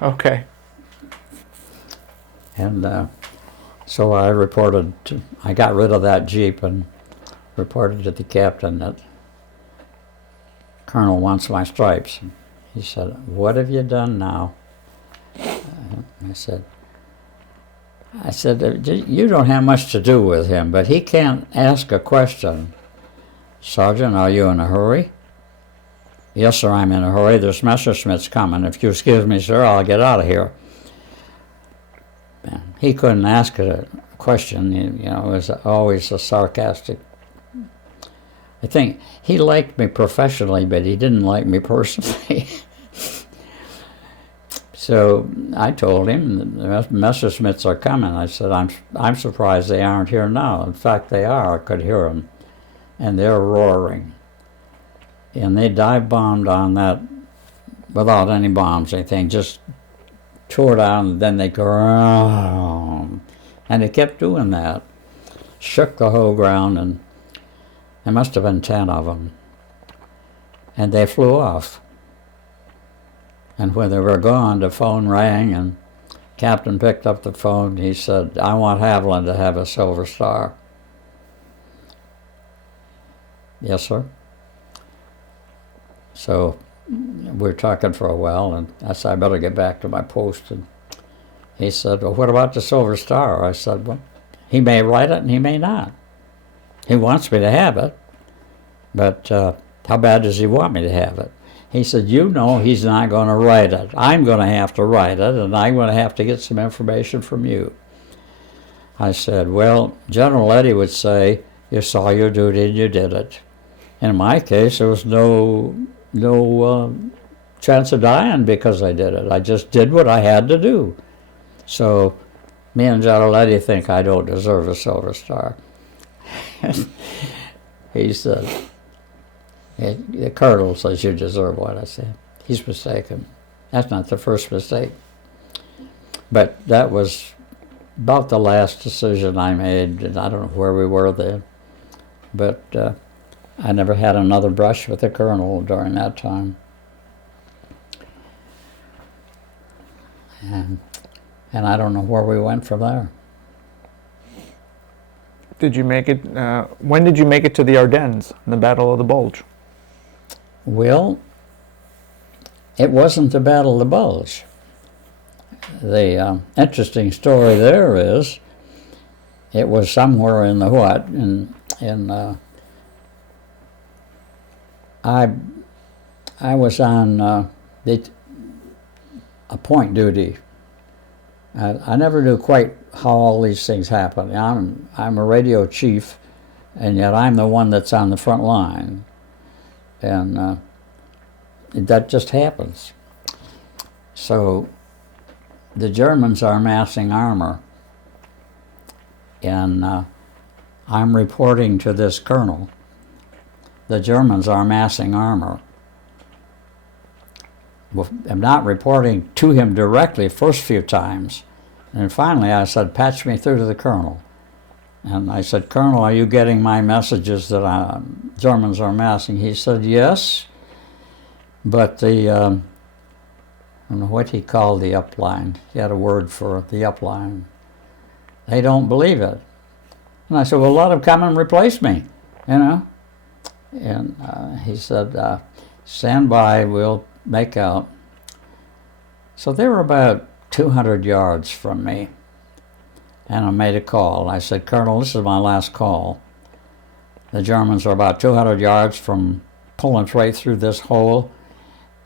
Okay. And so I I got rid of that Jeep and reported to the captain that Colonel wants my stripes. He said, what have you done now? I said, you don't have much to do with him, but he can't ask a question. Sergeant, are you in a hurry? Yes, sir, I'm in a hurry. There's Messerschmitt's coming. If you excuse me, sir, I'll get out of here. And he couldn't ask a question. You know, it was always a sarcastic. I think he liked me professionally, but he didn't like me personally. So I told him the Messerschmitts are coming. I said, I'm surprised they aren't here now. In fact, they are. I could hear them. And they're roaring. And they dive bombed on that without any bombs, I think. Just tore down, and then they go, and they kept doing that. Shook the whole ground, and there must have been 10 of them. And they flew off. And when they were gone, the phone rang, and Captain picked up the phone. He said, I want Haviland to have a Silver Star. Yes, sir. So we're talking for a while, and I said, I better get back to my post. And he said, well, what about the Silver Star? I said, well, he may write it and he may not. He wants me to have it, but how bad does he want me to have it? He said, you know he's not going to write it. I'm going to have to write it, and I'm going to have to get some information from you. I said, well, General Eddy would say, you saw your duty and you did it. In my case, there was no chance of dying because I did it. I just did what I had to do. So me and Gerald Eddy think I don't deserve a Silver Star. He said, the colonel says you deserve one. I said, he's mistaken. That's not the first mistake. But that was about the last decision I made, and I don't know where we were then. But I never had another brush with the colonel during that time. And I don't know where we went from there. Did you make it? When did you make it to the Ardennes, the Battle of the Bulge? Well, it wasn't the Battle of the Bulge. The interesting story there is, it was somewhere in the what? I was on a point duty. I never knew quite how all these things happen. I'm a radio chief, and yet I'm the one that's on the front line. And that just happens. So the Germans are massing armor, and I'm reporting to this colonel. The Germans are massing armor. Well, I'm not reporting to him directly first few times. And finally I said, patch me through to the colonel. And I said, Colonel, are you getting my messages that Germans are massing? He said, yes, but the, I don't know what he called the upline. He had a word for the upline. They don't believe it. And I said, well, let them come and replace me, you know. And he said, stand by, we'll make out. So they were about 200 yards from me. And I made a call. I said, Colonel, this is my last call. The Germans are about 200 yards from pulling right through this hole,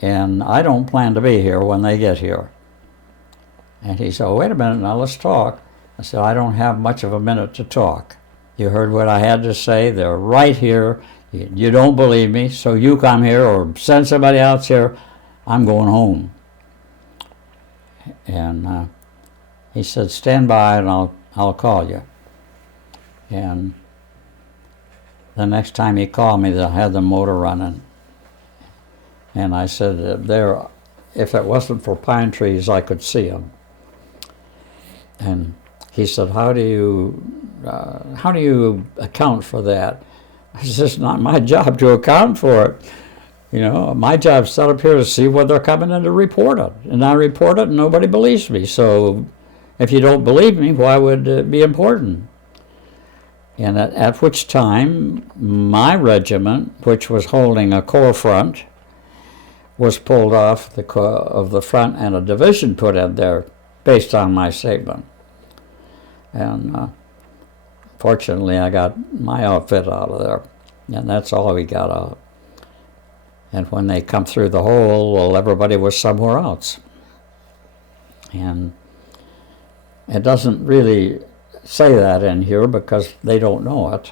and I don't plan to be here when they get here. And he said, oh, wait a minute, now let's talk. I said, I don't have much of a minute to talk. You heard what I had to say. They're right here. You don't believe me, so you come here or send somebody else here. I'm going home. And he said, stand by and I'll call you. And the next time he called me, I had the motor running. And I said, if it wasn't for pine trees, I could see them. And he said, how do you account for that? I said, it's not my job to account for it. You know, my job's set up here to see what they're coming in to report it. And I report it and nobody believes me. So if you don't believe me, why would it be important? And at which time, my regiment, which was holding a corps front, was pulled off of the front and a division put in there based on my statement. And fortunately, I got my outfit out of there, and that's all we got out. And when they come through the hole, well, everybody was somewhere else. And it doesn't really say that in here because they don't know it.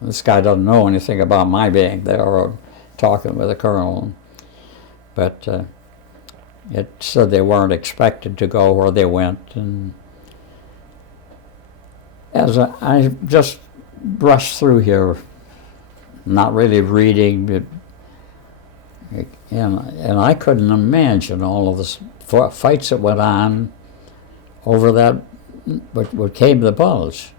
This guy doesn't know anything about my being there or talking with the colonel. But it said they weren't expected to go where they went. And as I just brushed through here, not really reading, and I couldn't imagine all of the fights that went on over that, what came to the Bulge.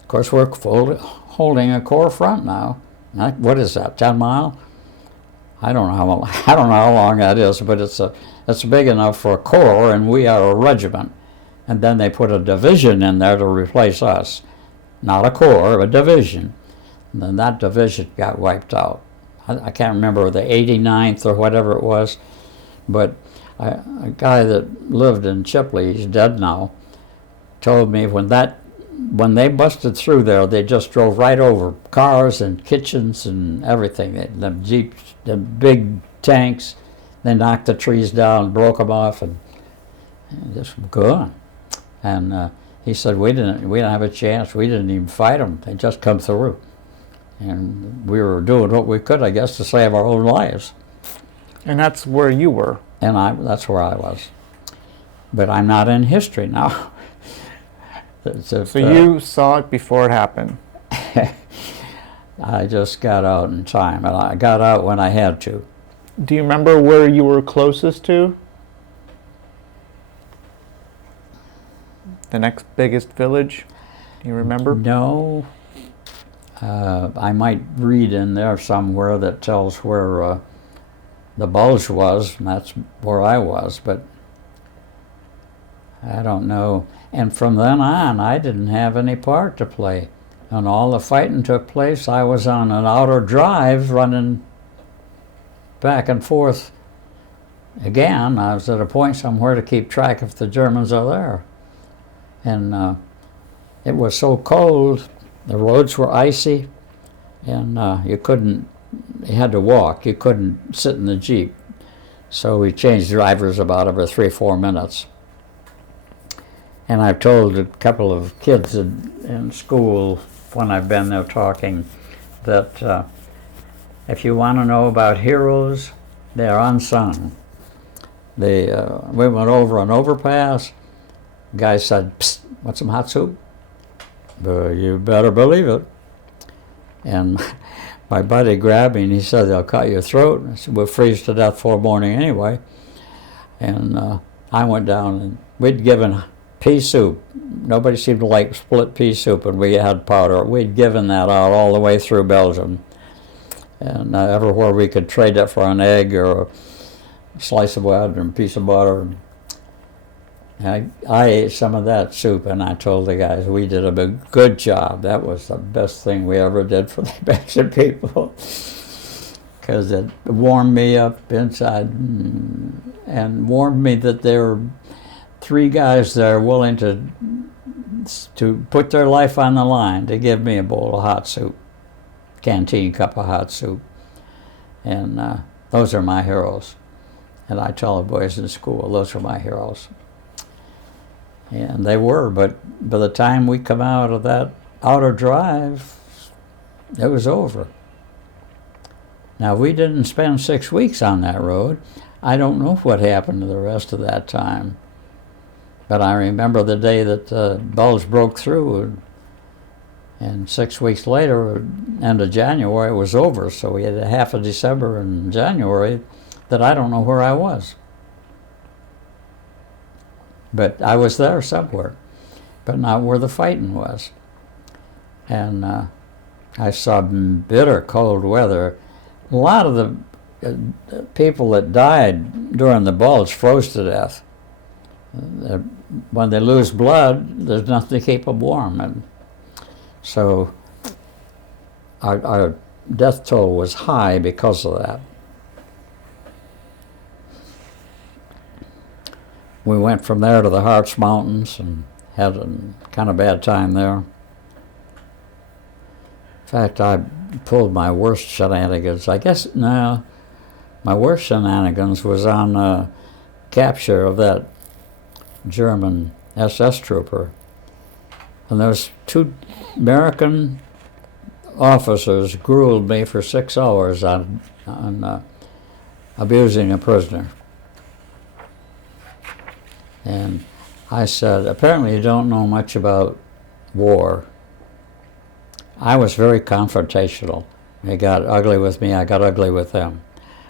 Of course, we're holding a Corps front now. What is that, 10 mile? I don't know how long that is, but it's big enough for a Corps, and we are a regiment. And then they put a division in there to replace us. Not a Corps, a division. And then that division got wiped out. I can't remember the 89th or whatever it was, but a guy that lived in Chipley, he's dead now, told me when they busted through there, they just drove right over cars and kitchens and everything. The jeeps, the big tanks, they knocked the trees down, broke them off, and just gone. And he said we didn't have a chance. We didn't even fight them. They just come through. And we were doing what we could, I guess, to save our own lives. And that's where you were. And that's where I was. But I'm not in history now. So you saw it before it happened. I just got out in time, and I got out when I had to. Do you remember where you were closest to? The next biggest village? Do you remember? No. I might read in there somewhere that tells where the Bulge was, and that's where I was, but I don't know. And from then on, I didn't have any part to play. And all the fighting took place. I was on an outer drive running back and forth. Again, I was at a point somewhere to keep track if the Germans are there. And it was so cold, the roads were icy, and you had to walk. You couldn't sit in the Jeep. So we changed drivers about every 3 or 4 minutes. And I've told a couple of kids in school when I've been there talking that if you want to know about heroes, they're unsung. We went over an overpass. The guy said, "Psst, want some hot soup?" You better believe it. And my buddy grabbed me and he said, "They'll cut your throat." I said, "We'll freeze to death for morning anyway." And I went down and we'd given pea soup. Nobody seemed to like split pea soup, and we had powder. We'd given that out all the way through Belgium. And everywhere we could trade it for an egg or a slice of bread or a piece of butter. I ate some of that soup, and I told the guys we did a good job. That was the best thing we ever did for the Belgian people, because it warmed me up inside and warmed me that there were 3 guys there willing to put their life on the line to give me a bowl of hot soup, canteen cup of hot soup. And those are my heroes. And I tell the boys in school, those are my heroes. And they were, but by the time we come out of that outer drive, it was over. Now, we didn't spend 6 weeks on that road. I don't know what happened to the rest of that time. But I remember the day that the Bulge broke through, and 6 weeks later, end of January, it was over. So we had a half of December and January that I don't know where I was. But I was there somewhere, but not where the fighting was. And I saw bitter cold weather. A lot of the people that died during the Bulge froze to death. When they lose blood, there's nothing to keep them warm. And so our death toll was high because of that. We went from there to the Harz Mountains and had a kind of bad time there. In fact, I pulled my worst shenanigans. I guess, no, my worst shenanigans was on capture of that German SS trooper. And those 2 American officers grilled me for 6 hours on abusing a prisoner. And I said, apparently you don't know much about war. I was very confrontational. They got ugly with me, I got ugly with them.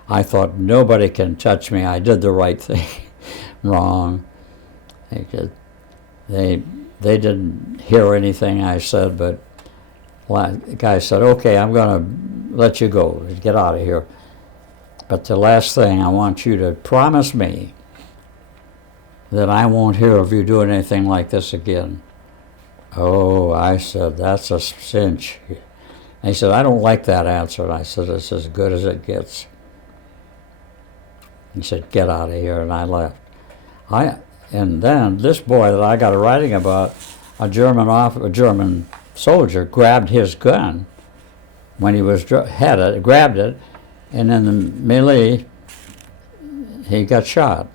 I thought, nobody can touch me, I did the right thing. Wrong. They didn't hear anything I said, but the guy said, okay, I'm going to let you go, get out of here. But the last thing, I want you to promise me that I won't hear of you doing anything like this again. Oh, I said, that's a cinch. And he said, I don't like that answer. And I said, it's as good as it gets. He said, get out of here, and I left. And then this boy that I got a writing about, a German soldier grabbed his gun when he was grabbed it, and in the melee, he got shot.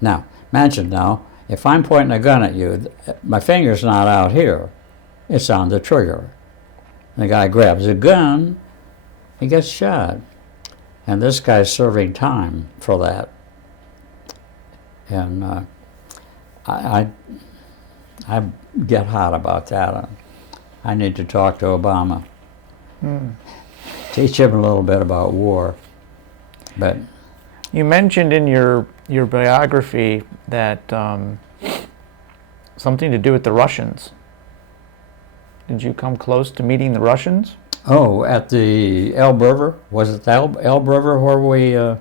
Now, imagine now, if I'm pointing a gun at you, my finger's not out here, it's on the trigger. The guy grabs a gun, he gets shot. And this guy's serving time for that. And I get hot about that. I need to talk to Obama. Teach him a little bit about war. But You mentioned in your biography that something to do with the Russians. Did you come close to meeting the Russians? oh, at the Elbe River, was it the Elbe River where we? You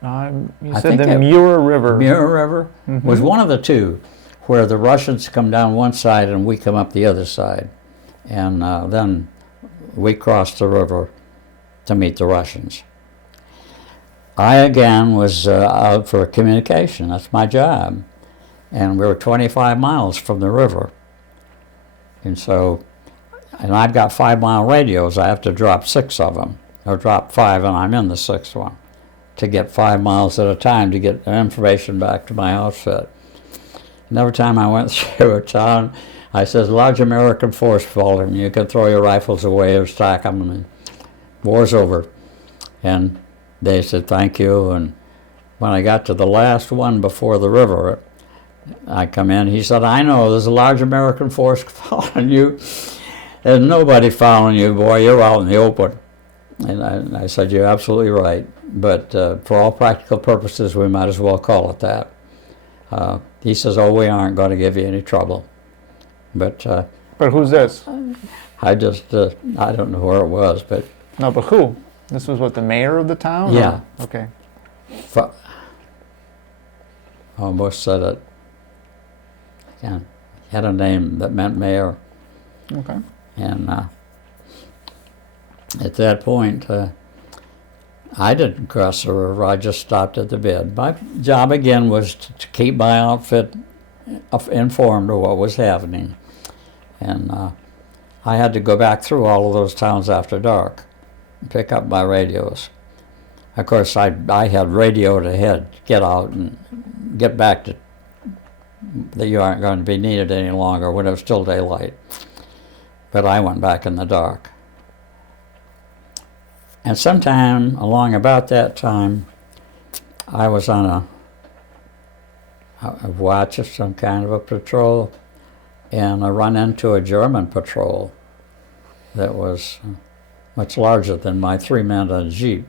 I said think the Mura River. Mura River was one of the two, where the Russians come down one side and we come up the other side, and then we crossed the river to meet the Russians. I again was out for communication. That's my job, and we were 25 miles from the river, and I've got 5-mile radios. I have to drop 6 of them, or drop 5, and I'm in the 6th one, to get 5 miles at a time to get information back to my outfit. And every time I went through a town, I said, large American force falling. You can throw your rifles away or stack them, and war's over. And they said, thank you. And when I got to the last one before the river, I come in, he said, I know, there's a large American force following you. There's nobody following you, boy, you're out in the open. And I said, you're absolutely right. But for all practical purposes, we might as well call it that. He says, oh, we aren't going to give you any trouble. But who's this? I don't know where it was, but... No, but who? This was what, the mayor of the town? Yeah. Or? Okay. I almost said it. Yeah, had a name that meant mayor. Okay. And at that point, I didn't cross the river. I just stopped at the bed. My job again was to keep my outfit informed of what was happening. And I had to go back through all of those towns after dark and pick up my radios. Of course, I had radioed ahead, get out and get back to that you aren't going to be needed any longer when it was still daylight. But I went back in the dark. And sometime along about that time, I was on a watch of some kind of a patrol, and I run into a German patrol that was much larger than my 3-man on a Jeep.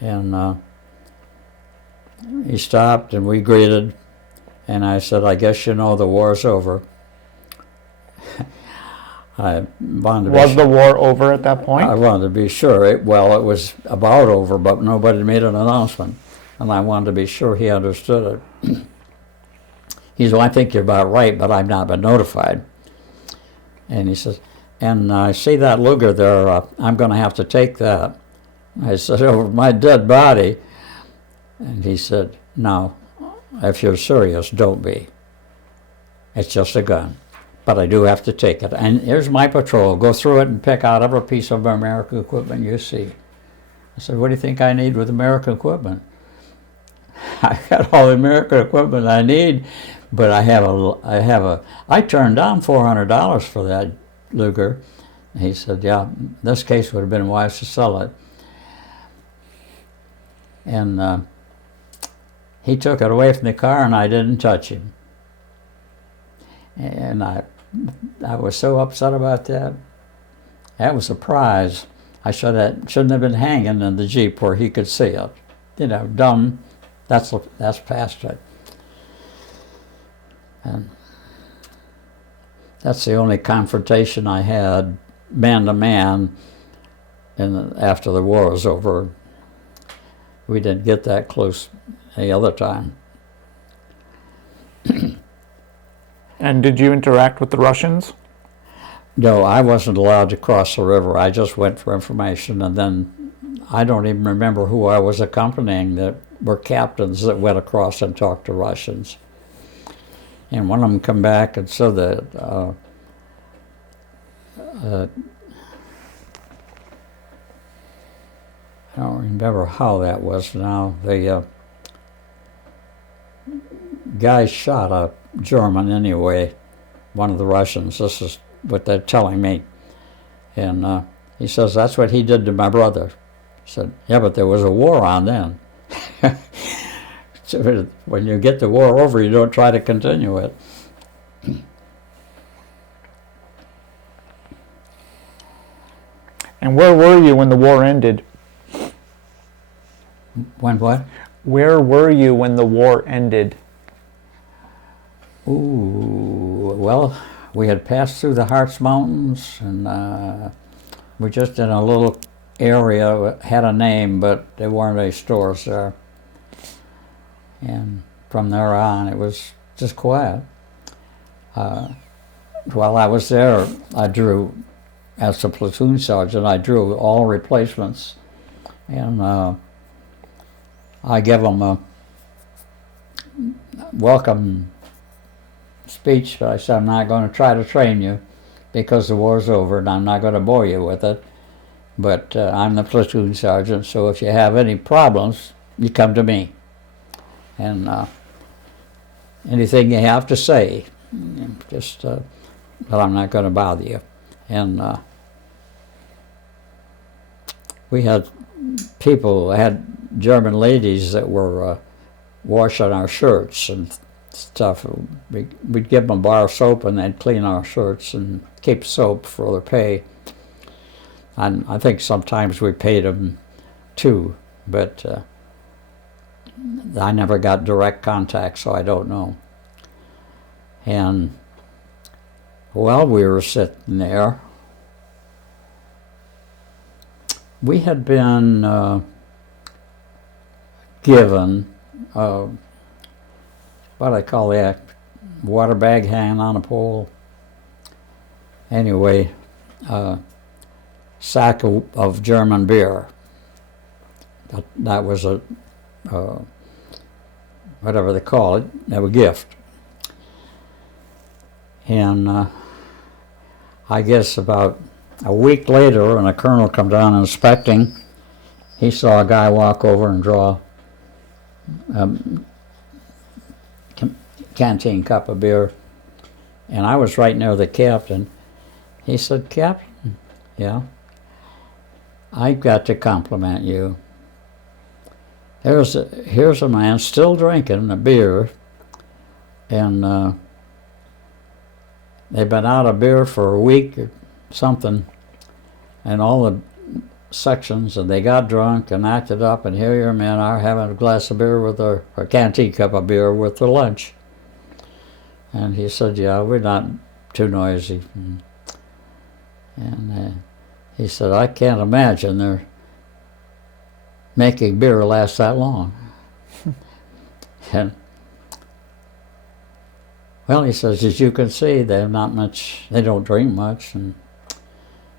And he stopped and we greeted, and I said, I guess you know the war's over. I wanted to Was the war over at that point? I wanted to be sure. It was about over, but nobody made an announcement. And I wanted to be sure he understood it. He said, well, I think you're about right, but I've not been notified. And he says, and I see that Luger there, I'm going to have to take that. I said, over my dead body. And he said, no, if you're serious, don't be. It's just a gun. but I do have to take it. And here's my patrol. Go through it and pick out every piece of American equipment you see. I said, what do you think I need with American equipment? I got all the American equipment I need, but I turned down $400 for that Luger. He said, yeah, in this case would have been wise to sell it. And he took it away from the car, and I didn't touch him. And I was so upset about that. That was a prize. I shouldn't have been hanging in the Jeep where he could see it. You know, dumb. That's past it. And that's the only confrontation I had, man to man, after the war was over. We didn't get that close any other time. And did you interact with the Russians? No, I wasn't allowed to cross the river. I just went for information, and then I don't even remember who I was accompanying that were captains that went across and talked to Russians. And one of them come back and said that I don't remember how that was now. The guy shot a German anyway, one of the Russians. This is what they're telling me. And he says, that's what he did to my brother. I said, yeah, but there was a war on then. So when you get the war over, you don't try to continue it. And where were you when the war ended? When what? Where were you when the war ended? Ooh, well, we had passed through the Harz Mountains, and we're just in a little area, had a name, but there weren't any stores there. And from there on, it was just quiet. While I was there, I drew, as a platoon sergeant, I drew all replacements. And I gave them a welcome speech, but I said, I'm not going to try to train you because the war's over, and I'm not going to bore you with it. But I'm the platoon sergeant, so if you have any problems, you come to me. And anything you have to say, just, but I'm not going to bother you. And we had people, had German ladies that were washing our shirts and stuff. We'd give them a bar of soap, and they'd clean our shirts and keep soap for their pay. And I think sometimes we paid them too, but I never got direct contact, so I don't know. And while we were sitting there, we had been given what I call that, water bag hanging on a pole. Anyway, sack of German beer. That was a whatever they call it, they were a gift. And I guess about a week later, when a colonel come down inspecting, he saw a guy walk over and draw a canteen cup of beer. And I was right near the captain. He said, Captain, yeah, I've got to compliment you. Here's a man still drinking a beer, and they've been out of beer for a week or something, and all the sections, and they got drunk and acted up, and here your men are having a glass of beer with a canteen cup of beer with their lunch. And he said, yeah, we're not too noisy. And he said, I can't imagine they're making beer last that long. And well, he says, as you can see, they don't drink much. And he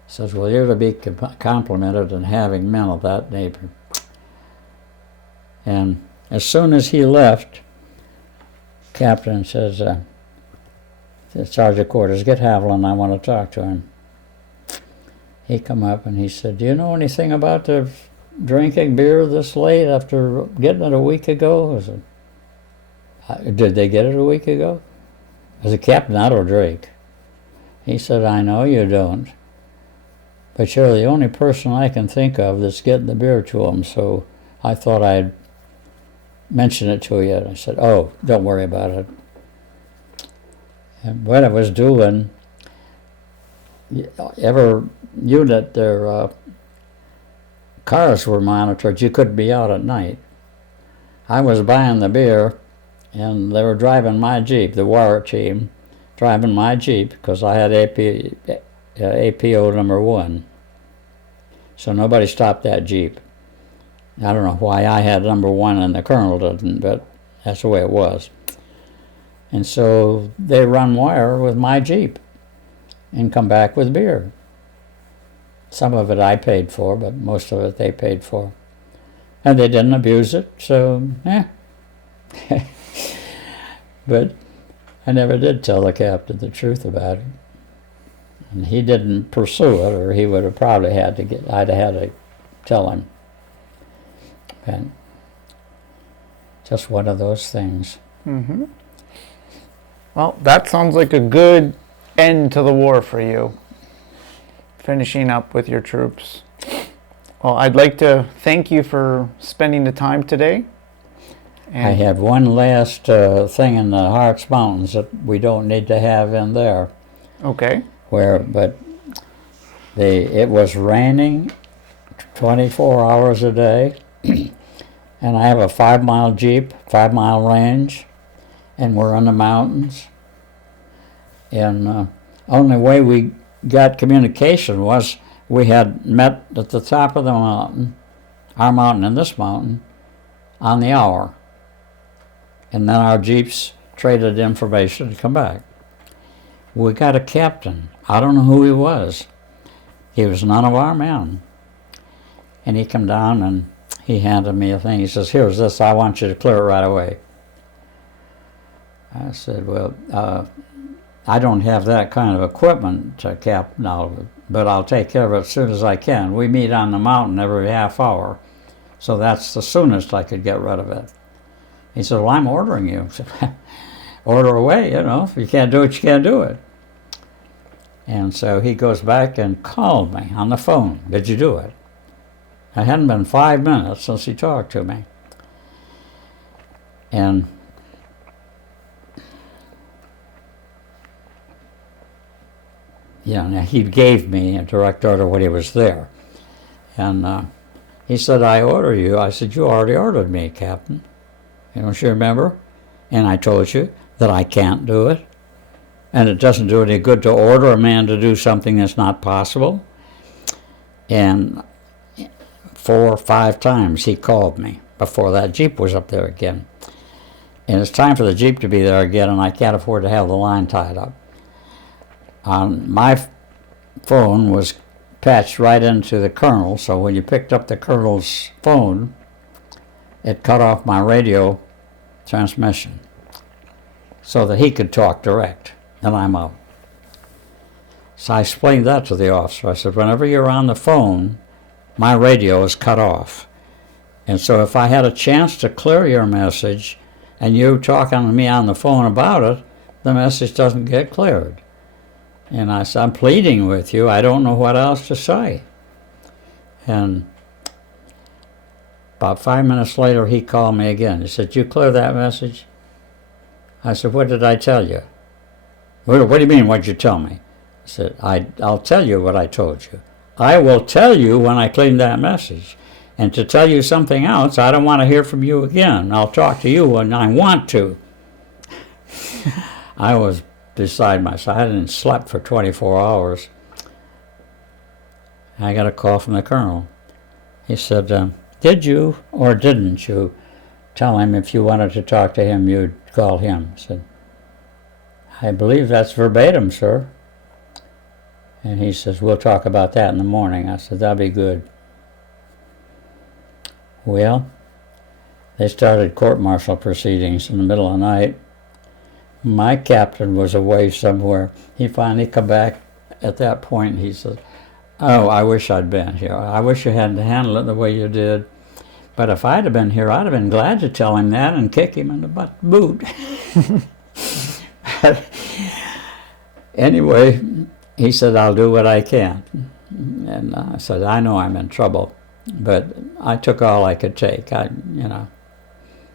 says, well, you're to be complimented in having men of that nature. And as soon as he left, Captain says, the sergeant quarters, get Haviland, I want to talk to him. He come up and he said, do you know anything about the drinking beer this late after getting it a week ago? I said, did they get it a week ago? I said, Captain, I don't drink. He said, I know you don't, but you're the only person I can think of that's getting the beer to them, so I thought I'd mention it to you. And I said, oh, don't worry about it. And what I was doing, every unit, their cars were monitored. You couldn't be out at night. I was buying the beer, and they were driving my Jeep, the war team, driving my Jeep, because I had APO number 1. So nobody stopped that Jeep. I don't know why I had number 1 and the colonel didn't, but that's the way it was. And so they run wire with my Jeep and come back with beer. Some of it I paid for, but most of it they paid for. And they didn't abuse it, so, But I never did tell the captain the truth about it. And he didn't pursue it, or he would have probably I'd have had to tell him. And just one of those things. Mm-hmm. Well, that sounds like a good end to the war for you, finishing up with your troops. Well, I'd like to thank you for spending the time today. I have one last thing in the Harz Mountains that we don't need to have in there. Okay. It was raining 24 hours a day, and I have a 5-mile Jeep, 5-mile range, and we're in the mountains. And only way we got communication was we had met at the top of the mountain, our mountain and this mountain, on the hour. And then our Jeeps traded information to come back. We got a captain. I don't know who he was. He was none of our men. And he come down and he handed me a thing. He says, here's this, I want you to clear it right away. I said, well, I don't have that kind of equipment, Cap, now, but I'll take care of it as soon as I can. We meet on the mountain every half hour, so that's the soonest I could get rid of it. He said, well, I'm ordering you. I said, order away, if you can't do it, you can't do it. And so he goes back and called me on the phone. Did you do it? It hadn't been 5 minutes since he talked to me. And now he gave me a direct order when he was there. And he said, I order you. I said, you already ordered me, Captain. Don't you remember? And I told you that I can't do it. And it doesn't do any good to order a man to do something that's not possible. And 4 or 5 times he called me before that Jeep was up there again. And it's time for the Jeep to be there again, and I can't afford to have the line tied up. My phone was patched right into the colonel, so when you picked up the colonel's phone, it cut off my radio transmission so that he could talk direct, and I'm out. So I explained that to the officer. I said, whenever you're on the phone, my radio is cut off. And so if I had a chance to clear your message and you talking to me on the phone about it, the message doesn't get cleared. And I said, I'm pleading with you. I don't know what else to say. And about 5 minutes later, he called me again. He said, you clear that message? I said, what did I tell you? What do you mean, what did you tell me? I said, I'll tell you what I told you. I will tell you when I clean that message. And to tell you something else, I don't want to hear from you again. I'll talk to you when I want to. I was beside myself. I hadn't slept for 24 hours. I got a call from the colonel. He said, did you or didn't you tell him if you wanted to talk to him, you'd call him? I said, I believe that's verbatim, sir. And he says, we'll talk about that in the morning. I said, that'll be good. Well, they started court-martial proceedings in the middle of the night. My captain was away somewhere. He finally come back at that point. He said, "Oh, I wish I'd been here. I wish you hadn't handled it the way you did. But if I'd have been here, I'd have been glad to tell him that and kick him in the boot." Anyway, he said, "I'll do what I can." And I said, "I know I'm in trouble, but I took all I could take.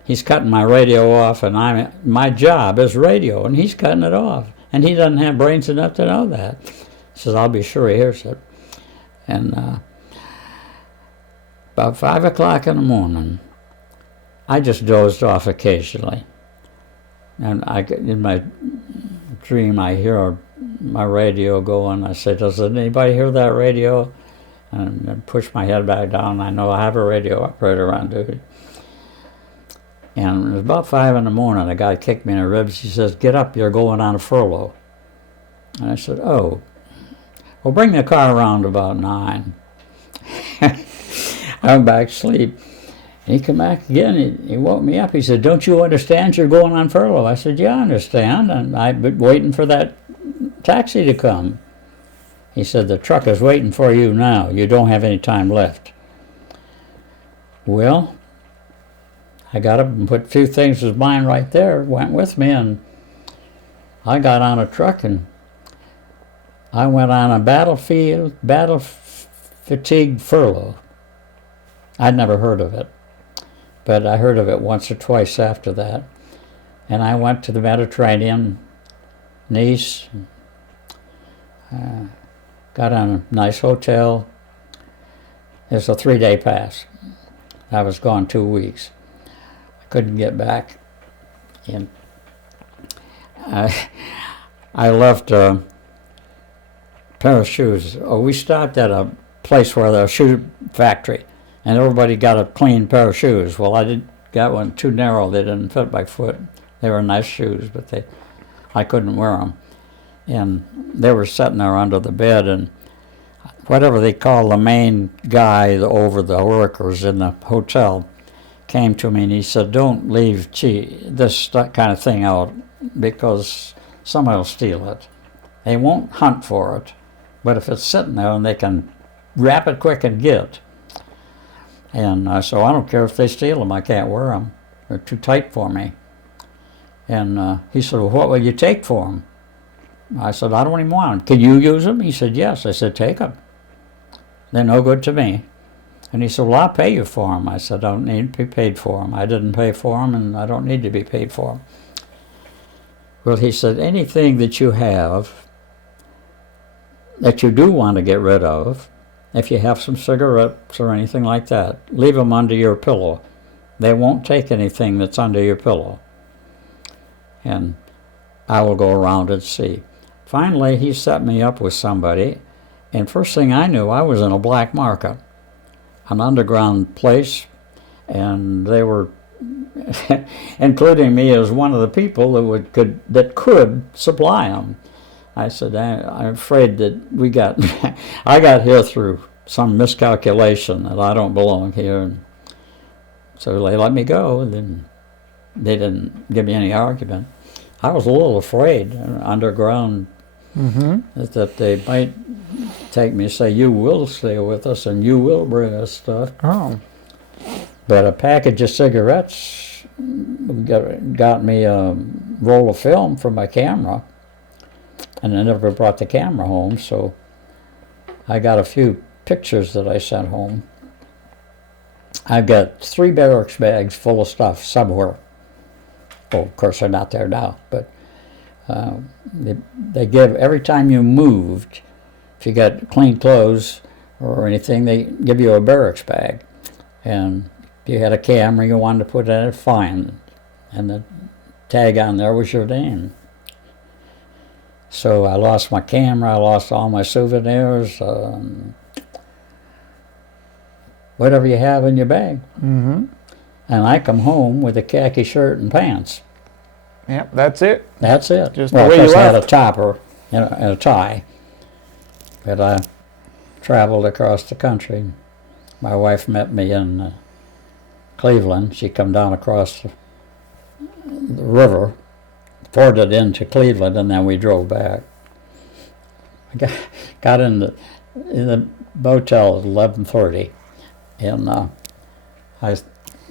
He's cutting my radio off, and my job is radio, and he's cutting it off. And he doesn't have brains enough to know that." He says, "I'll be sure he hears it." And about 5 o'clock in the morning, I just dozed off occasionally. And in my dream, I hear my radio going. I say, "Does anybody hear that radio?" And I push my head back down. I know I have a radio operator on duty. And it was about 5 in the morning. A guy kicked me in the ribs. He says, "Get up, you're going on a furlough." And I said, "Oh, well, bring the car around about 9. I went back to sleep. He come back again. He woke me up. He said, "Don't you understand you're going on furlough?" I said, "Yeah, I understand. And I've been waiting for that taxi to come." He said, "The truck is waiting for you now. You don't have any time left." Well, I got up and put a few things of mine right there, went with me, and I got on a truck and I went on a battle fatigue furlough. I'd never heard of it, but I heard of it once or twice after that. And I went to the Mediterranean, Nice, got on a nice hotel. It was a 3-day pass. I was gone 2 weeks. I couldn't get back. And I left a pair of shoes. Oh, we stopped at a place where there's a shoe factory, and everybody got a clean pair of shoes. Well, I got one too narrow. They didn't fit my foot. They were nice shoes, but I couldn't wear them. And they were sitting there under the bed, and whatever they call the main guy over the workers in the hotel came to me and he said, "Don't leave this kind of thing out because somebody will steal it. They won't hunt for it, but if it's sitting there and they can wrap it quick and get it." And so I don't care if they steal them, I can't wear them. They're too tight for me. And he said, "Well, what will you take for them?" I said, "I don't even want them. Can you use them?" He said, "Yes." I said, "Take them. They're no good to me." And he said, "Well, I'll pay you for them." I said, "I don't need to be paid for them. I didn't pay for them, and I don't need to be paid for them." Well, he said, "Anything that you have that you do want to get rid of, if you have some cigarettes or anything like that, leave them under your pillow. They won't take anything that's under your pillow. And I will go around and see." Finally, he set me up with somebody, and first thing I knew, I was in a black market, an underground place, and they were including me as one of the people that could supply them. I said, "I'm afraid that I got here through some miscalculation that I don't belong here." And so they let me go, and then they didn't give me any argument. I was a little afraid, underground, that they might take me and say, "You will stay with us and you will bring us stuff." Oh. But a package of cigarettes got me a roll of film for my camera, and I never brought the camera home, so I got a few pictures that I sent home. I've got 3 barracks bags full of stuff somewhere. Well, of course, they're not there now, but they give, every time you moved, if you got clean clothes or anything, they give you a barracks bag. And if you had a camera you wanted to put in it, fine. And the tag on there was your name. So I lost my camera, I lost all my souvenirs, whatever you have in your bag. Mm-hmm. And I come home with a khaki shirt and pants. Yep, that's it. That's it. Just well, the way you I had a left. topper and a tie. But I traveled across the country. My wife met me in Cleveland. She come down across the river forwarded into Cleveland, and then we drove back. I got in the motel at 11:30, and I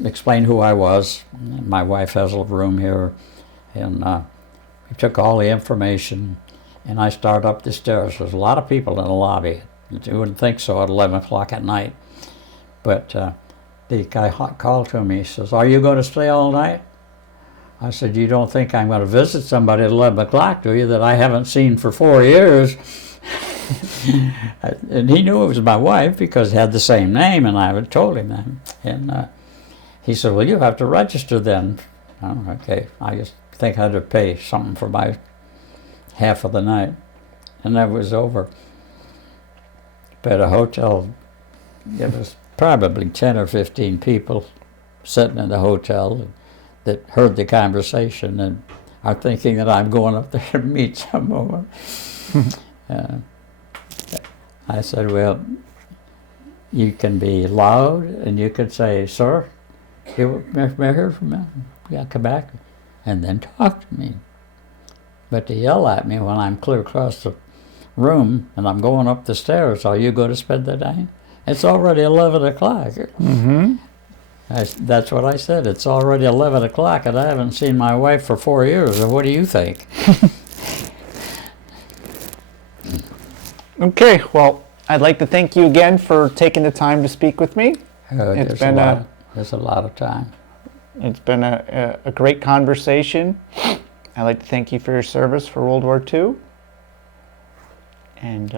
explained who I was. My wife has a room here, and we took all the information, and I started up the stairs. There's a lot of people in the lobby. You wouldn't think so at 11 o'clock at night. But the guy called to me. He says, "Are you going to stay all night?" I said, "You don't think I'm going to visit somebody at 11 o'clock, do you, that I haven't seen for 4 years?" And he knew it was my wife because it had the same name, and I had told him that. And he said, "Well, you have to register then." Oh, okay. I just think I had to pay something for my half of the night. And that was over. But a hotel, it was probably 10 or 15 people sitting in the hotel that heard the conversation and are thinking that I'm going up there to meet someone. I said, "Well, you can be loud and you can say, 'Sir, you hear from me? Yeah, come back,' and then talk to me. But to yell at me when I'm clear across the room and I'm going up the stairs, 'Are you going to spend the night?' It's already 11 o'clock. Mm-hmm. That's what I said. It's already 11 o'clock and I haven't seen my wife for 4 years. So what do you think?" Okay, well, I'd like to thank you again for taking the time to speak with me. There's a lot of time. It's been a great conversation. I'd like to thank you for your service for World War II. And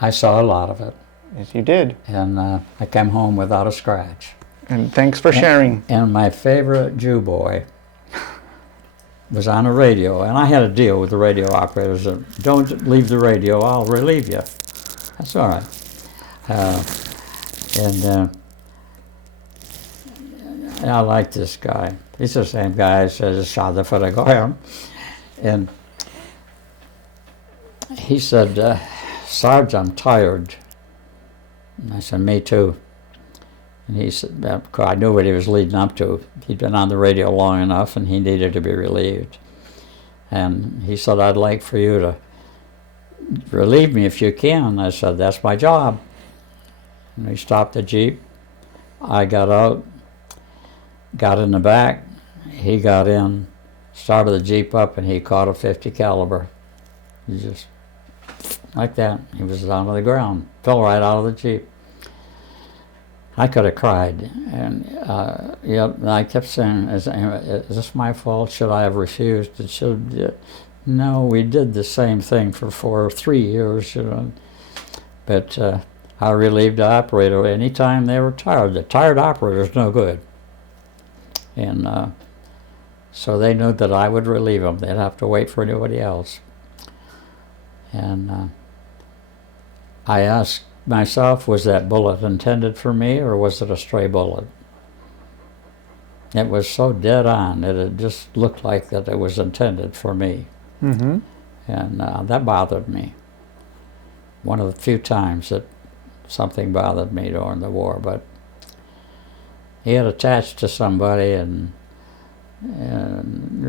I saw a lot of it. yes, you did. And I came home without a scratch. And thanks for sharing. And my favorite Jew boy was on a radio, and I had a deal with the radio operators that don't leave the radio, I'll relieve you. That's all right. And I like this guy. He's the same guy that says, "Schade für die Goyim." And he said, "Sarge, I'm tired." And I said, "Me too." And he said, I knew what he was leading up to. He'd been on the radio long enough and he needed to be relieved. And he said, "I'd like for you to relieve me if you can." I said, "That's my job." And he stopped the Jeep. I got out, got in the back. He got in, started the Jeep up, and he caught a .50 caliber. He just, like that, he was down to the ground, fell right out of the Jeep. I could have cried, and and I kept saying, is this my fault? Should I have refused? No, we did the same thing for 3 years, But I relieved the operator anytime they were tired. The tired operator's no good. And so they knew that I would relieve them. They'd have to wait for anybody else. And I asked myself, was that bullet intended for me or was it a stray bullet? It was so dead on that it just looked like that it was intended for me. Mm-hmm. And that bothered me. One of the few times that something bothered me during the war. But he had attached to somebody, and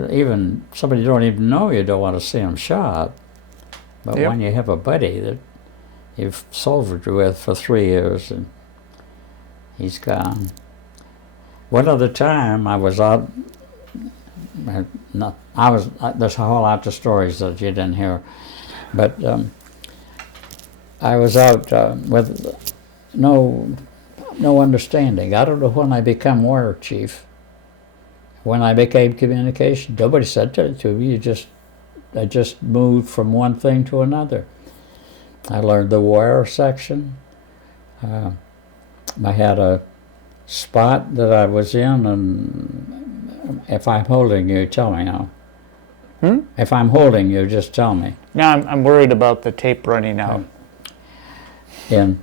even somebody you don't even know, you don't want to see him shot. But Yep. when you have a buddy that you've soldiered with for 3 years and he's gone. One other time I was out, there's a whole lot of stories that you didn't hear, but I was out with no understanding. I don't know when I became war chief. When I became communication, nobody said to me, I just moved from one thing to another. I learned the wire section. I had a spot that I was in, and if I'm holding you, tell me now. If I'm holding you, just tell me. No, I'm worried about the tape running out. And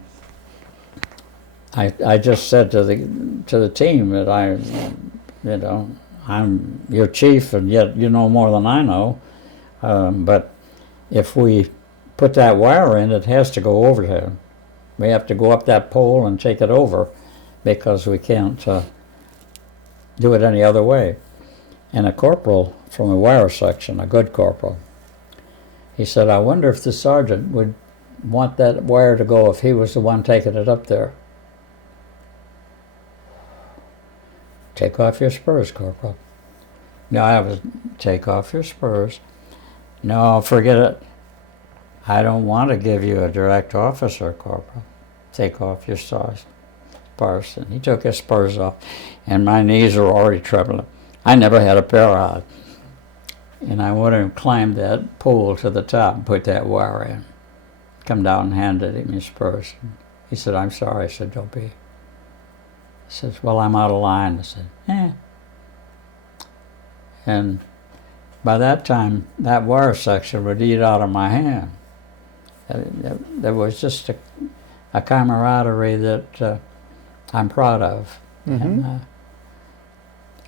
I just said to the team that I'm your chief, and yet you know more than I know. But if we put that wire in, it has to go over there. We have to go up that pole and take it over because we can't do it any other way. And a corporal from the wire section, a good corporal. He said, I wonder if the sergeant would want that wire to go if he was the one taking it up there. Take off your spurs, Corporal. No, I was, take off your spurs. No, forget it. I don't want to give you a direct officer, Corporal. Take off your spurs. And he took his spurs off, and my knees were already trembling. I never had a pair on. And I would have climbed that pole to the top and put that wire in. Come down and handed him his spurs. He said, I'm sorry. I said, don't be. He says, well, I'm out of line. I said, eh. And by that time, that wire section would eat out of my hand. There was just a camaraderie that I'm proud of. Mm-hmm. And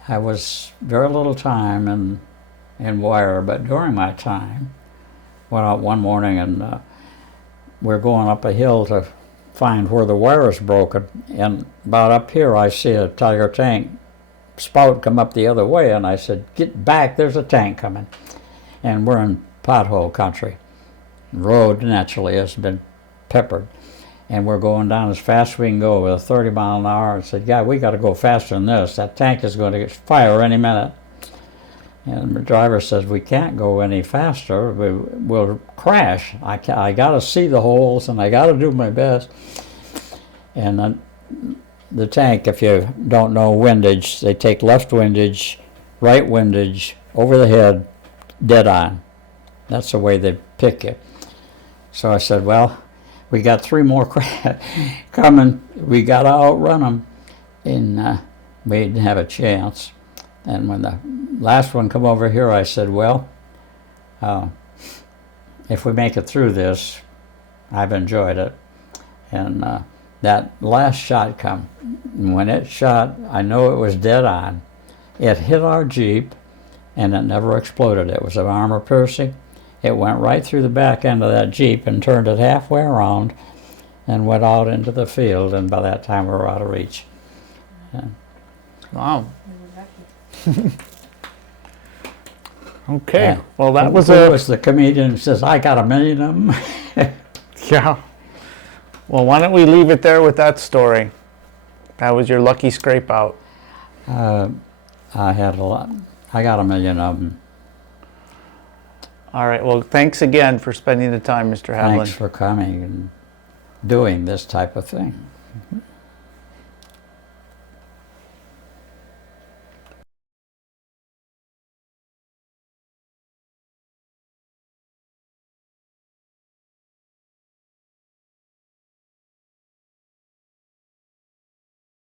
I was very little time in wire, but during my time, went out one morning and we're going up a hill to find where the wire is broken, and about up here I see a Tiger tank spout come up the other way, and I said, get back, there's a tank coming. And we're in pothole country. The road naturally has been peppered, and we're going down as fast as we can go with a 30 mile an hour. I said, yeah, we got to go faster than this. That tank is going to fire any minute. And the driver says, we can't go any faster. We'll crash. I got to see the holes, and I got to do my best. And the tank, if you don't know windage, they take left windage, right windage, over the head, dead on. That's the way they pick you. So I said, well, we got 3 more coming. We got to outrun them. And we didn't have a chance. And when the last one come over here, I said, well, if we make it through this, I've enjoyed it. And that last shot come. When it shot, I know it was dead on. It hit our Jeep, and it never exploded. It was an armor piercing. It went right through the back end of that Jeep and turned it halfway around and went out into the field, and by that time we were out of reach. Yeah. Wow. Okay. Yeah. Well, that was Who was the comedian who says, I got 1 million of them? Yeah. Well, why don't we leave it there with that story? That was your lucky scrape out. I had a lot. I got 1 million of them. All right. Well, thanks again for spending the time, Mr. Haviland. Thanks for coming and doing this type of thing.